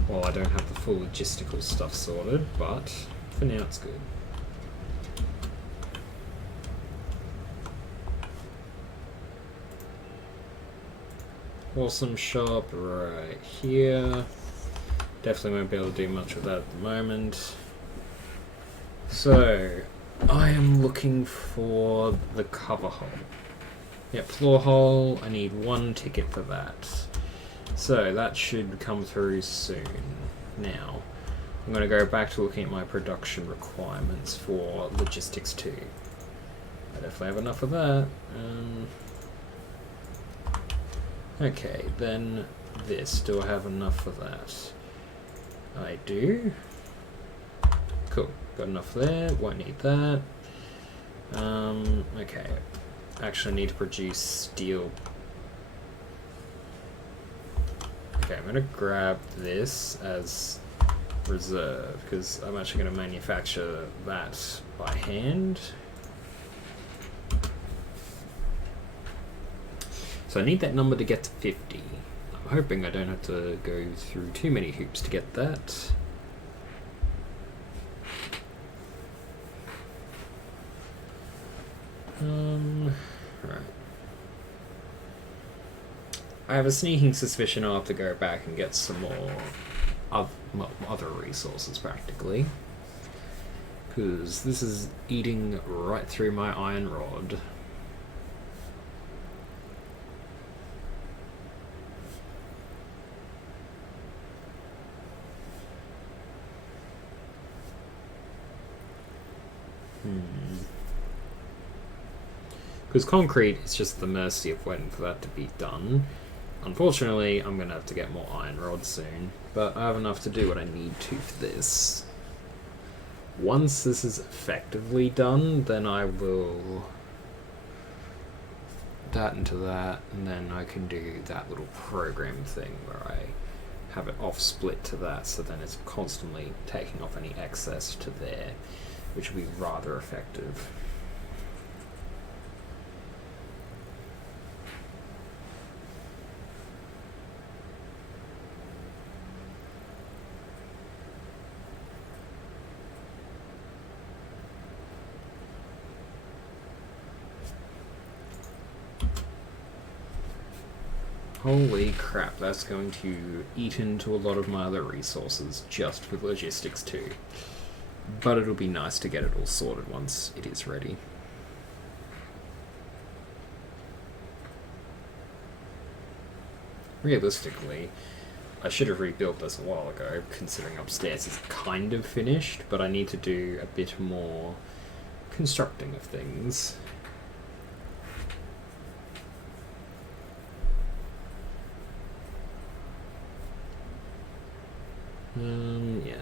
Well, I don't have the full logistical stuff sorted, but for now it's good. Awesome shop right here. Definitely won't be able to do much with that at the moment. So, I am looking for the cover hole. Yep, floor hole. I need 1 ticket for that. So that should come through soon. Now, I'm going to go back to looking at my production requirements for logistics 2. I definitely have enough of that. Okay, then this. Do I have enough for that? I do. Cool. Got enough there. Won't need that. Okay. Actually, I need to produce steel. Okay, I'm gonna grab this as reserve because I'm actually gonna manufacture that by hand. So I need that number to get to 50. I'm hoping I don't have to go through too many hoops to get that. Right. I have a sneaking suspicion I'll have to go back and get some more other resources practically. Because this is eating right through my iron rod. Because concrete is just the mercy of waiting for that to be done. Unfortunately, I'm going to have to get more iron rods soon, but I have enough to do what I need to for this. Once this is effectively done, then I will that into that, and then I can do that little program thing where I have it off split to that, so then it's constantly taking off any excess to there, which will be rather effective. Holy crap, that's going to eat into a lot of my other resources just with logistics too. But it'll be nice to get it all sorted once it is ready. Realistically, I should have rebuilt this a while ago, considering upstairs is kind of finished, but I need to do a bit more constructing of things. Yeah.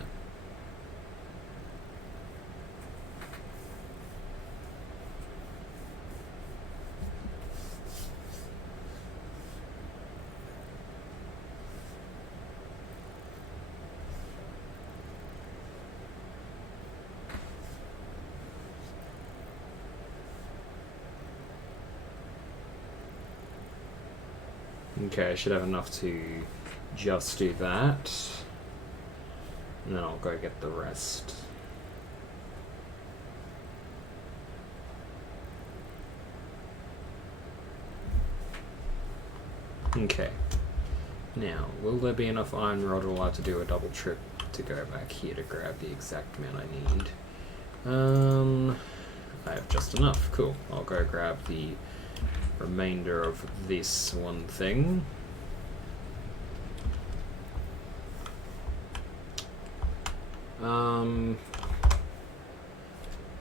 Okay, I should have enough to just do that. And then I'll go get the rest. Okay. Now, will there be enough iron rod, or will I have to do a double trip to go back here to grab the exact amount I need? I have just enough. Cool. I'll go grab the remainder of this one thing.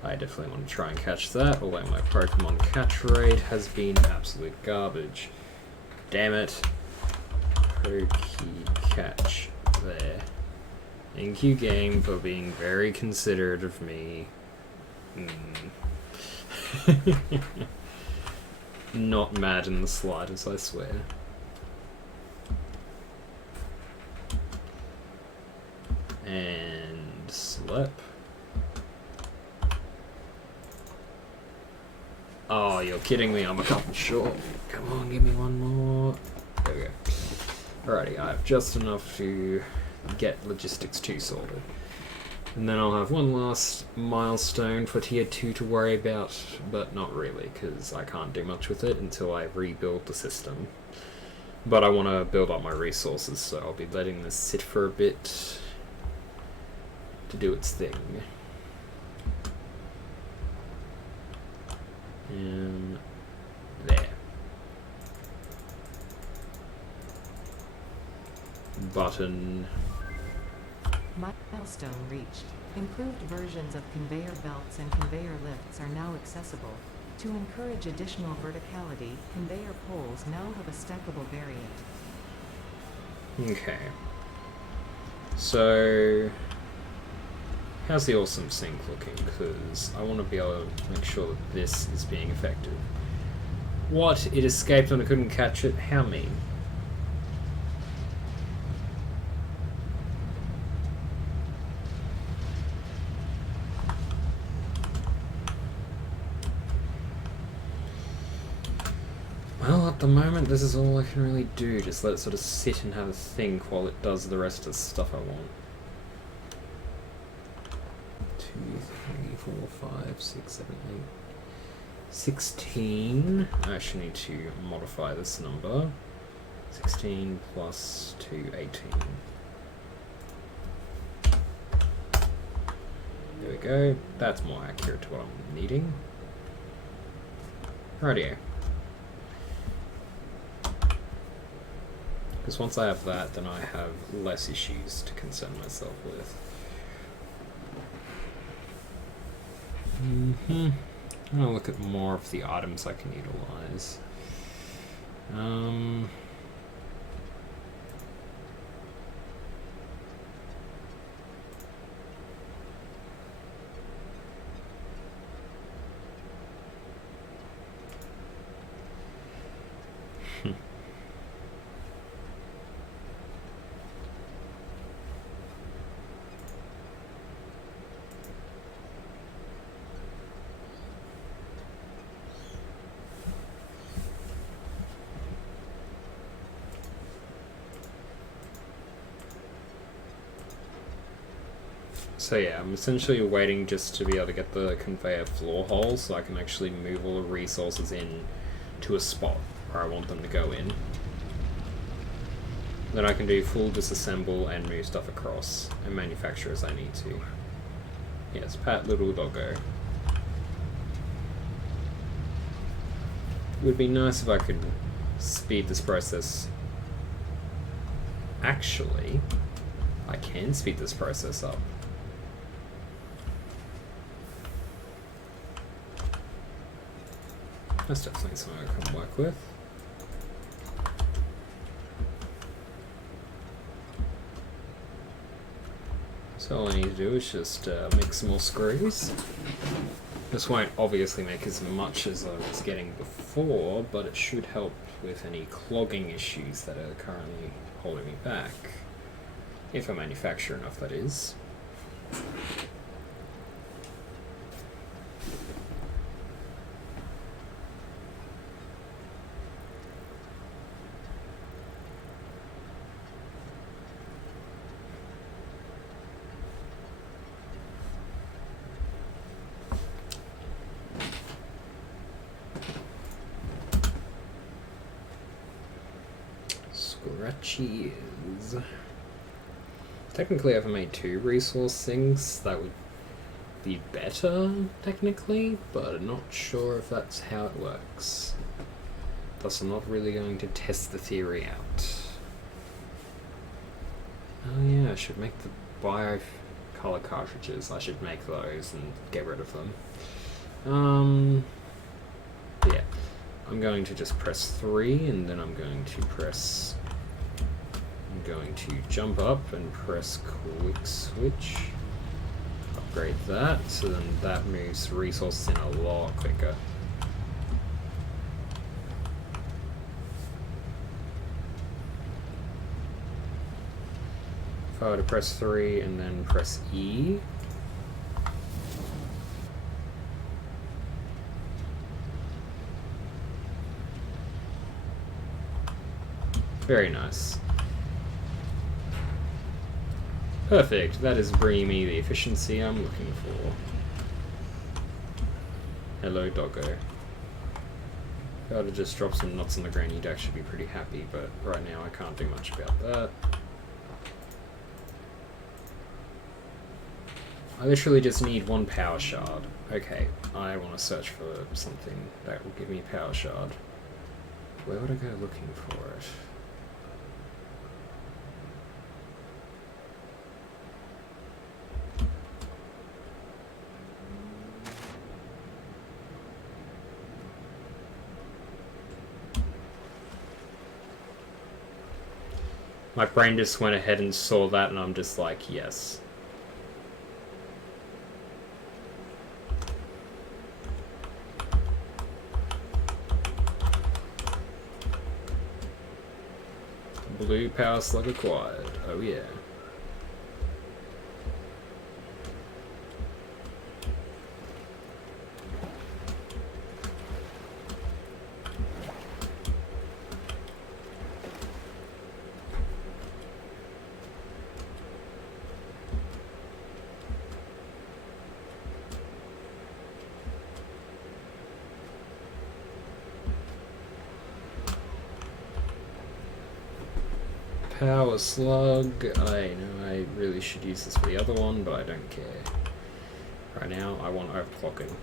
I definitely want to try and catch that, although my Pokemon catch rate has been absolute garbage. Damn it. Catch there. Thank you, game, for being very considerate of me. Not mad in the slightest, I swear. And slip. Oh, you're kidding me, I'm a couple short. Come on, give me one more. There we go. Alrighty, I have just enough to get logistics 2 sorted. And then I'll have one last milestone for tier 2 to worry about, but not really, because I can't do much with it until I rebuild the system. But I want to build up my resources, so I'll be letting this sit for a bit to do its thing. And there. Button. Milestone reached. Improved versions of conveyor belts and conveyor lifts are now accessible. To encourage additional verticality, conveyor poles now have a stackable variant. Okay. So, how's the awesome sync looking? Because I want to be able to make sure that this is being effective. What? It escaped and I couldn't catch it? How mean? Well, at the moment, this is all I can really do. Just let it sort of sit and have a think while it does the rest of the stuff I want. 2, 3, 4, 5, 6, 7, 8, 16. I actually need to modify this number. 16 plus 2, 18. There we go. That's more accurate to what I'm needing. Rightio. Because once I have that, then I have less issues to concern myself with. I'm gonna look at more of the items I can utilize. So yeah, I'm essentially waiting just to be able to get the conveyor floor hole so I can actually move all the resources in to a spot where I want them to go in. Then I can do full disassemble and move stuff across and manufacture as I need to. Yes, pat little doggo. It would be nice if I could speed this process. Actually, I can speed this process up. That's definitely something I can work with. So all I need to do is just make some more screws. This won't obviously make as much as I was getting before, but it should help with any clogging issues that are currently holding me back. If I manufacture enough, that is. Scratchy is... Technically, if I made 2 resource sinks, that would be better, technically, but I'm not sure if that's how it works. Thus, I'm not really going to test the theory out. Oh yeah, I should make the bio-color cartridges. I should make those and get rid of them. Yeah. I'm going to just press 3, and then I'm going to jump up and press quick switch. Upgrade that, so then that moves resources in a lot quicker. If I were to press 3 and then press E, very nice. Perfect, that is bringing me the efficiency I'm looking for. Hello, doggo. If I were to just drop some nuts on the ground, you'd actually be pretty happy, but right now I can't do much about that. I literally just need 1 power shard. Okay, I want to search for something that will give me a power shard. Where would I go looking for it? My brain just went ahead and saw that, and I'm just like, yes. Blue power slug acquired. Oh yeah. Power slug. I know I really should use this for the other one, but I don't care. Right now, I want overclocking.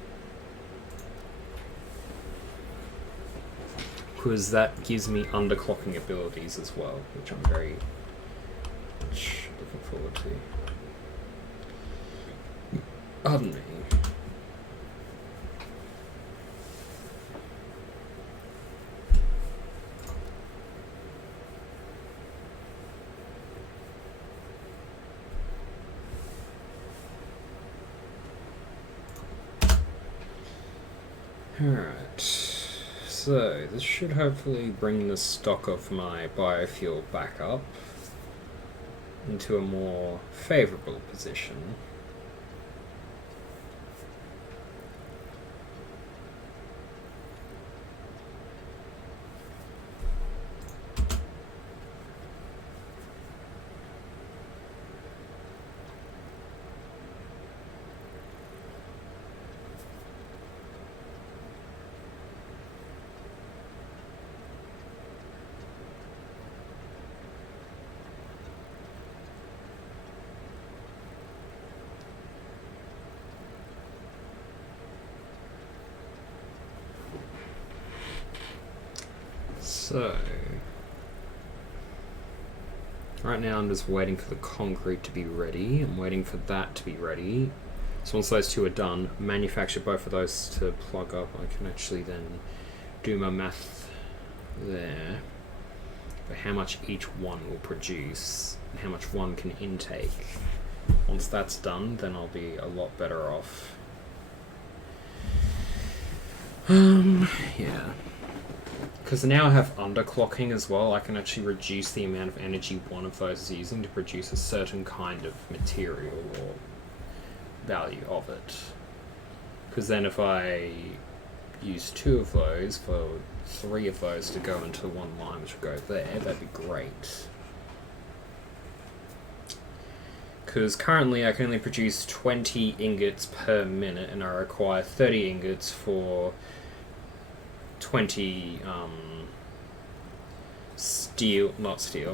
Because that gives me underclocking abilities as well, which I'm very much looking forward to. Pardon me. Alright, so this should hopefully bring the stock of my biofuel back up into a more favourable position. So, right now I'm just waiting for the concrete to be ready. I'm waiting for that to be ready. So once those two are done, manufacture both of those to plug up. I can actually then do my math there for how much each one will produce and how much one can intake. Once that's done, then I'll be a lot better off. Yeah. Because now I have underclocking as well, I can actually reduce the amount of energy one of those is using to produce a certain kind of material or value of it. Because then if I use 2 of those for 3 of those to go into one line which will go there, that'd be great. Because currently I can only produce 20 ingots per minute and I require 30 ingots for 20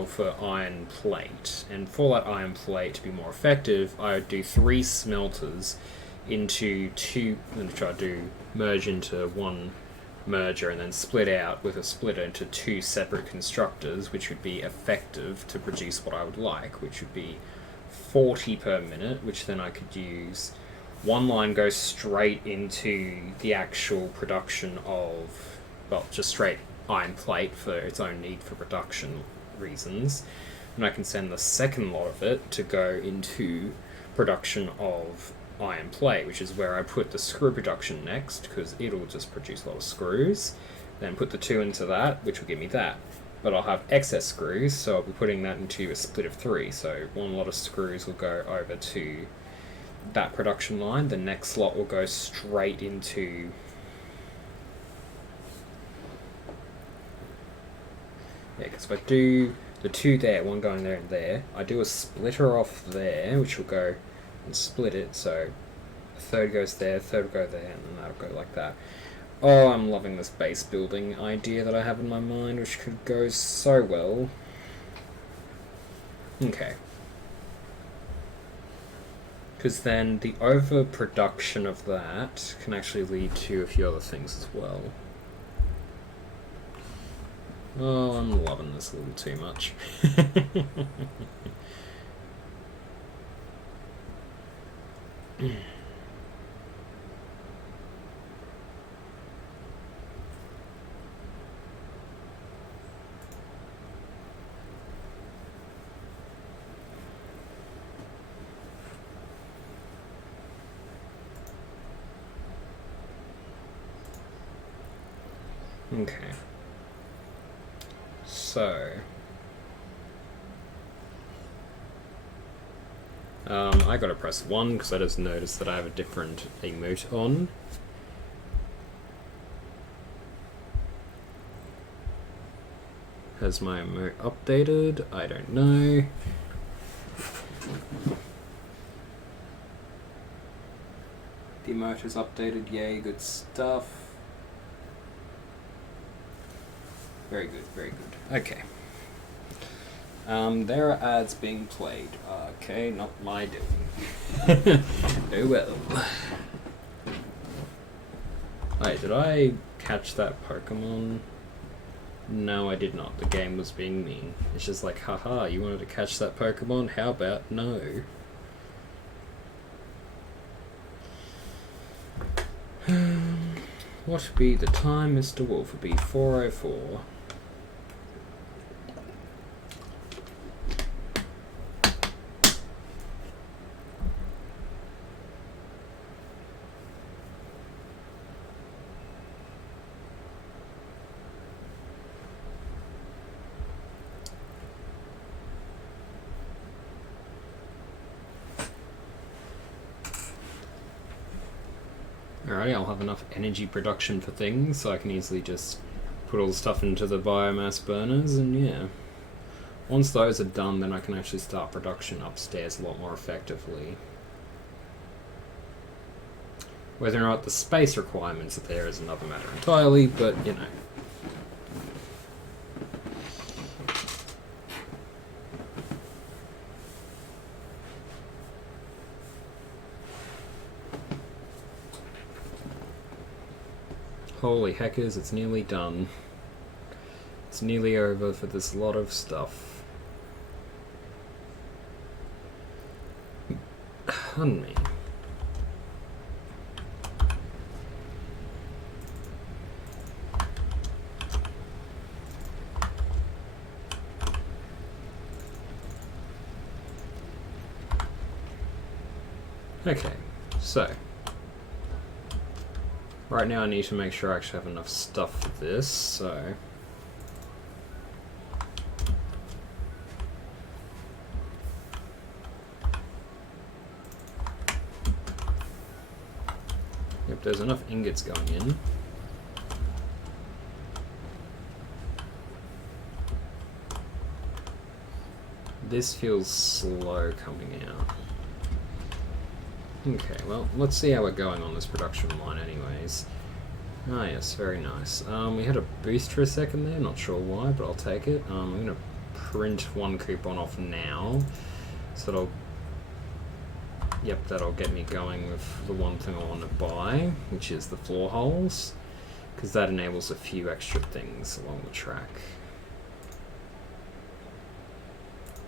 for iron plate. And for that iron plate to be more effective, I would do 3 smelters into 2, and try to merge into one merger and then split out with a splitter into 2 separate constructors, which would be effective to produce what I would like, which would be 40 per minute, which then I could use. One line goes straight into the actual production of, well, just straight iron plate for its own need for production reasons, and I can send the second lot of it to go into production of iron plate, which is where I put the screw production next, because it'll just produce a lot of screws, then put the 2 into that, which will give me that. But I'll have excess screws, so I'll be putting that into a split of 3, so one lot of screws will go over to that production line, the next lot will go straight into because if I do the 2 there, one going there and there, I do a splitter off there, which will go and split it, so a third goes there, third will go there, and then that'll go like that. Oh, I'm loving this base building idea that I have in my mind, which could go so well. Okay. Because then the overproduction of that can actually lead to a few other things as well. Oh, I'm loving this a little too much. Okay. So... I gotta press 1 because I just noticed that I have a different emote on. Has my emote updated? I don't know. The emote is updated, yay, good stuff. Very good, very good. Okay. There are ads being played. Okay, not my doing. Oh well. Wait, did I catch that Pokemon? No, I did not. The game was being mean. It's just like, haha, you wanted to catch that Pokemon? How about no? What be the time, Mr. Wolfie? 4:04. Alrighty, I'll have enough energy production for things, so I can easily just put all the stuff into the biomass burners, and yeah. Once those are done, then I can actually start production upstairs a lot more effectively. Whether or not the space requirements are there is another matter entirely, but you know. Holy heckers, it's nearly done. It's nearly over for this lot of stuff. On me. Okay, so right now I need to make sure I actually have enough stuff for this, so yep, there's enough ingots going in. This feels slow coming out. Okay, well, let's see how we're going on this production line anyways. Ah yes, very nice. We had a boost for a second there, not sure why, but I'll take it. I'm going to print one coupon off now, so that'll... Yep, that'll get me going with the one thing I want to buy, which is the floor holes, because that enables a few extra things along the track.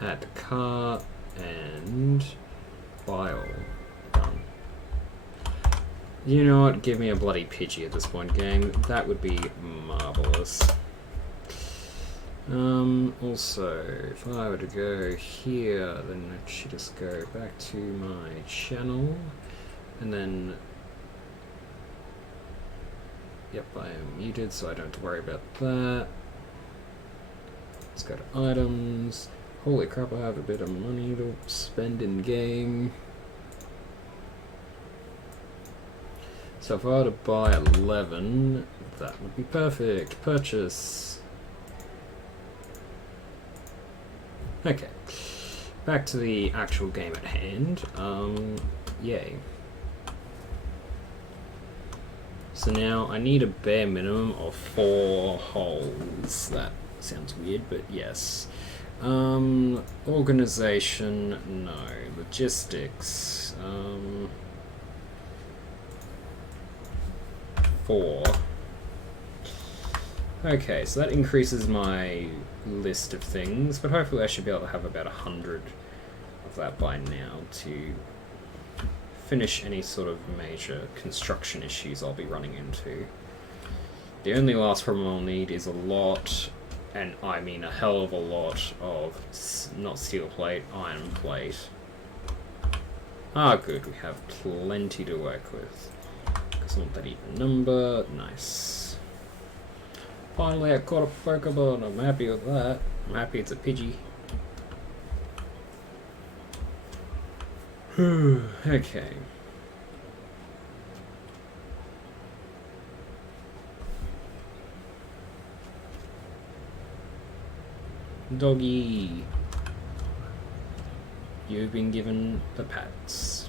Add to cart, and buy all. Done. You know what, give me a bloody Pidgey at this point, gang. That would be marvellous. Also, if I were to go here, then I should just go back to my channel, and then... Yep, I am muted, so I don't have to worry about that. Let's go to items. Holy crap, I have a bit of money to spend in game. So if I were to buy 11, that would be perfect. Purchase. Okay. Back to the actual game at hand. Yay. So now I need a bare minimum of 4 holes. That sounds weird, but yes. Organization, no. Logistics, 4. Okay, so that increases my list of things, but hopefully I should be able to have about 100 of that by now to finish any sort of major construction issues I'll be running into. The only last problem I'll need is a lot, and I mean a hell of a lot, of not steel plate, iron plate. Ah, good, we have plenty to work with. Because I want that even number, nice. Finally, I caught a Pokemon. I'm happy with that. I'm happy it's a Pidgey. Okay. Doggy. You've been given the pats.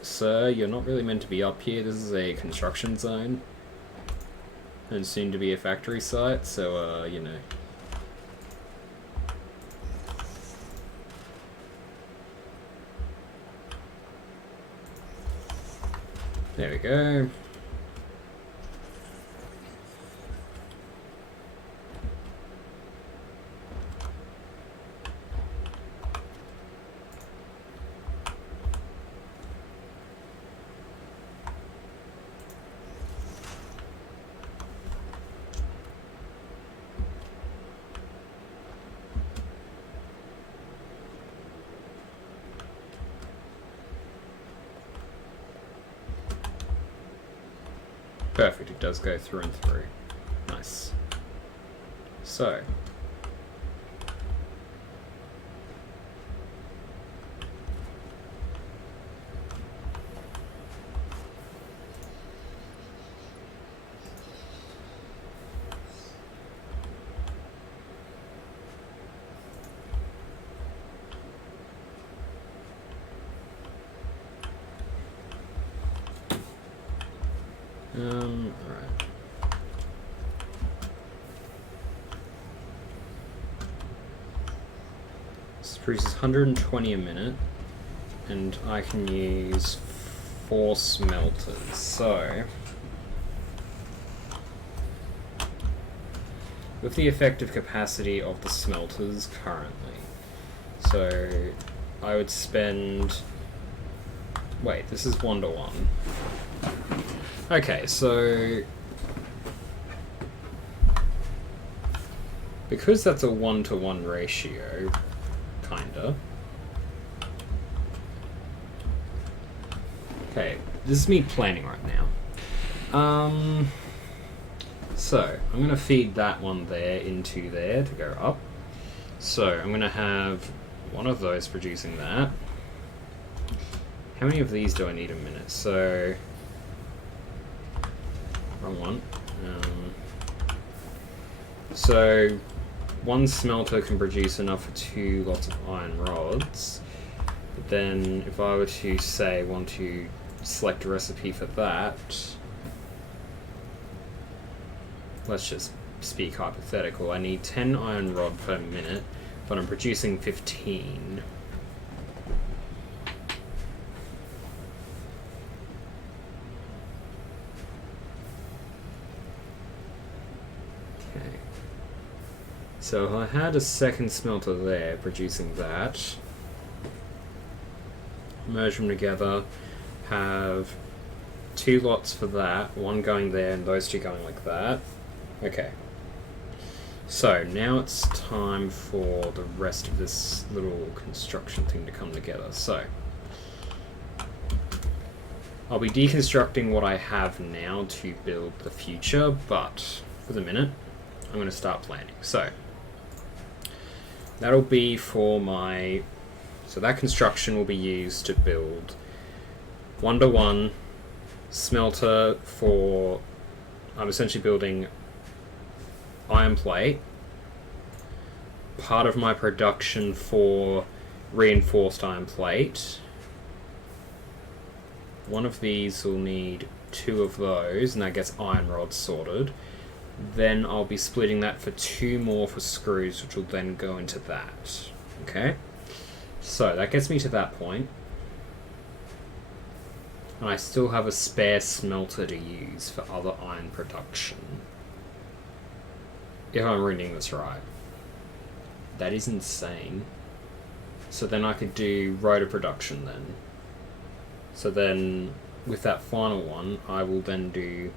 Sir, you're not really meant to be up here. This is a construction zone. And soon to be a factory site, so, you know. There we go. Perfect, it does go through and through. Nice. So. Alright. This produces 120 a minute, and I can use 4 smelters, so... with the effective capacity of the smelters currently, so I would spend... wait, this is 1-to-1. Okay, so because that's a 1-to-1 ratio, kinda. Okay, this is me planning right now. So I'm gonna feed that one there into there to go up. So I'm gonna have one of those producing that. How many of these do I need a minute? So wrong one. So one smelter can produce enough for 2 lots of iron rods. But then if I were to say want to select a recipe for that, let's just speak hypothetical. I need 10 iron rod per minute, but I'm producing 15. So if I had a second smelter there producing that, merge them together, have 2 lots for that, one going there and those 2 going like that. Okay. So now it's time for the rest of this little construction thing to come together. So I'll be deconstructing what I have now to build the future, but for the minute, I'm going to start planning. So that'll be for my... so that construction will be used to build 1-to-1 smelter for... I'm essentially building iron plate. Part of my production for reinforced iron plate. One of these will need 2 of those, and that gets iron rods sorted. Then I'll be splitting that for 2 more for screws, which will then go into that. Okay? So that gets me to that point. And I still have a spare smelter to use for other iron production. If I'm reading this right. That is insane. So then I could do rotor production then. So then, with that final one, I will then do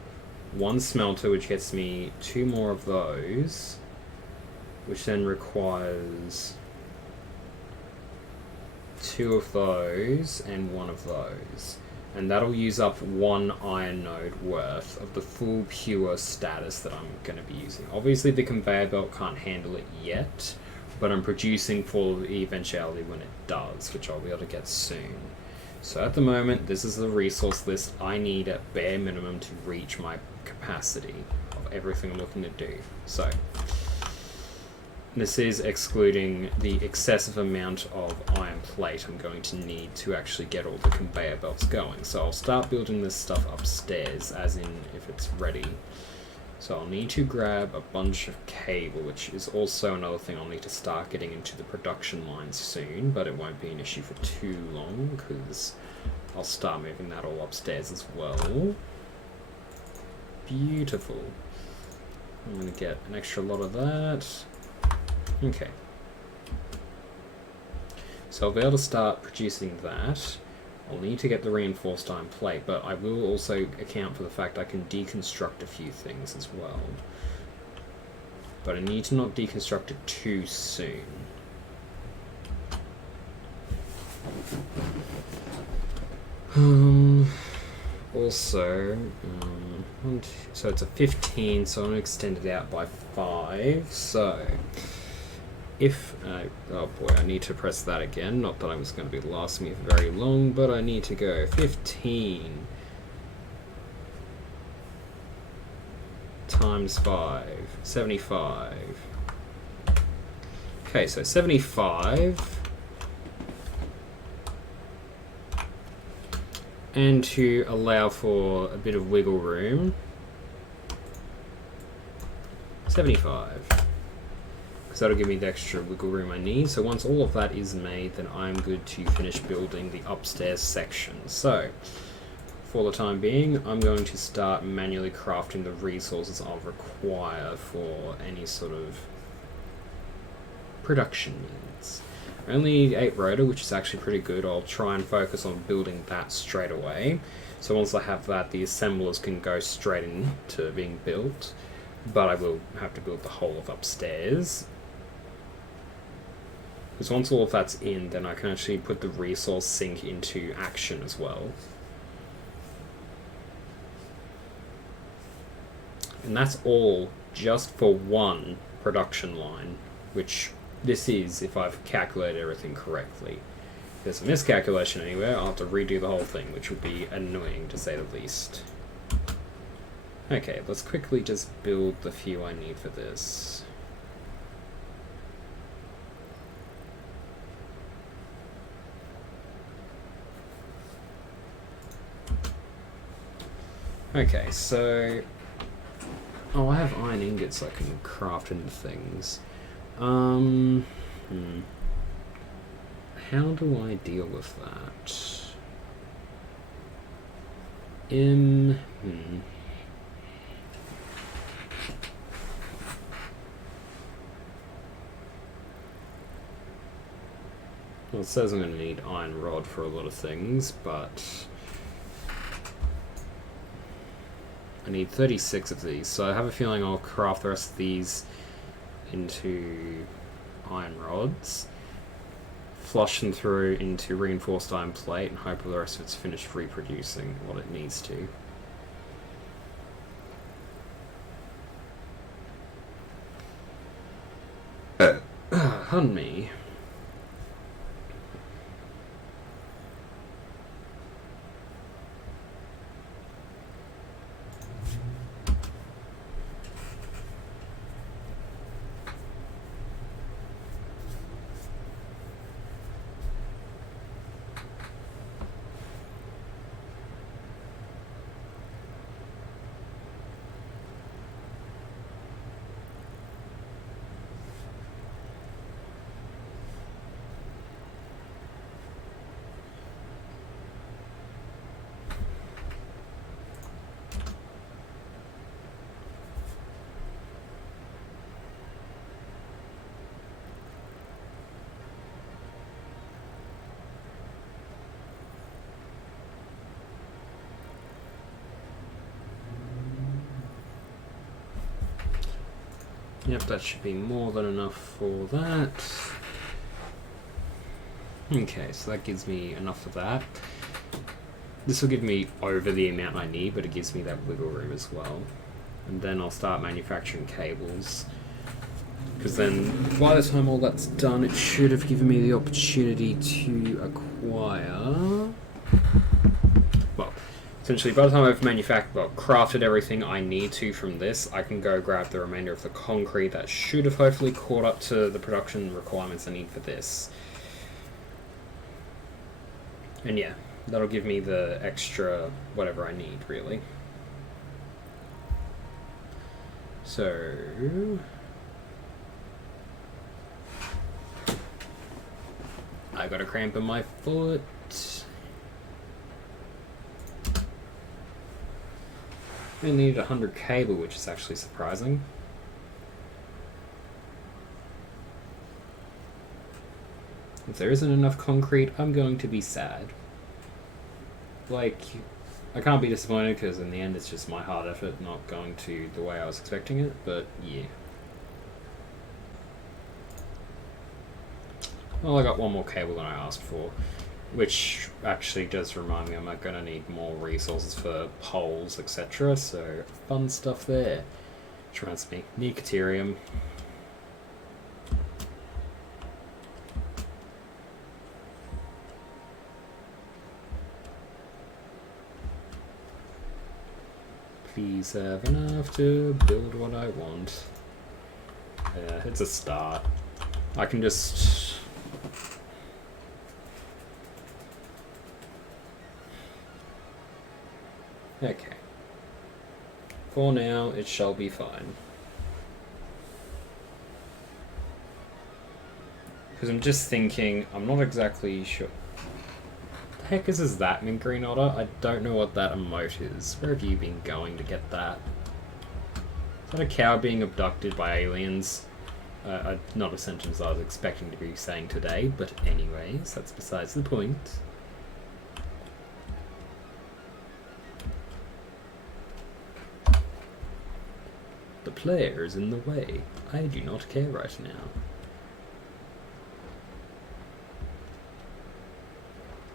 one smelter, which gets me 2 more of those, which then requires 2 of those and 1 of those. And that'll use up 1 iron node worth of the full pure status that I'm going to be using. Obviously the conveyor belt can't handle it yet, but I'm producing for the eventuality when it does, which I'll be able to get soon. So at the moment, this is the resource list I need at bare minimum to reach my capacity of everything I'm looking to do. So this is excluding the excessive amount of iron plate I'm going to need to actually get all the conveyor belts going. So I'll start building this stuff upstairs, as in if it's ready. So I'll need to grab a bunch of cable, which is also another thing I'll need to start getting into the production line soon, but it won't be an issue for too long, because I'll start moving that all upstairs as well. Beautiful. I'm going to get an extra lot of that. Okay. So I'll be able to start producing that. I'll need to get the reinforced iron plate, but I will also account for the fact I can deconstruct a few things as well. But I need to not deconstruct it too soon. Also, so it's a 15, so I'm going to extend it out by 5, so if, oh boy, I need to press that again, not that I was going to be lasting me for very long, but I need to go 15 times 5, 75. Okay, so 75, and to allow for a bit of wiggle room, 75. Because that'll give me the extra wiggle room I need. So once all of that is made, then I'm good to finish building the upstairs section. So, for the time being, I'm going to start manually crafting the resources I'll require for any sort of production needs. I only need 8 rotor, which is actually pretty good. I'll try and focus on building that straight away. So once I have that, the assemblers can go straight into being built. But I will have to build the whole of upstairs. Because once all of that's in, then I can actually put the resource sink into action as well. And that's all just for one production line, which this is if I've calculated everything correctly. If there's a miscalculation anywhere, I'll have to redo the whole thing, which would be annoying to say the least. Okay, let's quickly just build the few I need for this. Okay, so... oh, I have iron ingots I can craft into things. How do I deal with that? Well, it says I'm going to need iron rod for a lot of things, but I need 36 of these, so I have a feeling I'll craft the rest of these into iron rods, flush them through into reinforced iron plate, and hope the rest of it's finished reproducing what it needs to. Pardon me. Yep, that should be more than enough for that. Okay, so that gives me enough of that. This will give me over the amount I need, but it gives me that wiggle room as well. And then I'll start manufacturing cables. Because then, by the time all that's done, it should have given me the opportunity to acquire... Well, essentially, by the time I've crafted everything I need to from this, I can go grab the remainder of the concrete that should have hopefully caught up to the production requirements I need for this. And yeah, that'll give me the extra whatever I need, really. So... I got a cramp in my foot. I needed 100 cable, which is actually surprising. If there isn't enough concrete, I'm going to be sad. Like, I can't be disappointed because in the end it's just my hard effort not going to the way I was expecting it, but yeah. Well, I got one more cable than I asked for, which actually does remind me I'm going to need more resources for poles, etc. So, fun stuff there. Which reminds me, Nicoterium. Please have enough to build what I want. Yeah, it's a start. I can just... Okay. For now, it shall be fine. Because I'm just thinking, I'm not exactly sure. The heck is that, Mint Green Otter? I don't know what that emote is. Where have you been going to get that? Is that a cow being abducted by aliens? Not a sentence I was expecting to be saying today, but anyways, that's besides the point. The player is in the way. I do not care right now.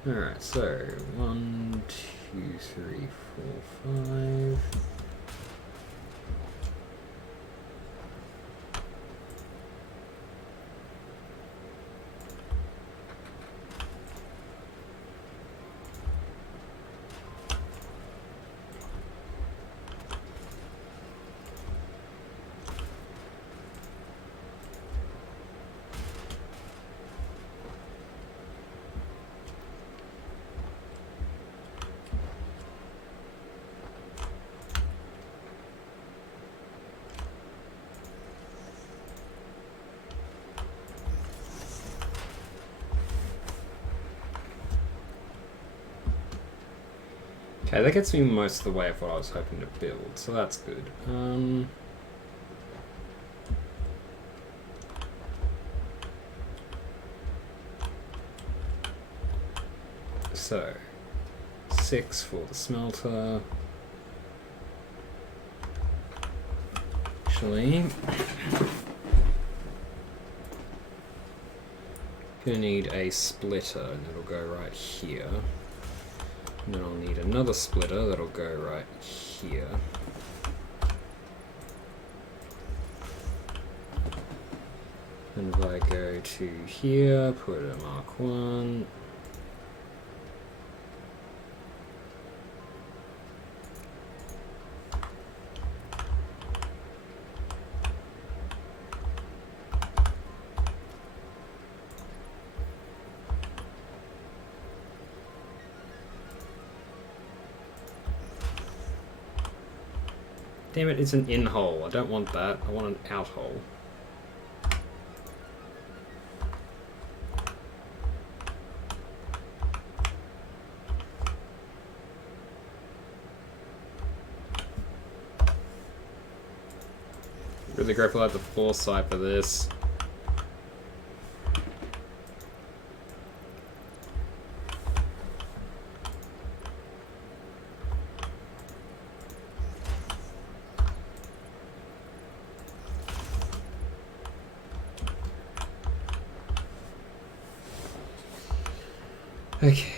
Alright, so 1, 2, 3, 4, 5. Okay, that gets me most of the way of what I was hoping to build, so that's good. So, 6 for the smelter. Actually, gonna need a splitter, and it'll go right here. And then I'll need another splitter that'll go right here. And if I go to here, put a Mark 1. Damn it, it's an in hole. I don't want that. I want an out hole. Really grateful I had the foresight for this. Okay.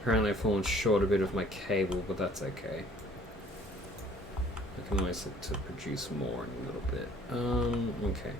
Apparently I've fallen short a bit of my cable, but that's okay. I can always look to produce more in a little bit. Okay.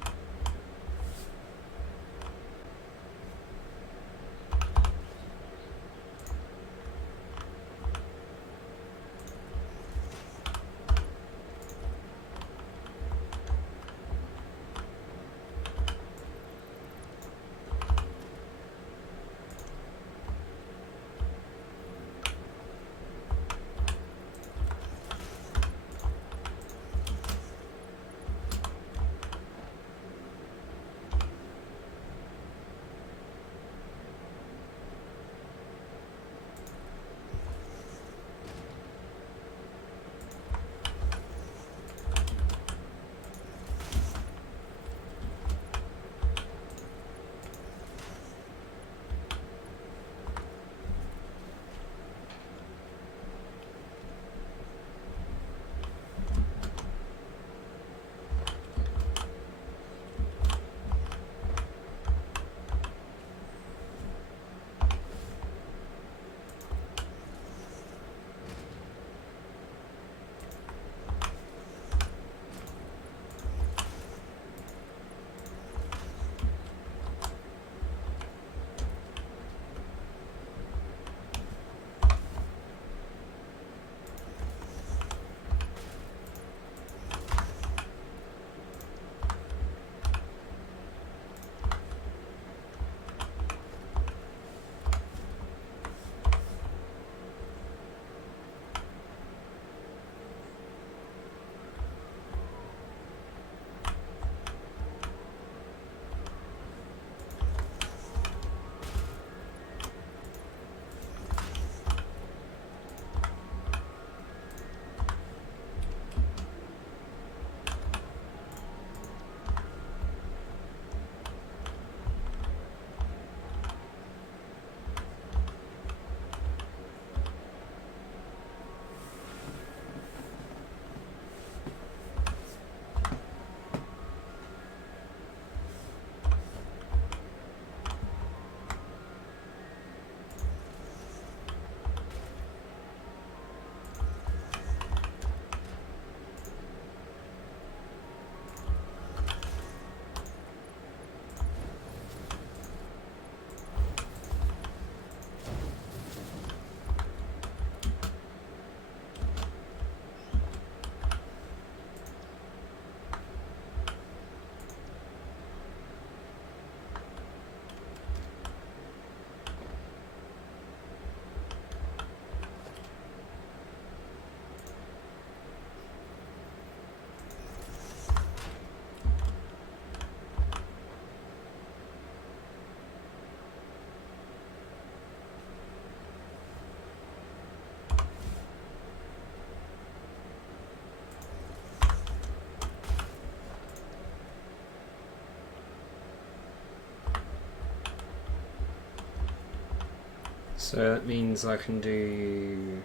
So that means I can do...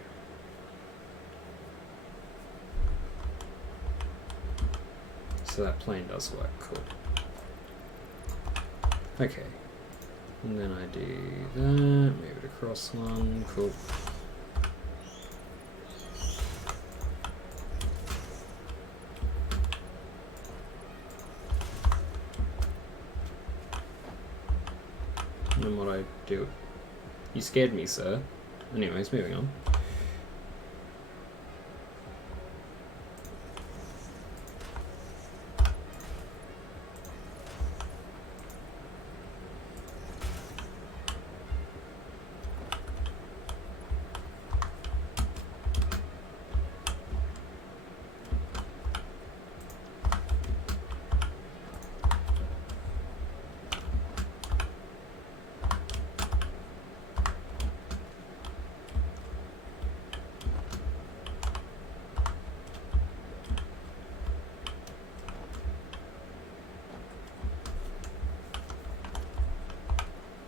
So that plane does work, cool. Okay. And then I do that, move it across one, cool. And then what I do... You scared me, sir. Anyways, moving on.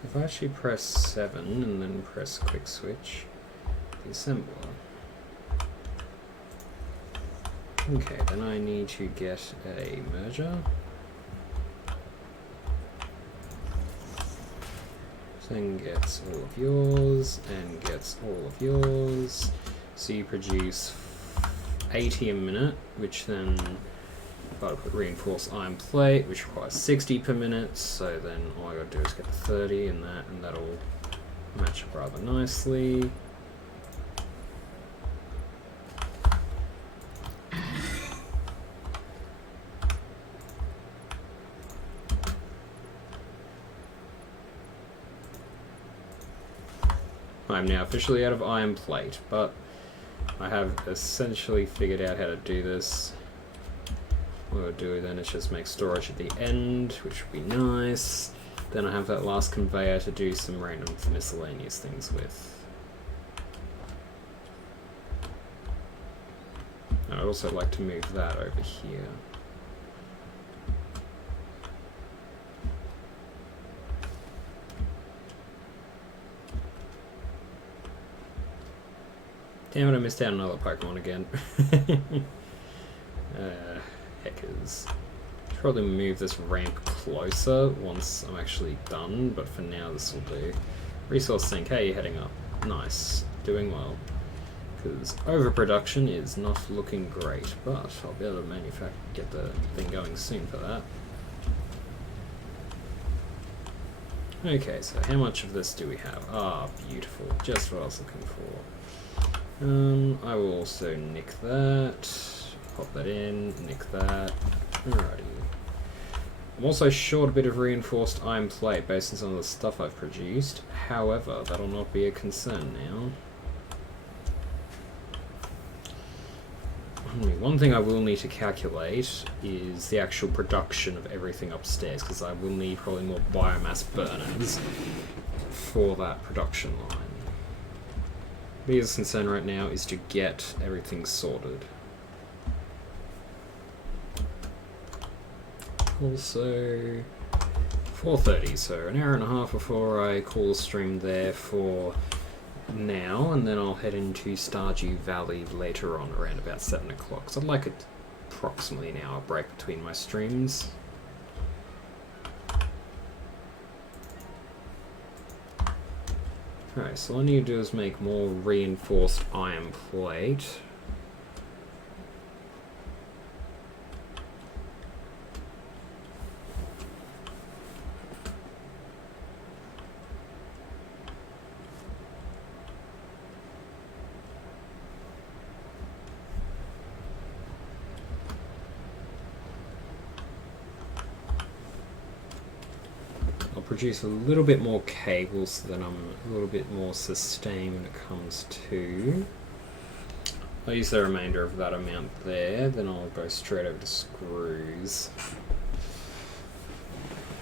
If I actually press 7 and then press quick switch, the assembler. Okay, then I need to get a merger. then gets all of yours, and gets all of yours. So you produce 80 a minute, which then I've got to put reinforced iron plate, which requires 60 per minute, so then all I got to do is get 30 in that, and that'll match up rather nicely. I'm now officially out of iron plate, but I have essentially figured out how to do this. What I'll do then is just make storage at the end, which would be nice. Then I have that last conveyor to do some random miscellaneous things with. I'd also like to move that over here. Damn it, I missed out another Pokemon again. Heckers. Should probably move this ramp closer once I'm actually done, but for now this will do. Resource sink, hey, you're heading up. Nice. Doing well. Because overproduction is not looking great, but I'll be able to get the thing going soon for that. Okay, so how much of this do we have? Ah, beautiful. Just what I was looking for. I will also nick that, pop that in, nick that. Alrighty. I'm also short a bit of reinforced iron plate based on some of the stuff I've produced. However, that'll not be a concern now. One thing I will need to calculate is the actual production of everything upstairs, because I will need probably more biomass burners for that production line. The biggest concern right now is to get everything sorted. Also, 4:30, so an hour and a half before I call the stream there for now, and then I'll head into Stardew Valley later on around about 7 o'clock. So I'd like approximately an hour break between my streams. Alright, so all I need to do is make more reinforced iron plate. Produce a little bit more cables so that I'm a little bit more sustained when it comes to. I'll use the remainder of that amount there, then I'll go straight over to screws.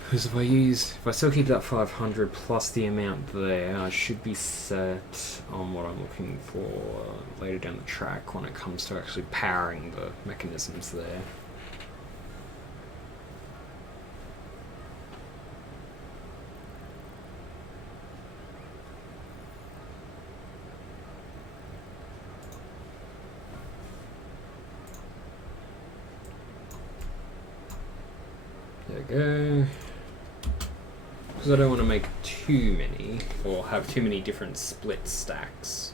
Because if I still keep that 500 plus the amount there, I should be set on what I'm looking for later down the track when it comes to actually powering the mechanisms there. Go, because I don't want to make too many or have too many different split stacks.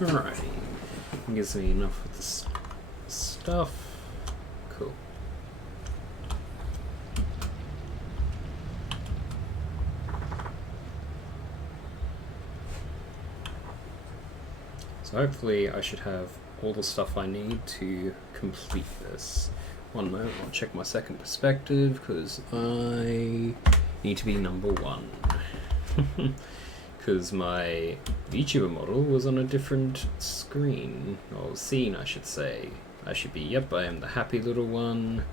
Alrighty, gives me enough of this stuff. Cool. So hopefully I should have all the stuff I need to complete this. One moment, I'll check my second perspective because I need to be number 1. Because my VTuber model was on a different screen, or scene I should say. I should be, yep, I am the happy little one.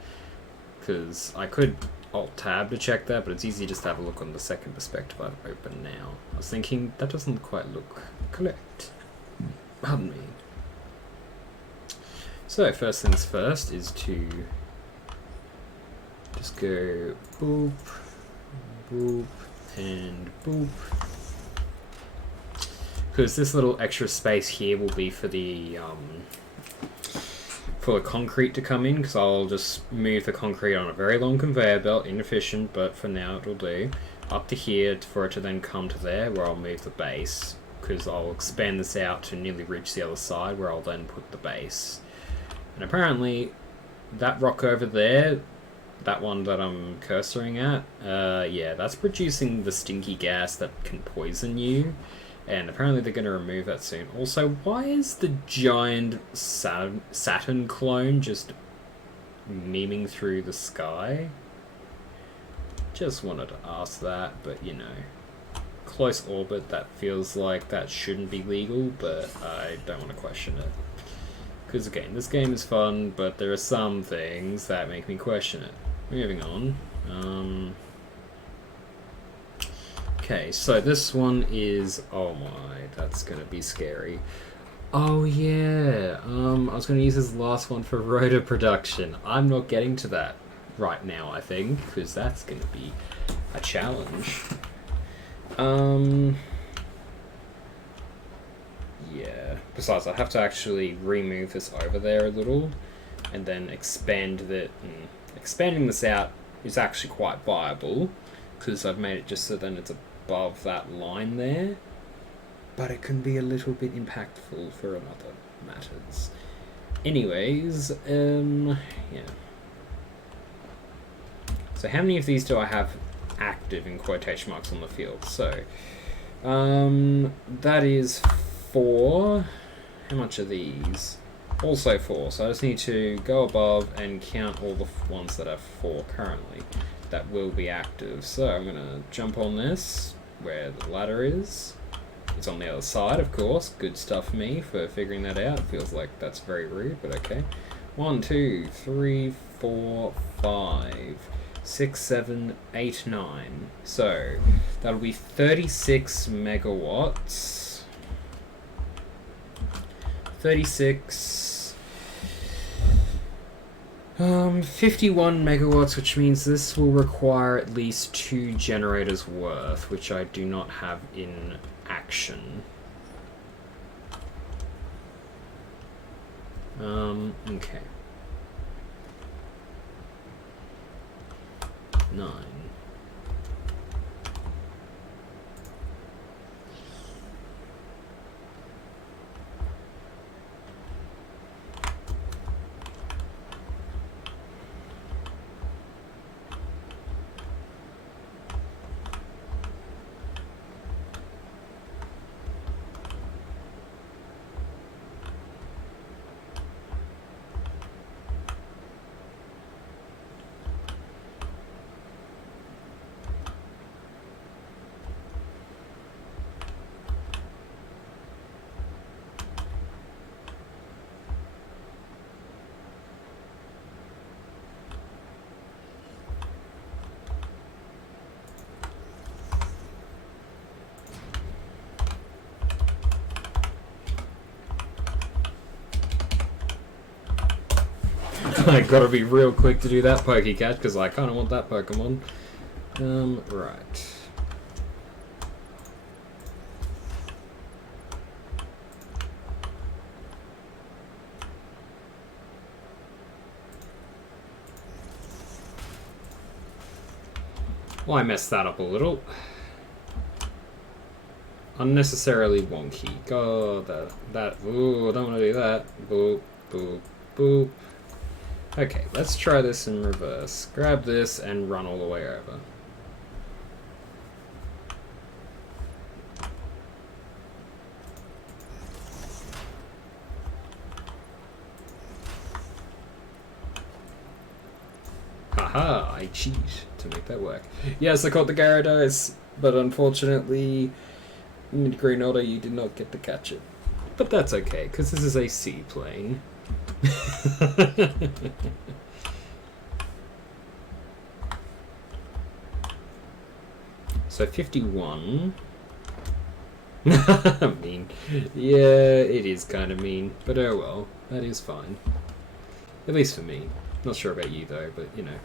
Because I could Alt-Tab to check that, but it's easy just to have a look on the second perspective I've opened now. I was thinking, that doesn't quite look correct. Pardon me. So, first things first is to just go boop, boop, and boop. Because this little extra space here will be for the concrete to come in, because I'll just move the concrete on a very long conveyor belt, inefficient, but for now it'll do, up to here for it to then come to there, where I'll move the base, because I'll expand this out to nearly reach the other side, where I'll then put the base. And apparently, that rock over there, that one that I'm cursoring at, yeah, that's producing the stinky gas that can poison you. And apparently they're going to remove that soon. Also, why is the giant Saturn clone just memeing through the sky? Just wanted to ask that, but you know. Close orbit, that feels like that shouldn't be legal, but I don't want to question it. Because again, this game is fun, but there are some things that make me question it. Moving on. Okay, so this one is... oh my, that's gonna be scary. Oh yeah, I was gonna use this last one for rotor production. I'm not getting to that right now, I think, because that's gonna be a challenge. Yeah, besides I have to actually remove this over there a little, and then expand it. Expanding this out is actually quite viable, because I've made it just so then it's above that line there, but it can be a little bit impactful for other matters. Anyways, yeah. So how many of these do I have active in quotation marks on the field? So, that is 4. How much are these? Also 4, so I just need to go above and count all the ones that have 4 currently that will be active. So I'm going to jump on this, where the ladder is. It's on the other side, of course. Good stuff, me, for figuring that out. Feels like that's very rude, but okay. 1, 2, 3, 4, 5, 6, 7, 8, 9. So that'll be 36 megawatts. 36... 51 megawatts, which means this will require at least 2 generators worth, which I do not have in action. Okay. 9. I gotta be real quick to do that Pokecatch, because I kinda want that Pokemon. Right. Well, I messed that up a little. Unnecessarily wonky. God, ooh, I don't want to do that. Boop, boop, boop. Okay, let's try this in reverse. Grab this and run all the way over. Haha, I cheat to make that work. Yes, I caught the Gyarados, but unfortunately, in Green Order, you did not get to catch it. But that's okay, because this is a seaplane. So 51. Mean. Yeah, it is kind of mean, but oh well, that is fine. At least for me. Not sure about you though, but you know.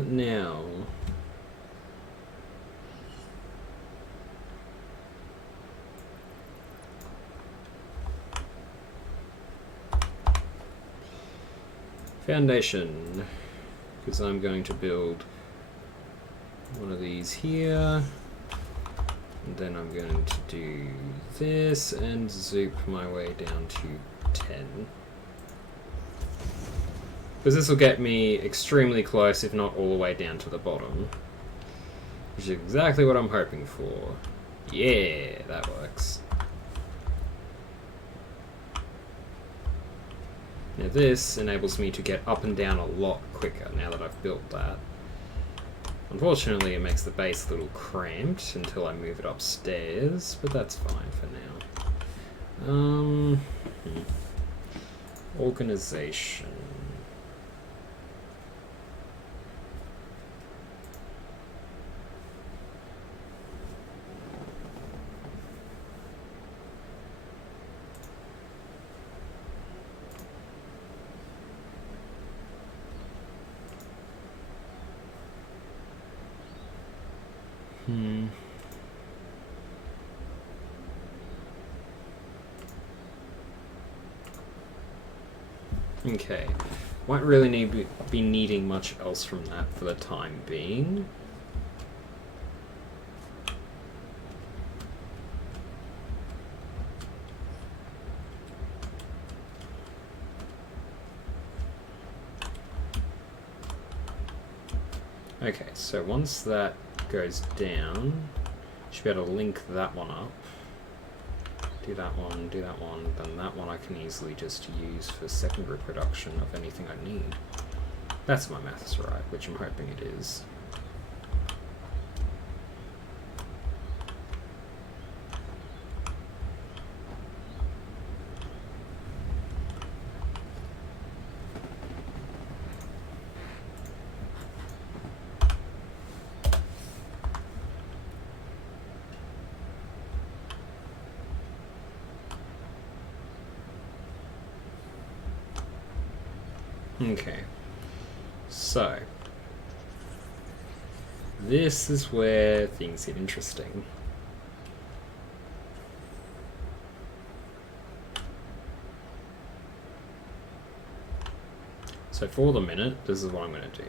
Now. Foundation. Because I'm going to build one of these here. And then I'm going to do this and zoop my way down to 10. Because this will get me extremely close, if not all the way down to the bottom. Which is exactly what I'm hoping for. Yeah, that works. Now this enables me to get up and down a lot quicker now that I've built that. Unfortunately, it makes the base a little cramped until I move it upstairs, but that's fine for now. Organization. Okay, won't really be needing much else from that for the time being. Okay, so once that goes down, should be able to link that one up. Do that one, then that one I can easily just use for secondary production of anything I need. That's my maths right, which I'm hoping it is. Okay, so this is where things get interesting. So for the minute, this is what I'm going to do.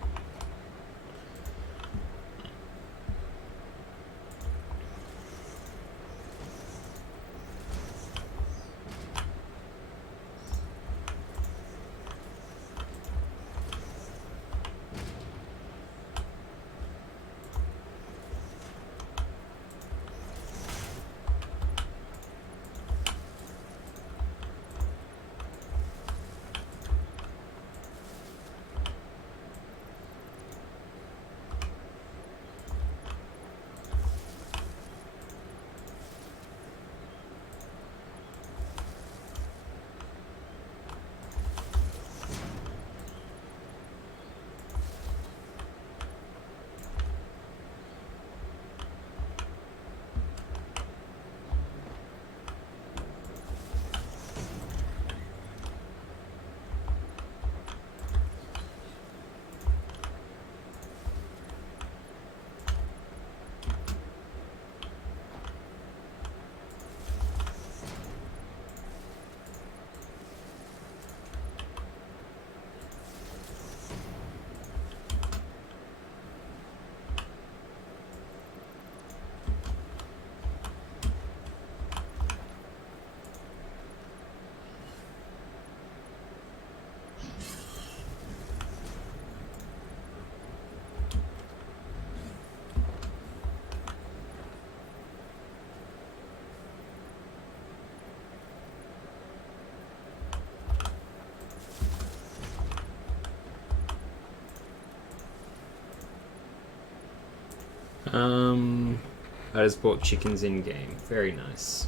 I just bought chickens in game. Very nice.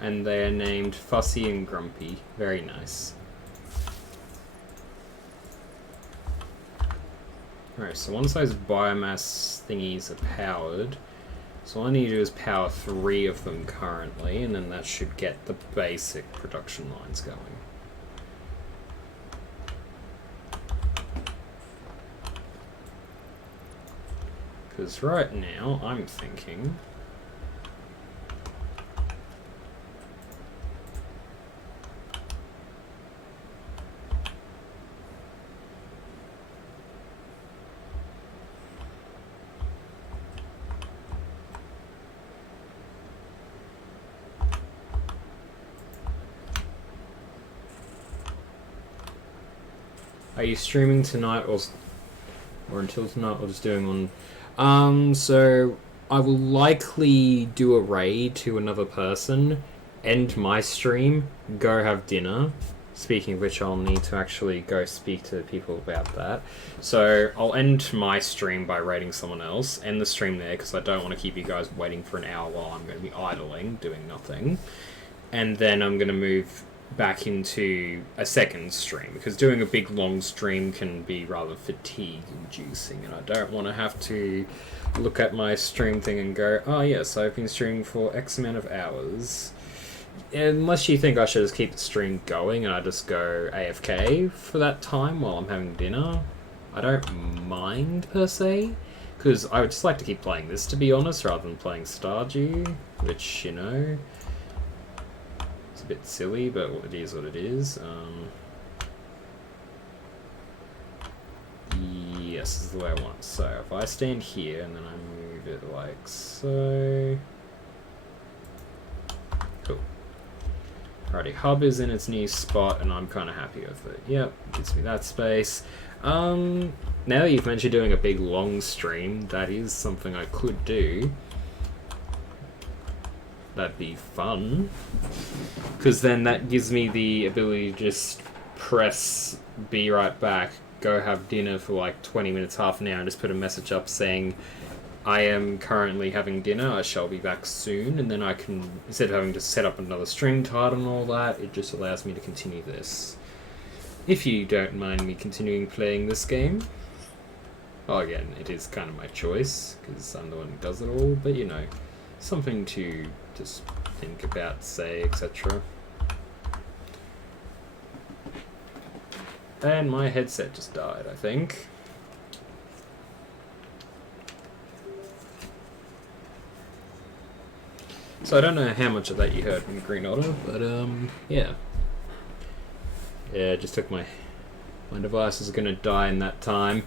and they are named Fussy and Grumpy. Very nice. Alright, so once those biomass thingies are powered, so all I need to do is power 3 of them currently, and then that should get the basic production lines going. Because right now, I'm thinking... Are you streaming tonight or until tonight, or just doing on... so I will likely do a raid to another person, end my stream, go have dinner. Speaking of which, I'll need to actually go speak to people about that. So I'll end my stream by raiding someone else, end the stream there because I don't want to keep you guys waiting for an hour while I'm going to be idling, doing nothing. And then I'm going to move back into a second stream, because doing a big long stream can be rather fatigue inducing, and I don't want to have to look at my stream thing and go, oh yes, I've been streaming for X amount of hours. Unless you think I should just keep the stream going and I just go AFK for that time while I'm having dinner, I don't mind per se, because I would just like to keep playing this, to be honest, rather than playing Stardew, which, you know, it's a bit silly, but it is what it is. Yes, this is the way I want it. So if I stand here and then I move it like so. Cool. Alrighty, hub is in its new spot and I'm kind of happy with it. Yep, gives me that space. Now that you've mentioned doing a big long stream, that is something I could do. That'd be fun. Because then that gives me the ability to just press be right back, go have dinner for like 20 minutes, half an hour, and just put a message up saying, I am currently having dinner, I shall be back soon, and then I can, instead of having to set up another stream title and all that, it just allows me to continue this. If you don't mind me continuing playing this game. Well, again, it is kind of my choice, because I'm the one who does it all, but you know, something to just think about, say, etc. And my headset just died, I think. So I don't know how much of that you heard from Green Otter, but yeah. Yeah, just took my device is gonna die in that time.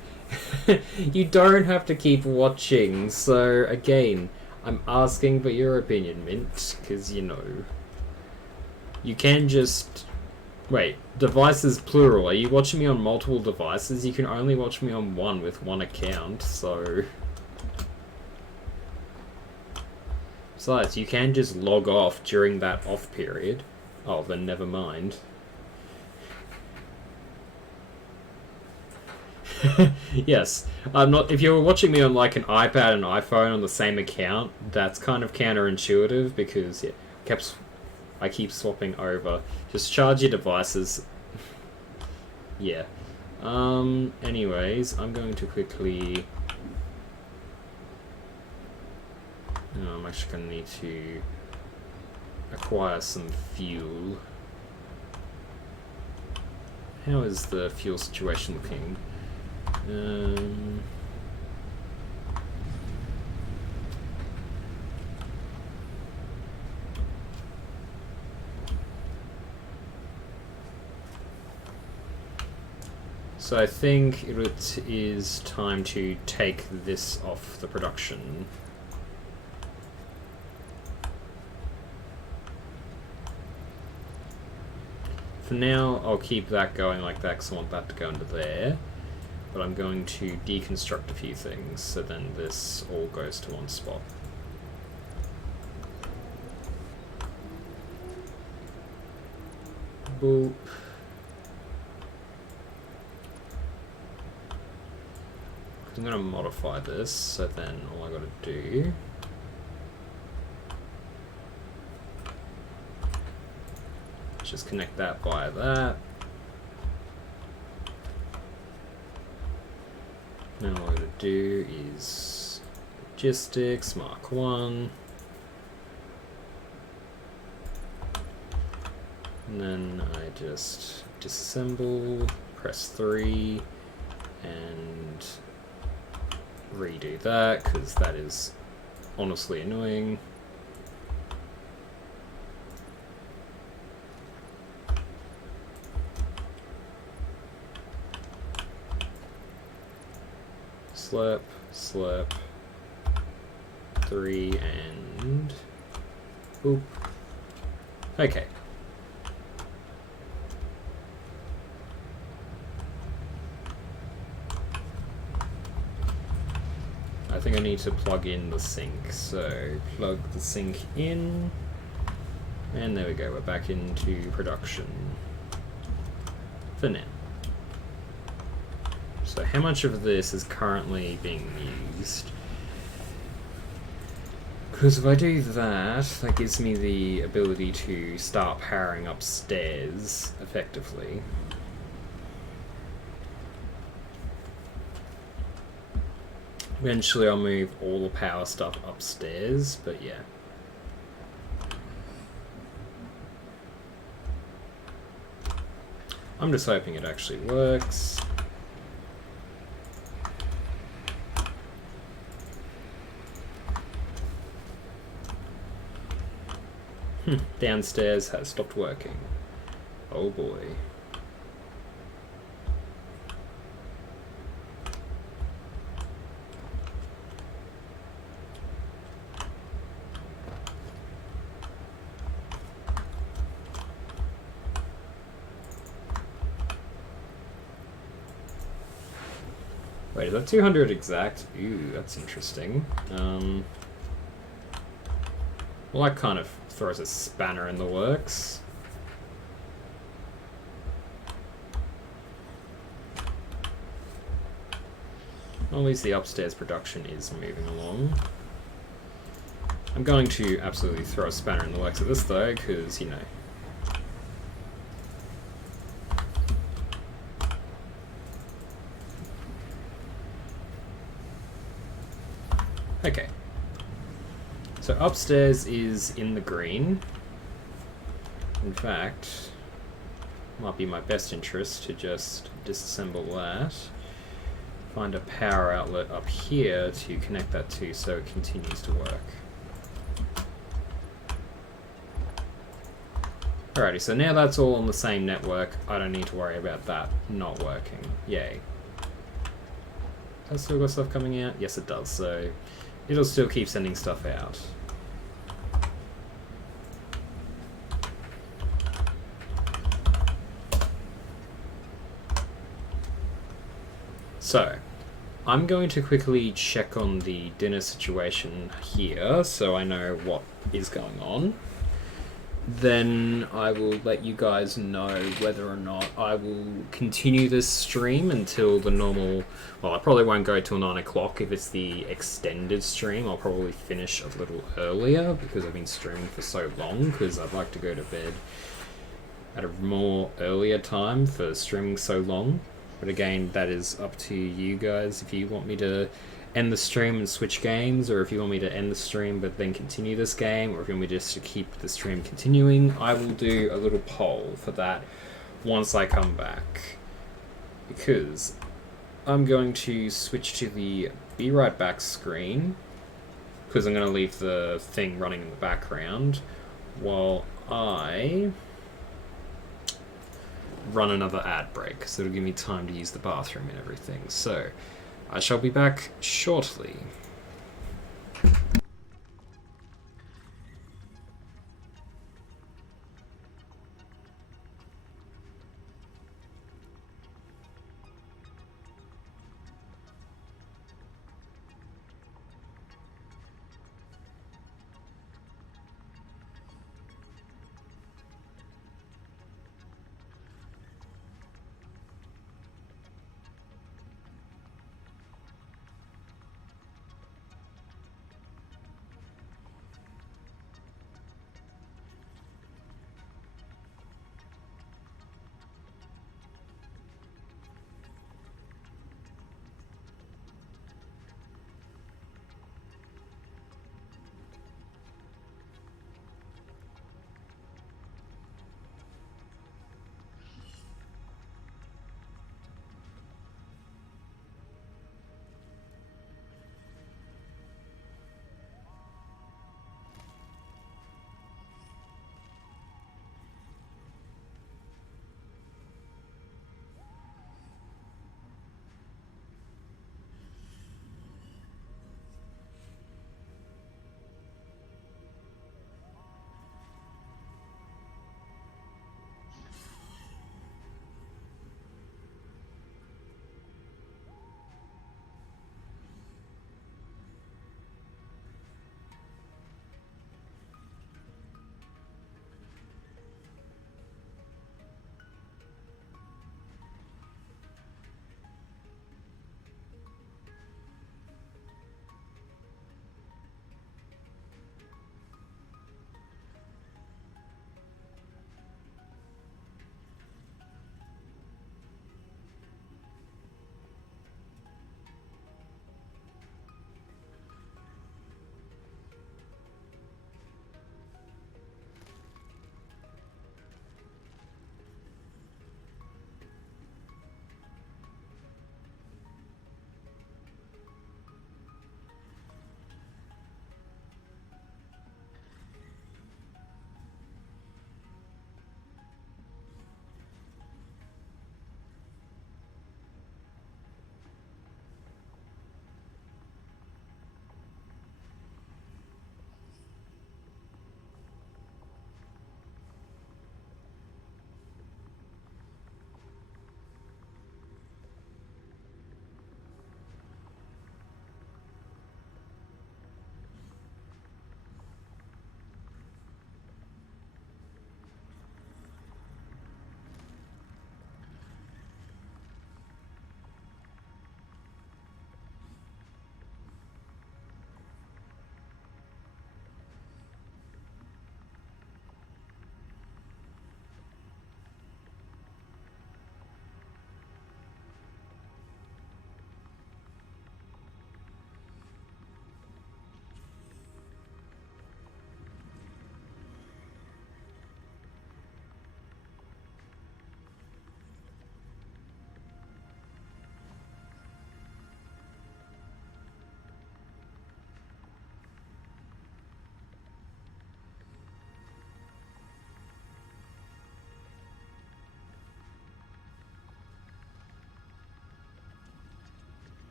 You don't have to keep watching, so again, I'm asking for your opinion, Mint, because, you know, you can just... Wait, devices plural. Are you watching me on multiple devices? You can only watch me on one with one account, so... Besides, you can just log off during that off period. Oh, then never mind. Yes, I'm not. If you were watching me on like an iPad and iPhone on the same account, that's kind of counterintuitive because yeah, I keep swapping over. Just charge your devices. Yeah. Anyways, I'm going to quickly. I'm actually going to need to acquire some fuel. How is the fuel situation looking? So I think it is time to take this off the production. For now, I'll keep that going like that because I want that to go into there. But I'm going to deconstruct a few things, so then this all goes to one spot. Boop. I'm going to modify this, so then all I got to do just connect that via that. Now what I'm going to do is logistics, Mark 1. And then I just disassemble, press 3, and redo that, because that is honestly annoying. Slurp, slurp, 3, and boop. Okay. I think I need to plug in the sink, so plug the sink in, and there we go, we're back into production for now. So how much of this is currently being used? Because if I do that, that gives me the ability to start powering upstairs effectively. Eventually I'll move all the power stuff upstairs, but yeah. I'm just hoping it actually works. Downstairs has stopped working. Oh boy. Wait, is that 200 exact? Ooh, that's interesting. Well, that kind of throws a spanner in the works. Well, at least the upstairs production is moving along. I'm going to absolutely throw a spanner in the works at this though, because, you know. Okay. So upstairs is in the green. In fact, might be my best interest to just disassemble that. Find a power outlet up here to connect that to so it continues to work. Alrighty, so now that's all on the same network. I don't need to worry about that not working. Yay. Has it still got stuff coming out? Yes, it does, so it'll still keep sending stuff out. So, I'm going to quickly check on the dinner situation here so I know what is going on. Then I will let you guys know whether or not I will continue this stream until the normal... Well, I probably won't go till 9 o'clock if it's the extended stream. I'll probably finish a little earlier because I've been streaming for so long, because I'd like to go to bed at a more earlier time for streaming so long. But again, that is up to you guys if you want me to end the stream and switch games, or if you want me to end the stream but then continue this game, or if you want me just to keep the stream continuing. I will do a little poll for that once I come back, because I'm going to switch to the be right back screen, because I'm going to leave the thing running in the background while I run another ad break, so it'll give me time to use the bathroom and everything. So I shall be back shortly.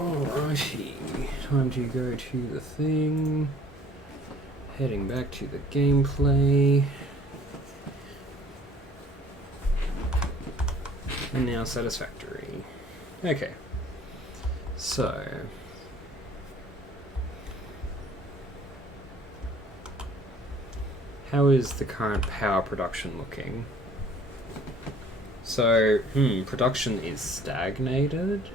Alrighty, time to go to the thing. Heading back to the gameplay. And now Satisfactory. Okay. So... how is the current power production looking? So, production is stagnated.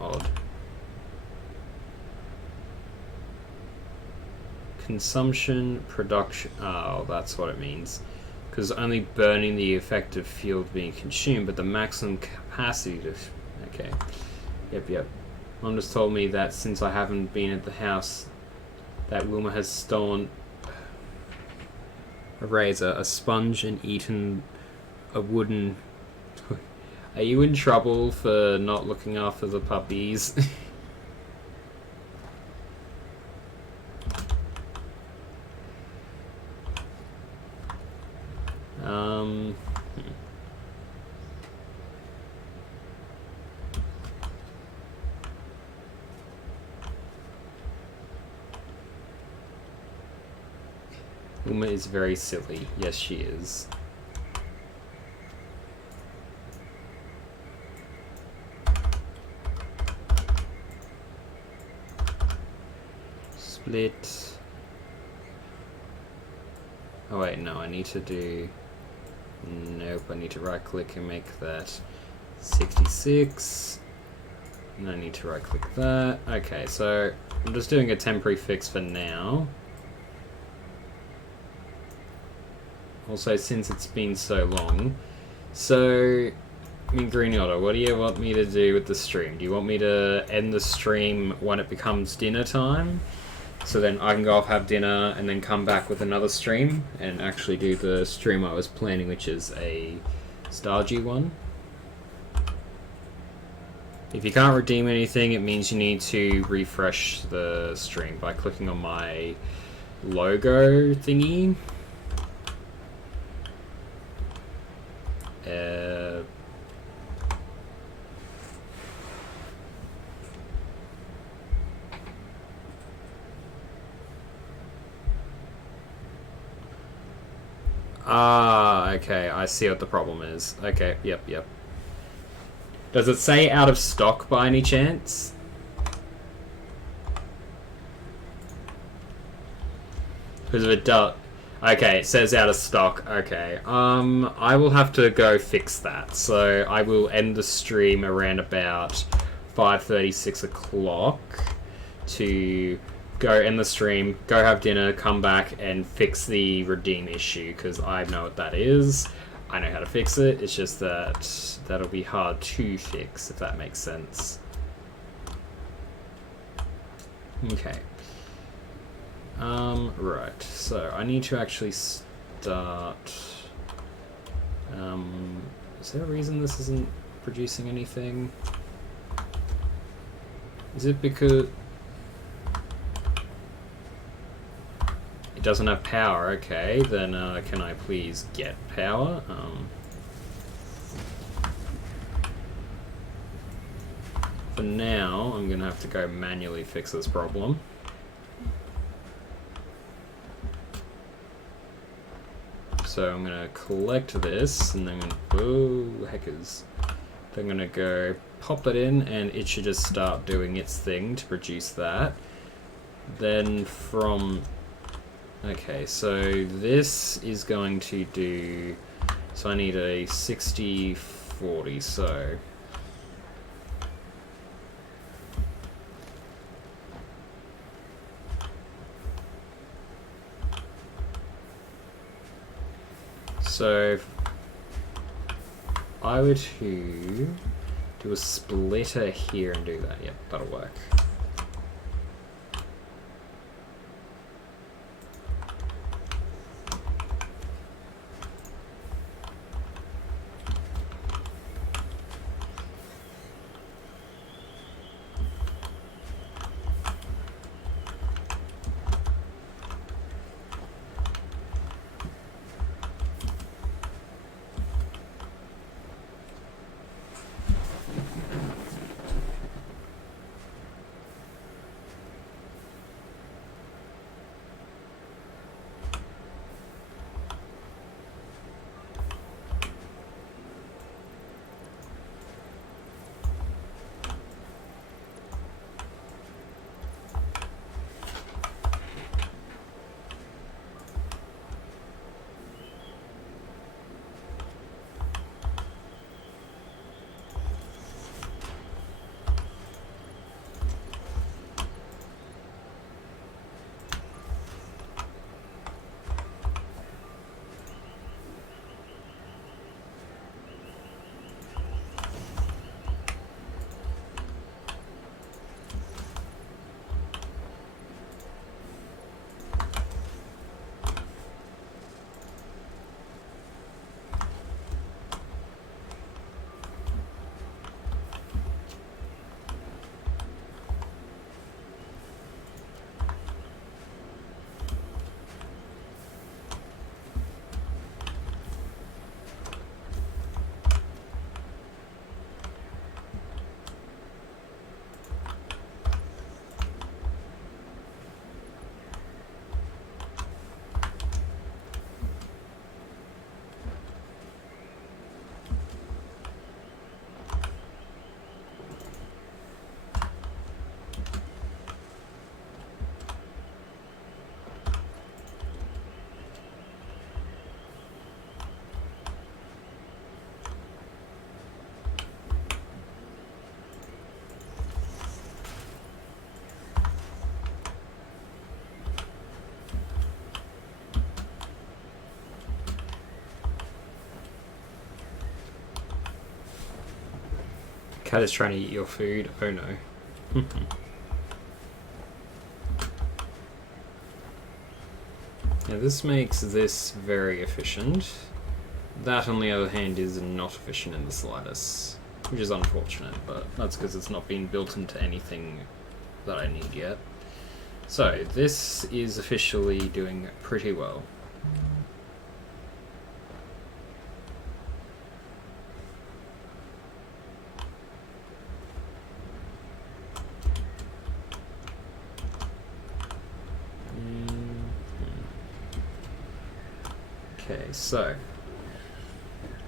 Odd. Consumption, production... oh, that's what it means. Because only burning the effective fuel being consumed, but the maximum capacity to... okay. Yep. Mom just told me that since I haven't been at the house, that Wilma has stolen a razor, a sponge, and eaten a wooden... Are you in trouble for not looking after the puppies? Uma is very silly. Yes, she is. Split. Oh wait, no, I need to do... nope, I need to right click and make that 66. And I need to right click that. Okay, so I'm just doing a temporary fix for now. Also, since it's been so long. So, Green Otter, what do you want me to do with the stream? Do you want me to end the stream when it becomes dinner time? So then I can go off, have dinner, and then come back with another stream and actually do the stream I was planning, which is a Stargy one. If you can't redeem anything, it means you need to refresh the stream by clicking on my logo thingy. Okay, I see what the problem is. Okay, yep. Does it say out of stock by any chance? Because if it does... okay, it says out of stock. Okay, I will have to go fix that. So I will end the stream around about 5:30, 6 o'clock to go end the stream, go have dinner, come back and fix the redeem issue, because I know what that is. I know how to fix it. It's just that that'll be hard to fix, if that makes sense. Okay. Right, so I need to actually start... is there a reason this isn't producing anything? Is it because... it doesn't have power? Okay, then can I please get power? For now, I'm gonna have to go manually fix this problem. So I'm gonna collect this, and then oh heckers. Then I'm gonna go pop that in, and it should just start doing its thing to produce that. Then from... okay, so this is going to do... so I need a 60-40, so... so if I were to do a splitter here and do that, yep, that'll work. Cat is trying to eat your food. Oh no. Now this makes this very efficient. That, on the other hand, is not efficient in the slightest, which is unfortunate, but that's because it's not been built into anything that I need yet. So, this is officially doing pretty well. Okay, so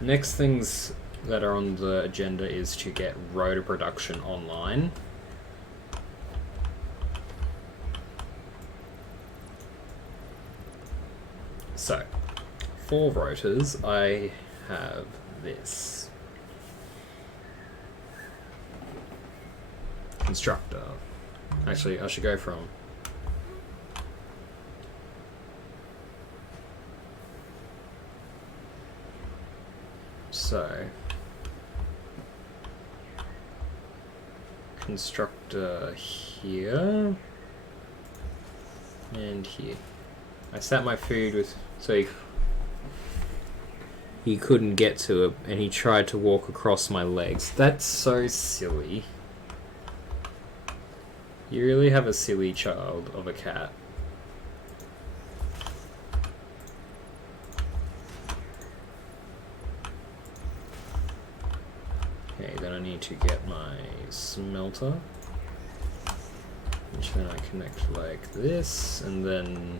next things that are on the agenda is to get rotor production online. So, for rotors, I have this. Constructor. Actually, I should go from constructor here and here. I sat my food with so he couldn't get to it, and he tried to walk across my legs. That's so silly. You really have a silly child of a cat. Okay, then I need to get my smelter, which then I connect like this, and then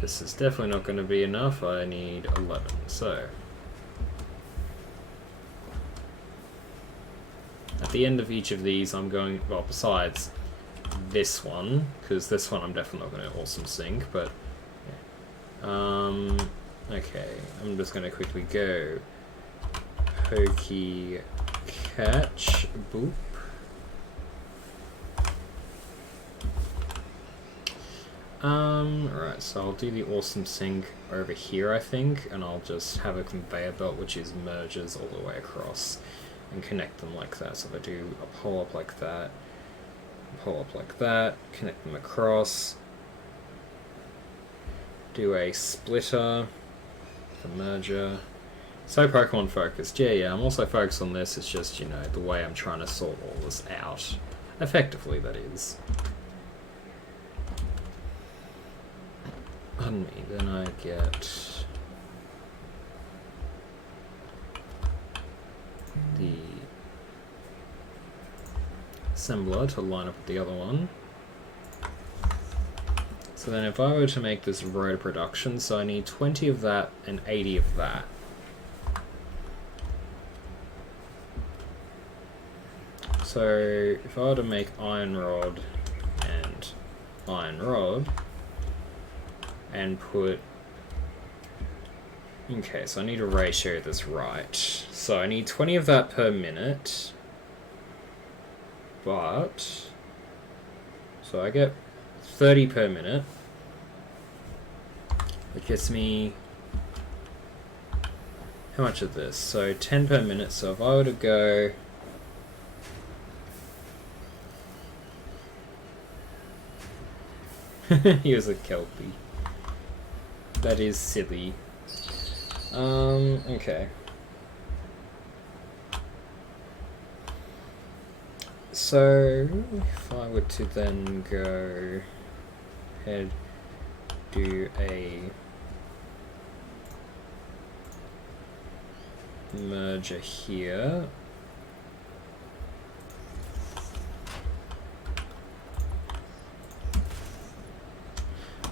this is definitely not going to be enough. I need 11, so at the end of each of these I'm going, well, besides this one, because this one I'm definitely not going to awesome sync, but yeah. Okay, I'm just going to quickly go pokey catch, boop. Alright, so I'll do the awesome sync over here, I think, and I'll just have a conveyor belt which is merges all the way across and connect them like that. So if I do a pull up like that, pull up like that, connect them across, do a splitter, the merger. So Pokemon focused. Yeah, I'm also focused on this. It's just, you know, the way I'm trying to sort all this out. Effectively, that is. Pardon me, then I get the assembler to line up with the other one. So then if I were to make this rotor production, so I need 20 of that and 80 of that. So if I were to make iron rod and iron rod and put, okay, so I need to ratio this right. So I need 20 of that per minute, but so I get 30 per minute, which gets me how much of this? So 10 per minute. So if I were to go he was a Kelpie. That is silly. Okay. So, if I were to then go ahead, do a merger here.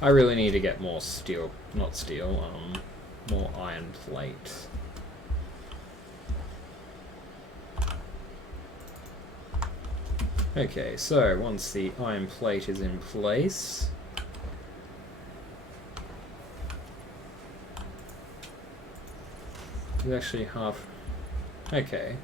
I really need to get more steel, not steel, more iron plate. Okay, so once the iron plate is in place, it's actually half. Okay.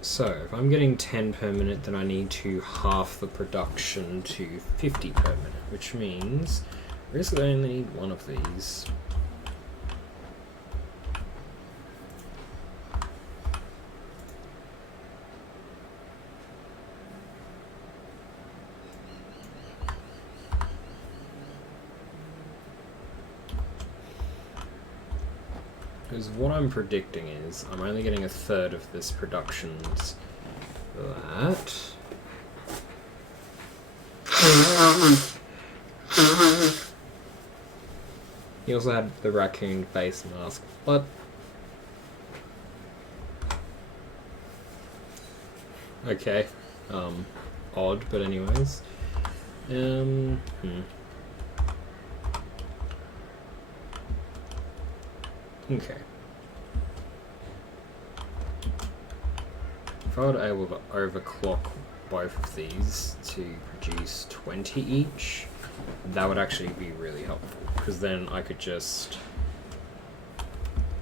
So, if I'm getting 10 per minute, then I need to half the production to 50 per minute, which means I basically only need one of these. Because what I'm predicting is I'm only getting a third of this production's that. He also had the raccoon face mask. What? Okay. Odd, but anyways. Okay. If I were able to overclock both of these to produce 20 each, that would actually be really helpful, because then I could just...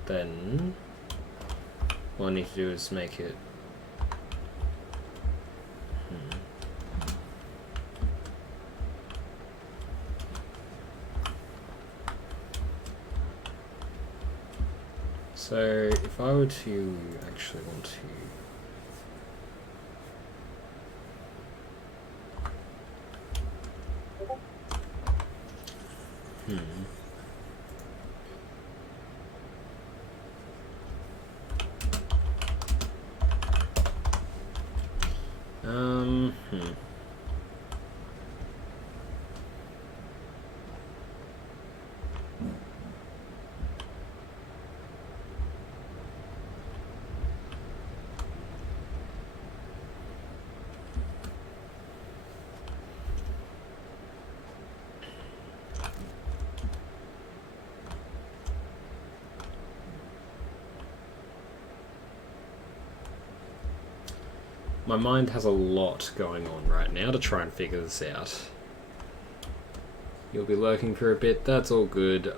Then... all I need to do is make it... So, if I were to actually want to... My mind has a lot going on right now to try and figure this out. You'll be lurking for a bit, that's all good.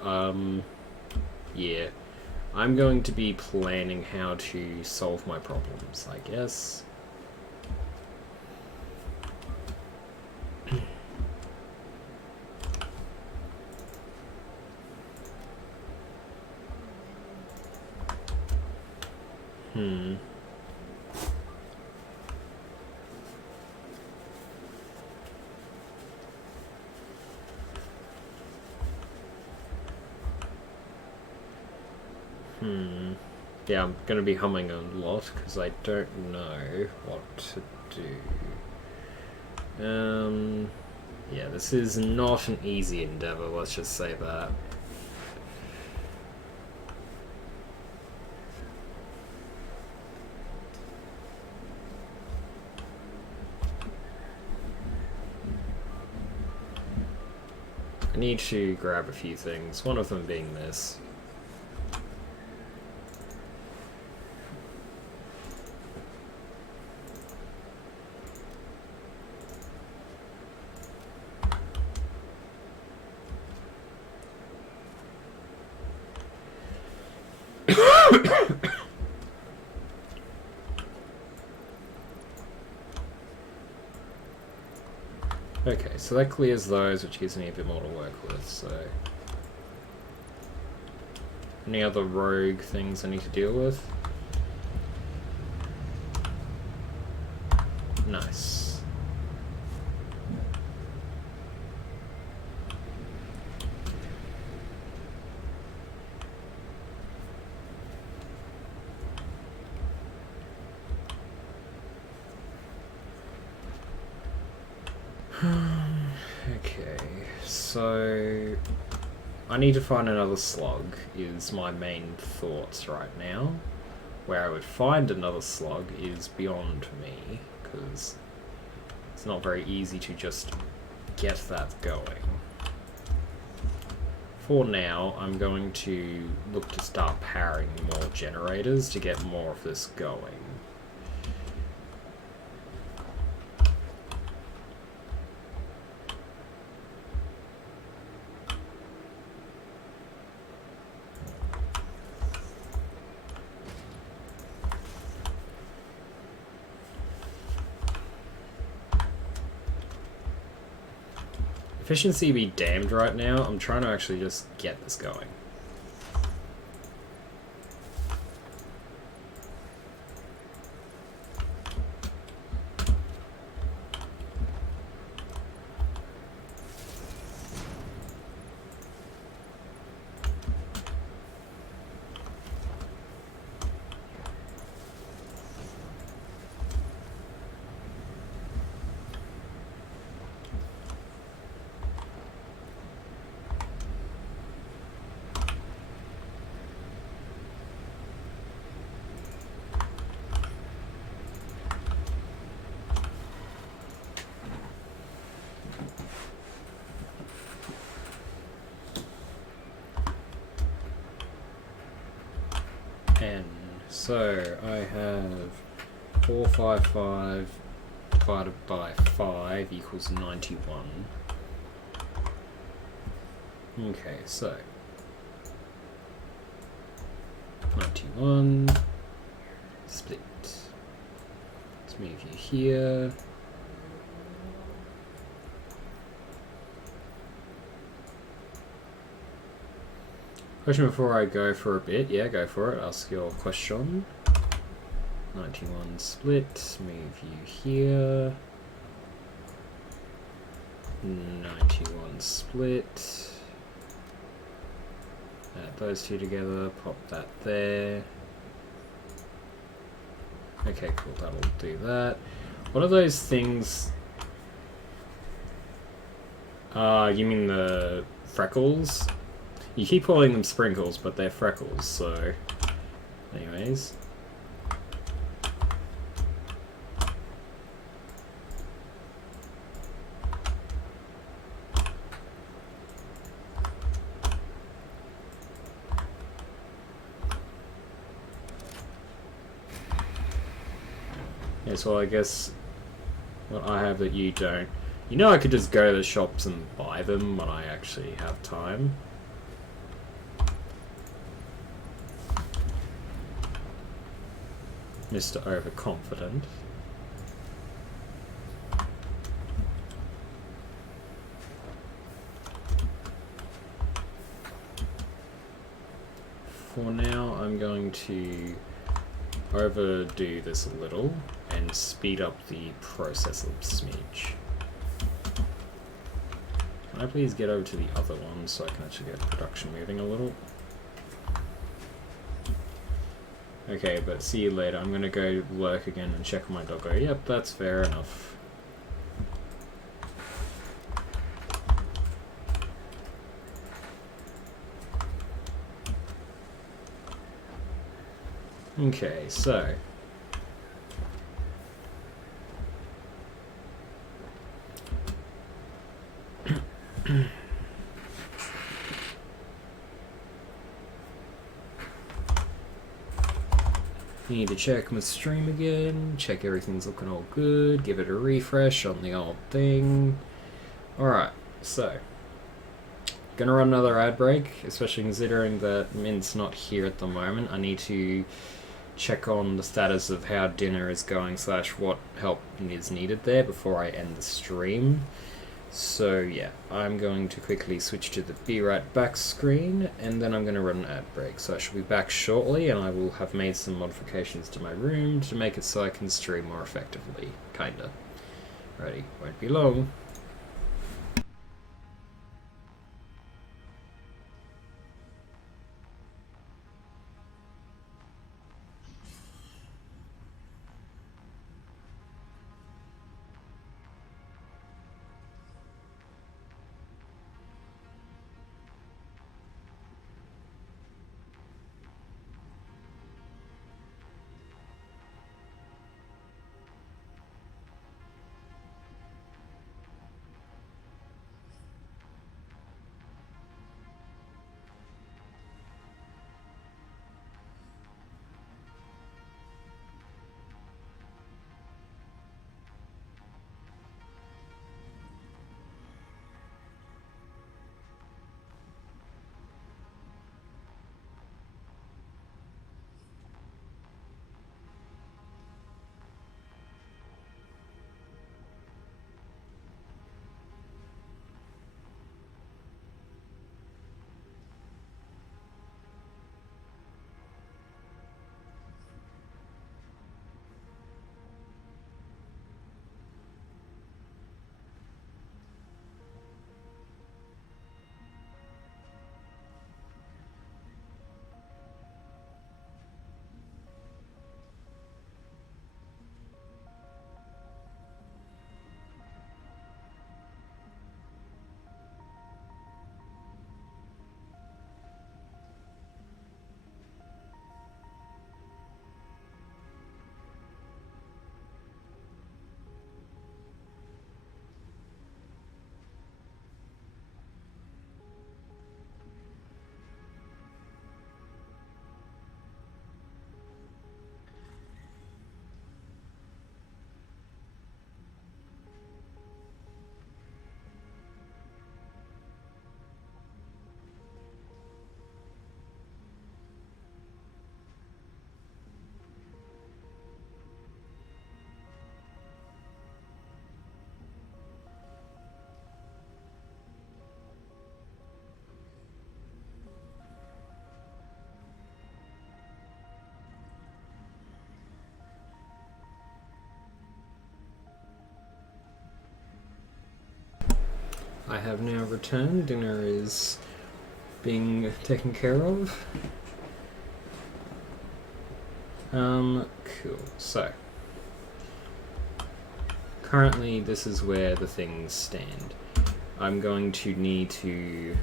Yeah. I'm going to be planning how to solve my problems, I guess. Yeah, I'm going to be humming a lot because I don't know what to do. Yeah, this is not an easy endeavor, let's just say that. I need to grab a few things, one of them being this. Okay, so that clears those, which gives me a bit more to work with, so... Any other rogue things I need to deal with? Nice. Okay, so I need to find another slug is my main thoughts right now. Where I would find another slug is beyond me, because it's not very easy to just get that going. For now, I'm going to look to start powering more generators to get more of this going. Efficiency be damned right now. I'm trying to actually just get this going. So I have 455 divided by 5 equals 91. Okay, so 91 split. Let's move you here. Question before I go for a bit. Yeah, go for it. Ask your question. 91 split. Move you here. 91 split. Add those two together. Pop that there. Okay, cool. That'll do that. What are those things? You mean the freckles? You keep calling them sprinkles, but they're freckles, so... Anyways. Yeah, so I guess what I have that you don't. You know I could just go to the shops and buy them when I actually have time. Mr. Overconfident. For now, I'm going to overdo this a little and speed up the process a smidge. Can I please get over to the other one so I can actually get production moving a little? Okay, but see you later. I'm gonna go work again and check on my doggo. Yep, that's fair enough. Okay, so... Need to check my stream again, check everything's looking all good, give it a refresh on the old thing. Alright, so... Gonna run another ad break, especially considering that Mint's not here at the moment. I need to check on the status of how dinner is going / what help is needed there before I end the stream. So yeah, I'm going to quickly switch to the Be Right Back screen, and then I'm going to run an ad break. So I shall be back shortly, and I will have made some modifications to my room to make it so I can stream more effectively. Kinda. Ready, won't be long. I have now returned. Dinner is being taken care of. Cool. So, currently this is where the things stand. I'm going to need to,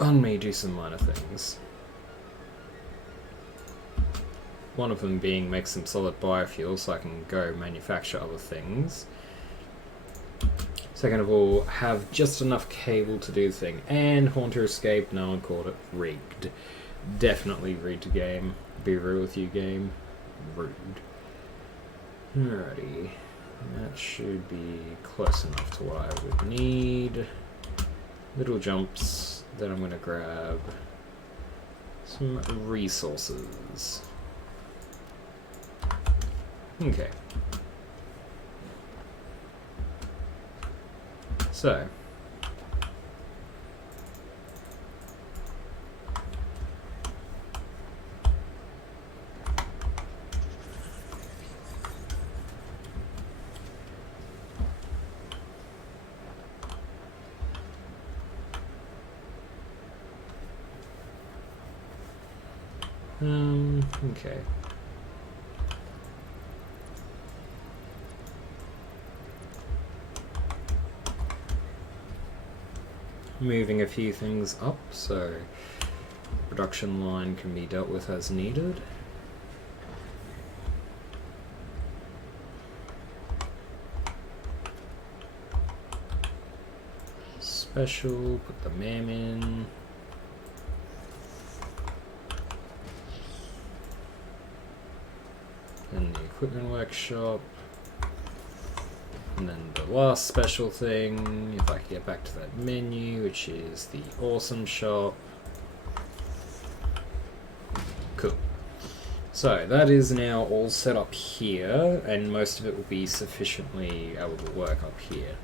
on me, do some minor things. One of them being make some solid biofuel so I can go manufacture other things. Second of all, have just enough cable to do the thing. And Haunter escaped, no one caught it. Rigged. Definitely rigged game. Be real with you, game. Rude. Alrighty. That should be close enough to what I would need. Little jumps. Then I'm going to grab some resources. Okay. So. Okay. Moving a few things up, so production line can be dealt with as needed. Special, put the MAM in. Then the equipment workshop. And then the last special thing, if I can get back to that menu, which is the awesome shop. Cool. So that is now all set up here, and most of it will be sufficiently able to work up here.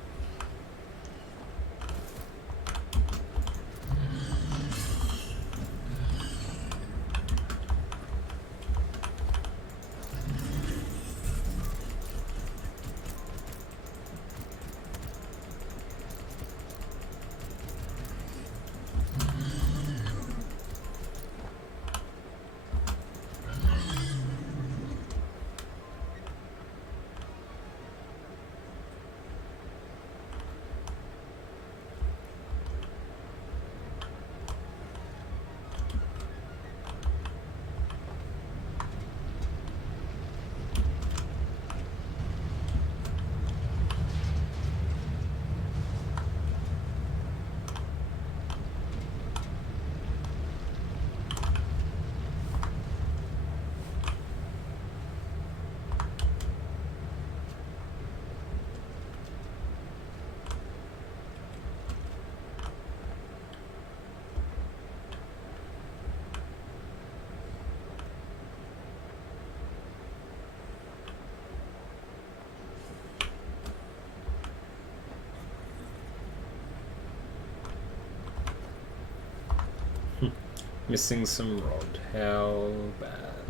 Missing some rod. How bad?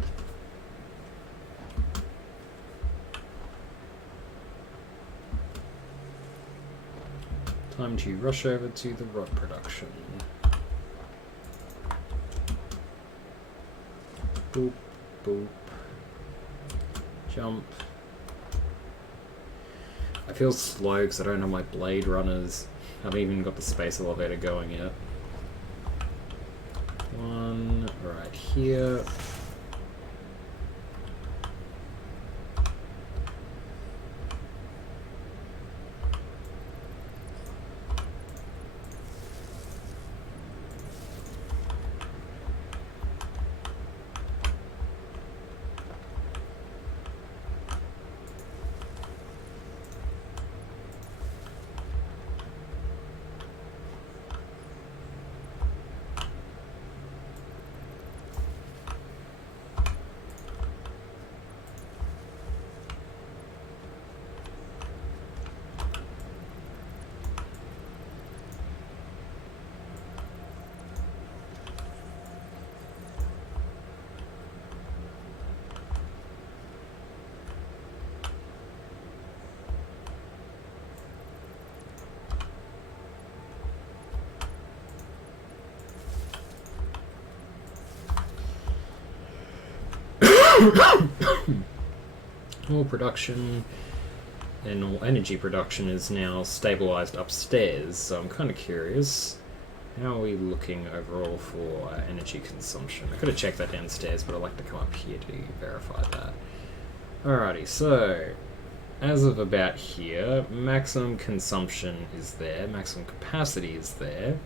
Time to rush over to the rod production. Boop, boop. Jump. I feel slow because I don't have my blade runners. I haven't even got the space elevator going yet. One right here. All production and all energy production is now stabilized upstairs, so I'm kind of curious. How are we looking overall for energy consumption? I could have checked that downstairs, but I'd like to come up here to verify that. Alrighty, so as of about here, maximum consumption is there, maximum capacity is there,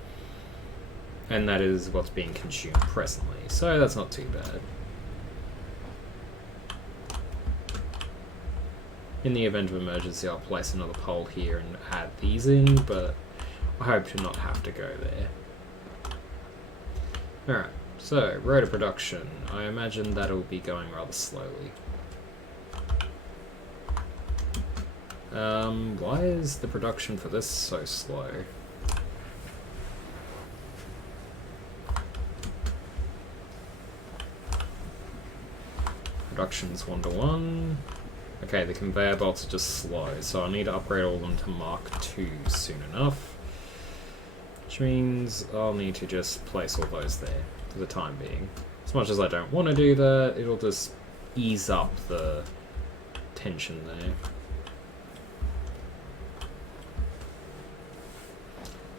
and that is what's being consumed presently, so that's not too bad. In the event of emergency, I'll place another pole here and add these in, but I hope to not have to go there. Alright, so rotor production. I imagine that'll be going rather slowly. Why is the production for this so slow? Production's 1:1. Okay, the conveyor belts are just slow, so I need to upgrade all of them to Mark II soon enough. Which means I'll need to just place all those there for the time being. As much as I don't want to do that, it'll just ease up the tension there.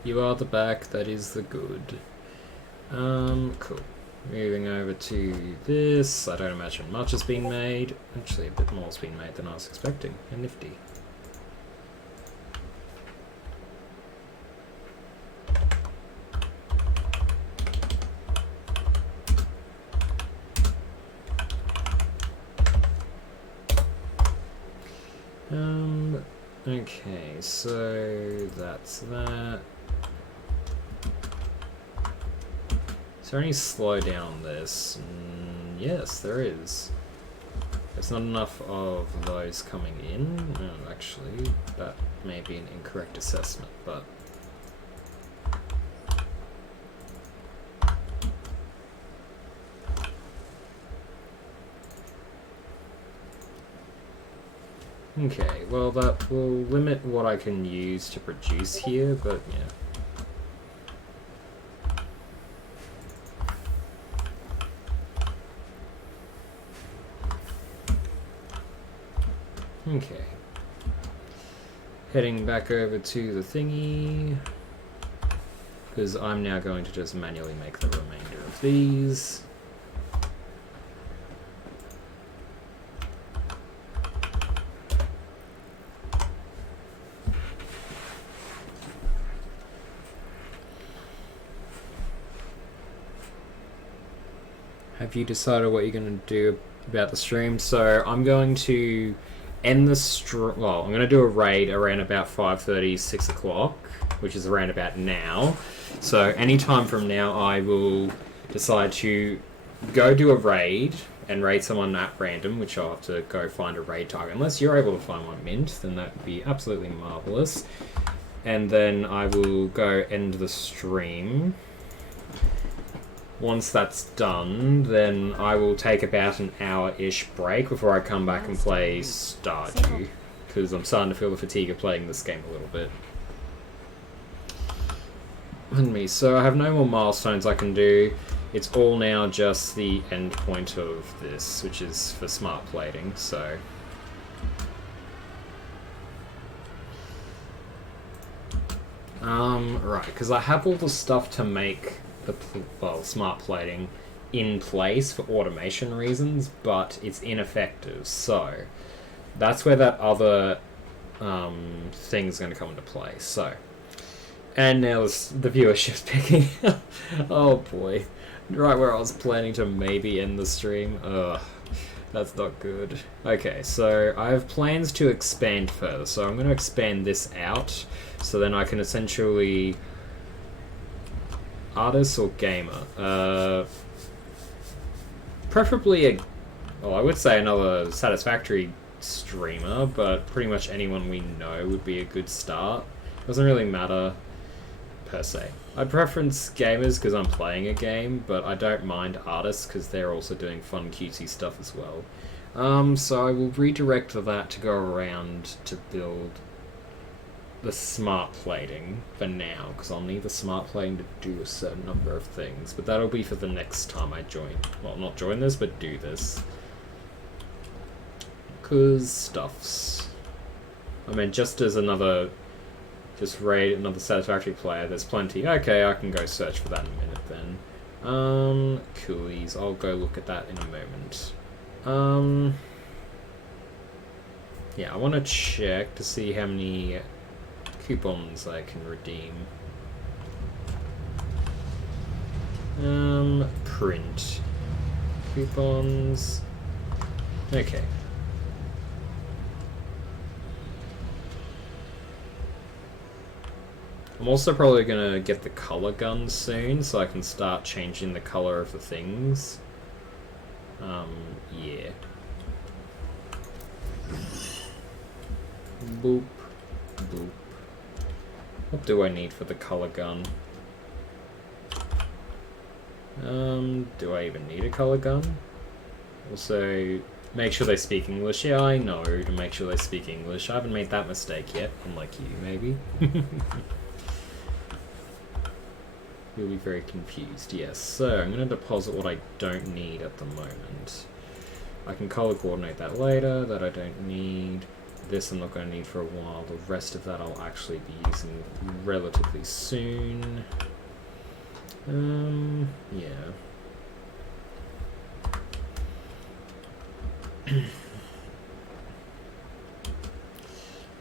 You are the back, that is the good. Cool. Moving over to this, I don't imagine much has been made. Actually, a bit more has been made than I was expecting. A nifty. Okay, so that's that. Is there any slowdown on this? Yes, there is. There's not enough of those coming in. No, actually, that may be an incorrect assessment, but... Okay, well that will limit what I can use to produce here, but yeah. Okay. Heading back over to the thingy, because I'm now going to just manually make the remainder of these. Have you decided what you're going to do about the stream? So I'm going to end the stream. Well, I'm going to do a raid around about 5:30, 6 o'clock, which is around about now. So anytime from now, I will decide to go do a raid and raid someone at random, which I'll have to go find a raid target. Unless you're able to find one, Mint, then that would be absolutely marvelous. And then I will go end the stream. Once that's done, then I will take about an hour-ish break before I come back and play Stardew, because I'm starting to feel the fatigue of playing this game a little bit. So I have no more milestones I can do. It's all now just the end point of this, which is for smart plating, so... Right, because I have all the stuff to make the smart plating in place for automation reasons, but it's ineffective, so that's where that other thing's going to come into play. So, and now the viewership's picking up. Oh boy, right where I was planning to maybe end the stream. Ugh, that's not good. Okay, so I have plans to expand further, so I'm going to expand this out, so then I can essentially... Artist or gamer? Preferably I would say another Satisfactory streamer, but pretty much anyone we know would be a good start. Doesn't really matter, per se. I preference gamers because I'm playing a game, but I don't mind artists because they're also doing fun cutesy stuff as well. So I will redirect that to go around to build the smart plating for now, because I'll need the smart plating to do a certain number of things, but that'll be for the next time I join. Well, not join this, but do this. Cause stuffs. I mean, just as another, just raid another Satisfactory player, there's plenty. Okay, I can go search for that in a minute then. Coolies, I'll go look at that in a moment. Yeah, I want to check to see how many coupons I can redeem. Print. Coupons. Okay. I'm also probably gonna get the color gun soon, so I can start changing the color of the things. Yeah. Boop. Boop. What do I need for the color gun? Do I even need a color gun? Also, make sure they speak English. Yeah, I know, to make sure they speak English. I haven't made that mistake yet, unlike you, maybe. You'll be very confused. Yes, so I'm going to deposit what I don't need at the moment. I can color coordinate that later, that I don't need. This I'm not going to need for a while. The rest of that I'll actually be using relatively soon. Yeah.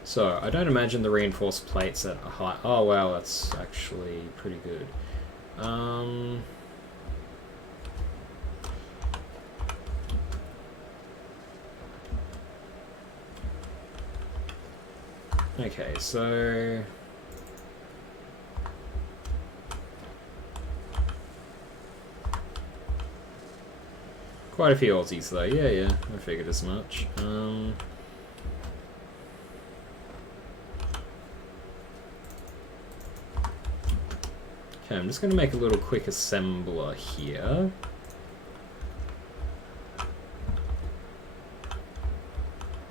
So, I don't imagine the reinforced plates at a high... Oh, wow, that's actually pretty good. Okay, so... Quite a few Aussies though, yeah, I figured as much. Okay, I'm just going to make a little quick assembler here.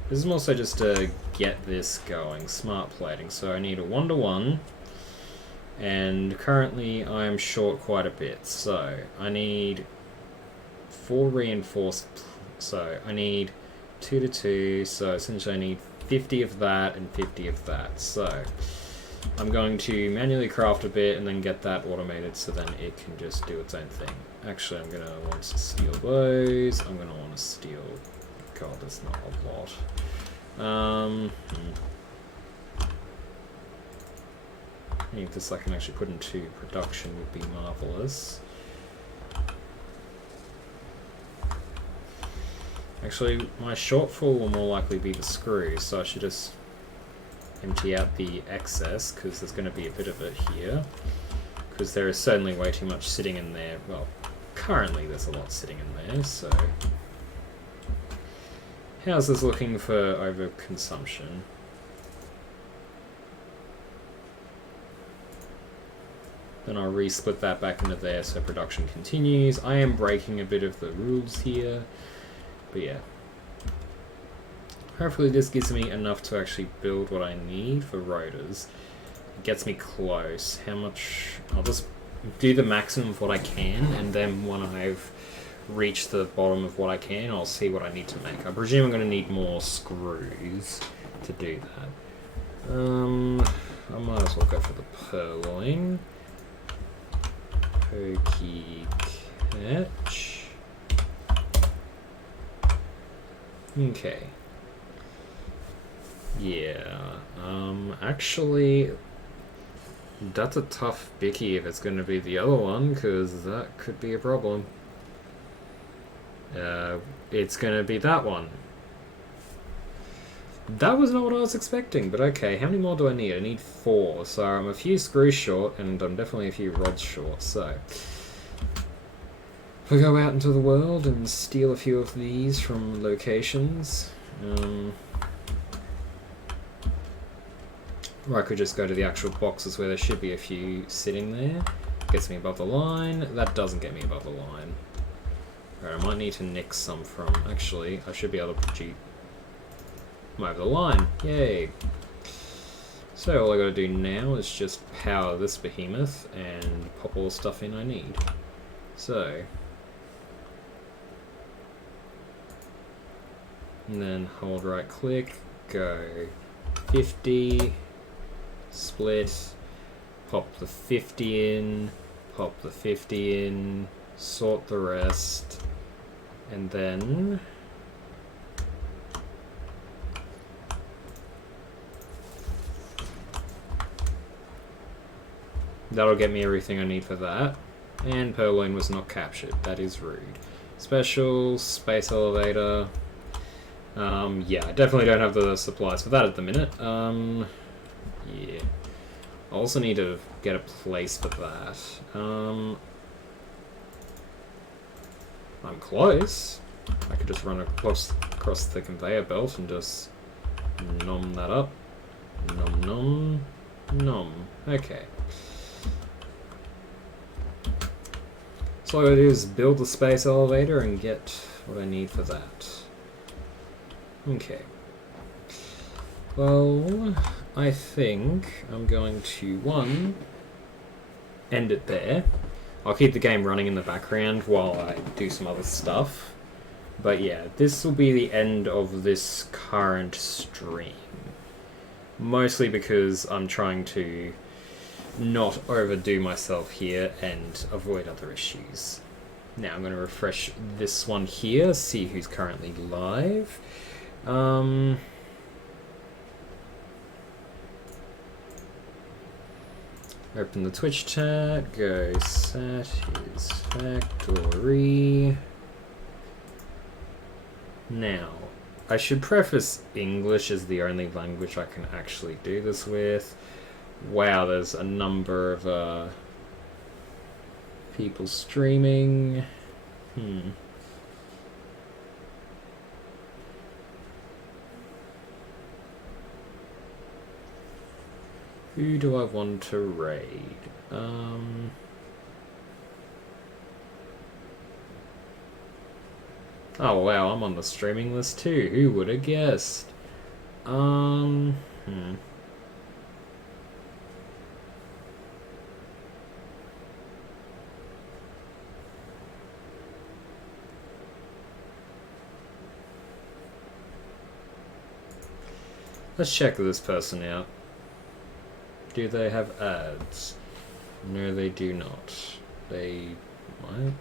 This is also just to get this going, smart plating. So I need a 1-to-1, and currently I am short quite a bit. So I need 4 reinforced, so I need 2-to-2, so essentially I need 50 of that and 50 of that. So I'm going to manually craft a bit and then get that automated so then it can just do its own thing. Actually, I'm going to want to steal those. I'm going to want to steal... God, that's not a lot. Any of this I can actually put into production would be marvellous. Actually, my shortfall will more likely be the screws, so I should just empty out the excess, because there's going to be a bit of it here. Because there is certainly way too much sitting in there. Well, currently there's a lot sitting in there, so... How's this looking for overconsumption? Then I'll re-split that back into there so production continues. I am breaking a bit of the rules here. But yeah, hopefully this gives me enough to actually build what I need for rotors. It gets me close. How much? I'll just do the maximum of what I can, and then when I've reached the bottom of what I can, I'll see what I need to make. I presume I'm going to need more screws to do that. I might as well go for the purloin. Pokey catch. Okay. Yeah, actually, that's a tough bicky if it's going to be the other one, because that could be a problem. It's going to be that one. That was not what I was expecting, but okay, how many more do I need? I need 4, so I'm a few screws short, and I'm definitely a few rods short, so... We'll go out into the world and steal a few of these from locations. Or I could just go to the actual boxes where there should be a few sitting there. Gets me above the line. That doesn't get me above the line. Alright, I might need to nick some from... Actually, I should be able to produce... I'm over the line. Yay! So all I gotta do now is just power this behemoth and pop all the stuff in I need. So... and then hold right click, go 50, split, pop the 50 in, pop the 50 in, sort the rest, and then that'll get me everything I need for that. And purloin was not captured. That is rude. Special, space elevator. Yeah, I definitely don't have the supplies for that at the minute. Yeah. I also need to get a place for that. I'm close. I could just run across the conveyor belt and just nom that up. Nom nom. Nom. Okay. So all I gotta do is build the space elevator and get what I need for that. Okay. Well, I think I'm going to, end it there. I'll keep the game running in the background while I do some other stuff. But yeah, this will be the end of this current stream. Mostly because I'm trying to not overdo myself here and avoid other issues. Now I'm going to refresh this one here, see who's currently live. Open the Twitch chat, go Satisfactory. Now, I should preface English is the only language I can actually do this with. Wow, there's a number of people streaming. Who do I want to raid? Oh wow, I'm on the streaming list too. Who would have guessed? Let's check this person out. Do they have ads? No, they do not. They might.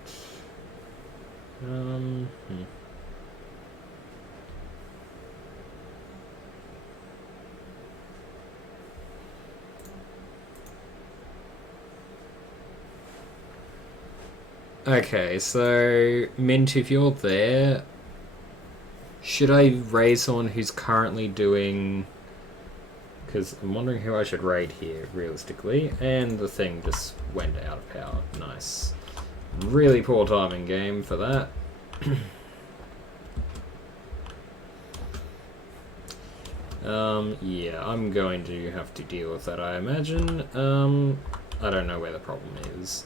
Okay, so Mint, if you're there, should I raid someone who's currently doing... Because I'm wondering who I should raid here, realistically. And the thing just went out of power. Nice. Really poor timing game for that. Yeah, I'm going to have to deal with that, I imagine. I don't know where the problem is.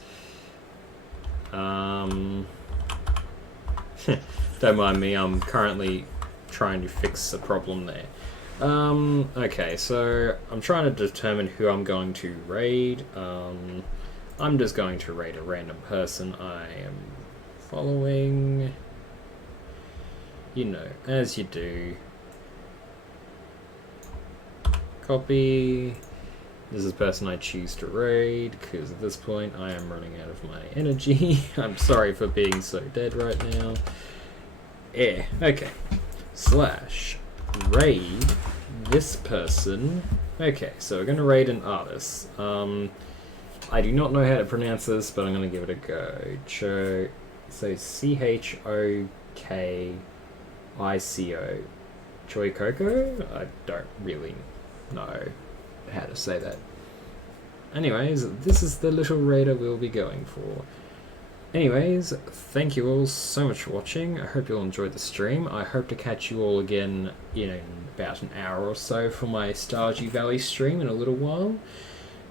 Don't mind me, I'm currently trying to fix the problem there. Okay, so I'm trying to determine who I'm going to raid. I'm just going to raid a random person I am following. You know, as you do. Copy. This is the person I choose to raid, because at this point I am running out of my energy. I'm sorry for being so dead right now. Yeah, okay. Slash raid this person. Okay, so we're gonna raid an artist. I do not know how to pronounce this, but I'm gonna give it a go. So Chokico. Choi Coco? I don't really know how to say that. Anyways, this is the little raider we'll be going for. Anyways, thank you all so much for watching. I hope you all enjoyed the stream. I hope to catch you all again in about an hour or so for my Stardew Valley stream in a little while.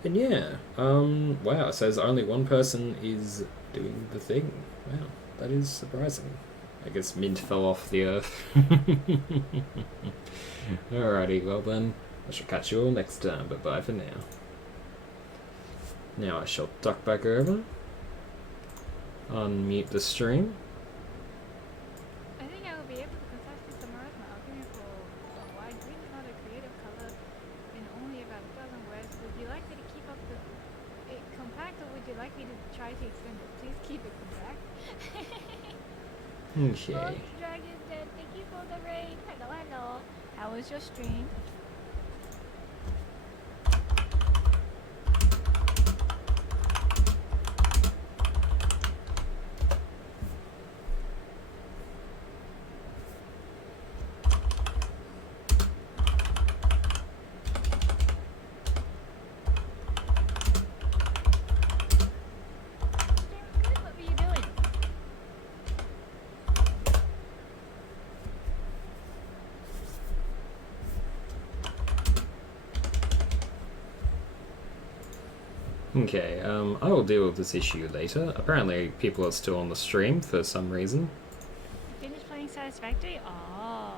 And yeah, wow, it says only one person is doing the thing. Wow, that is surprising. I guess Mint fell off the earth. Alrighty, well then, I shall catch you all next time, but bye for now. Now I shall duck back over, unmute the stream. I think I will be able to contest with the Marasma, extended. Please keep it correct. Okay. Dragon Den, thank you for the raid. Hello, hello. How was your stream? Good. What were you doing? Okay, I will deal with this issue later. Apparently, people are still on the stream for some reason. You finished playing Satisfactory? Oh.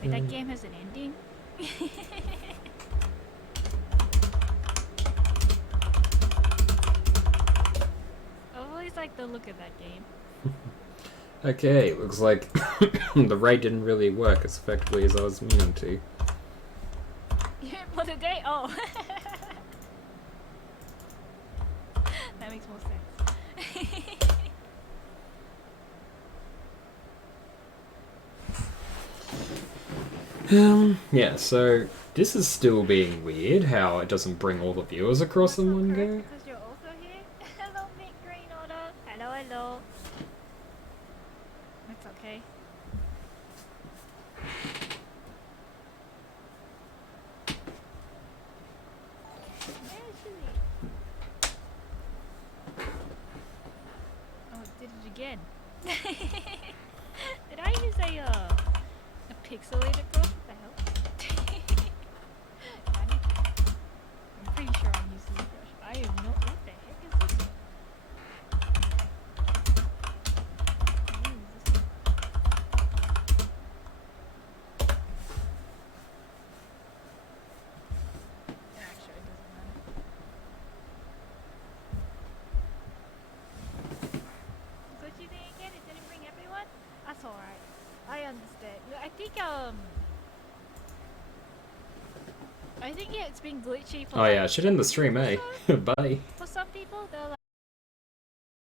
Wait, that game has an ending? I always like the look of that game. Okay, looks like the raid didn't really work as effectively as I was meaning to. For the day? Oh. That makes more sense. Yeah, so this is still being weird, how it doesn't bring all the viewers across in one go. Because you're also here? Hello, Big Green Order. Hello, hello. It's okay. Where is she? Oh, it did it again. Did I use a pixelated brush? What the hell? I'm pretty sure I'm using this brush. I have no. What the heck is this? What is this? Actually, it doesn't matter. So what you think again? It didn't bring everyone? That's alright. I understand. I think yeah, it's been glitchy for Oh yeah, I should end the stream, eh? Bye. for some people. They're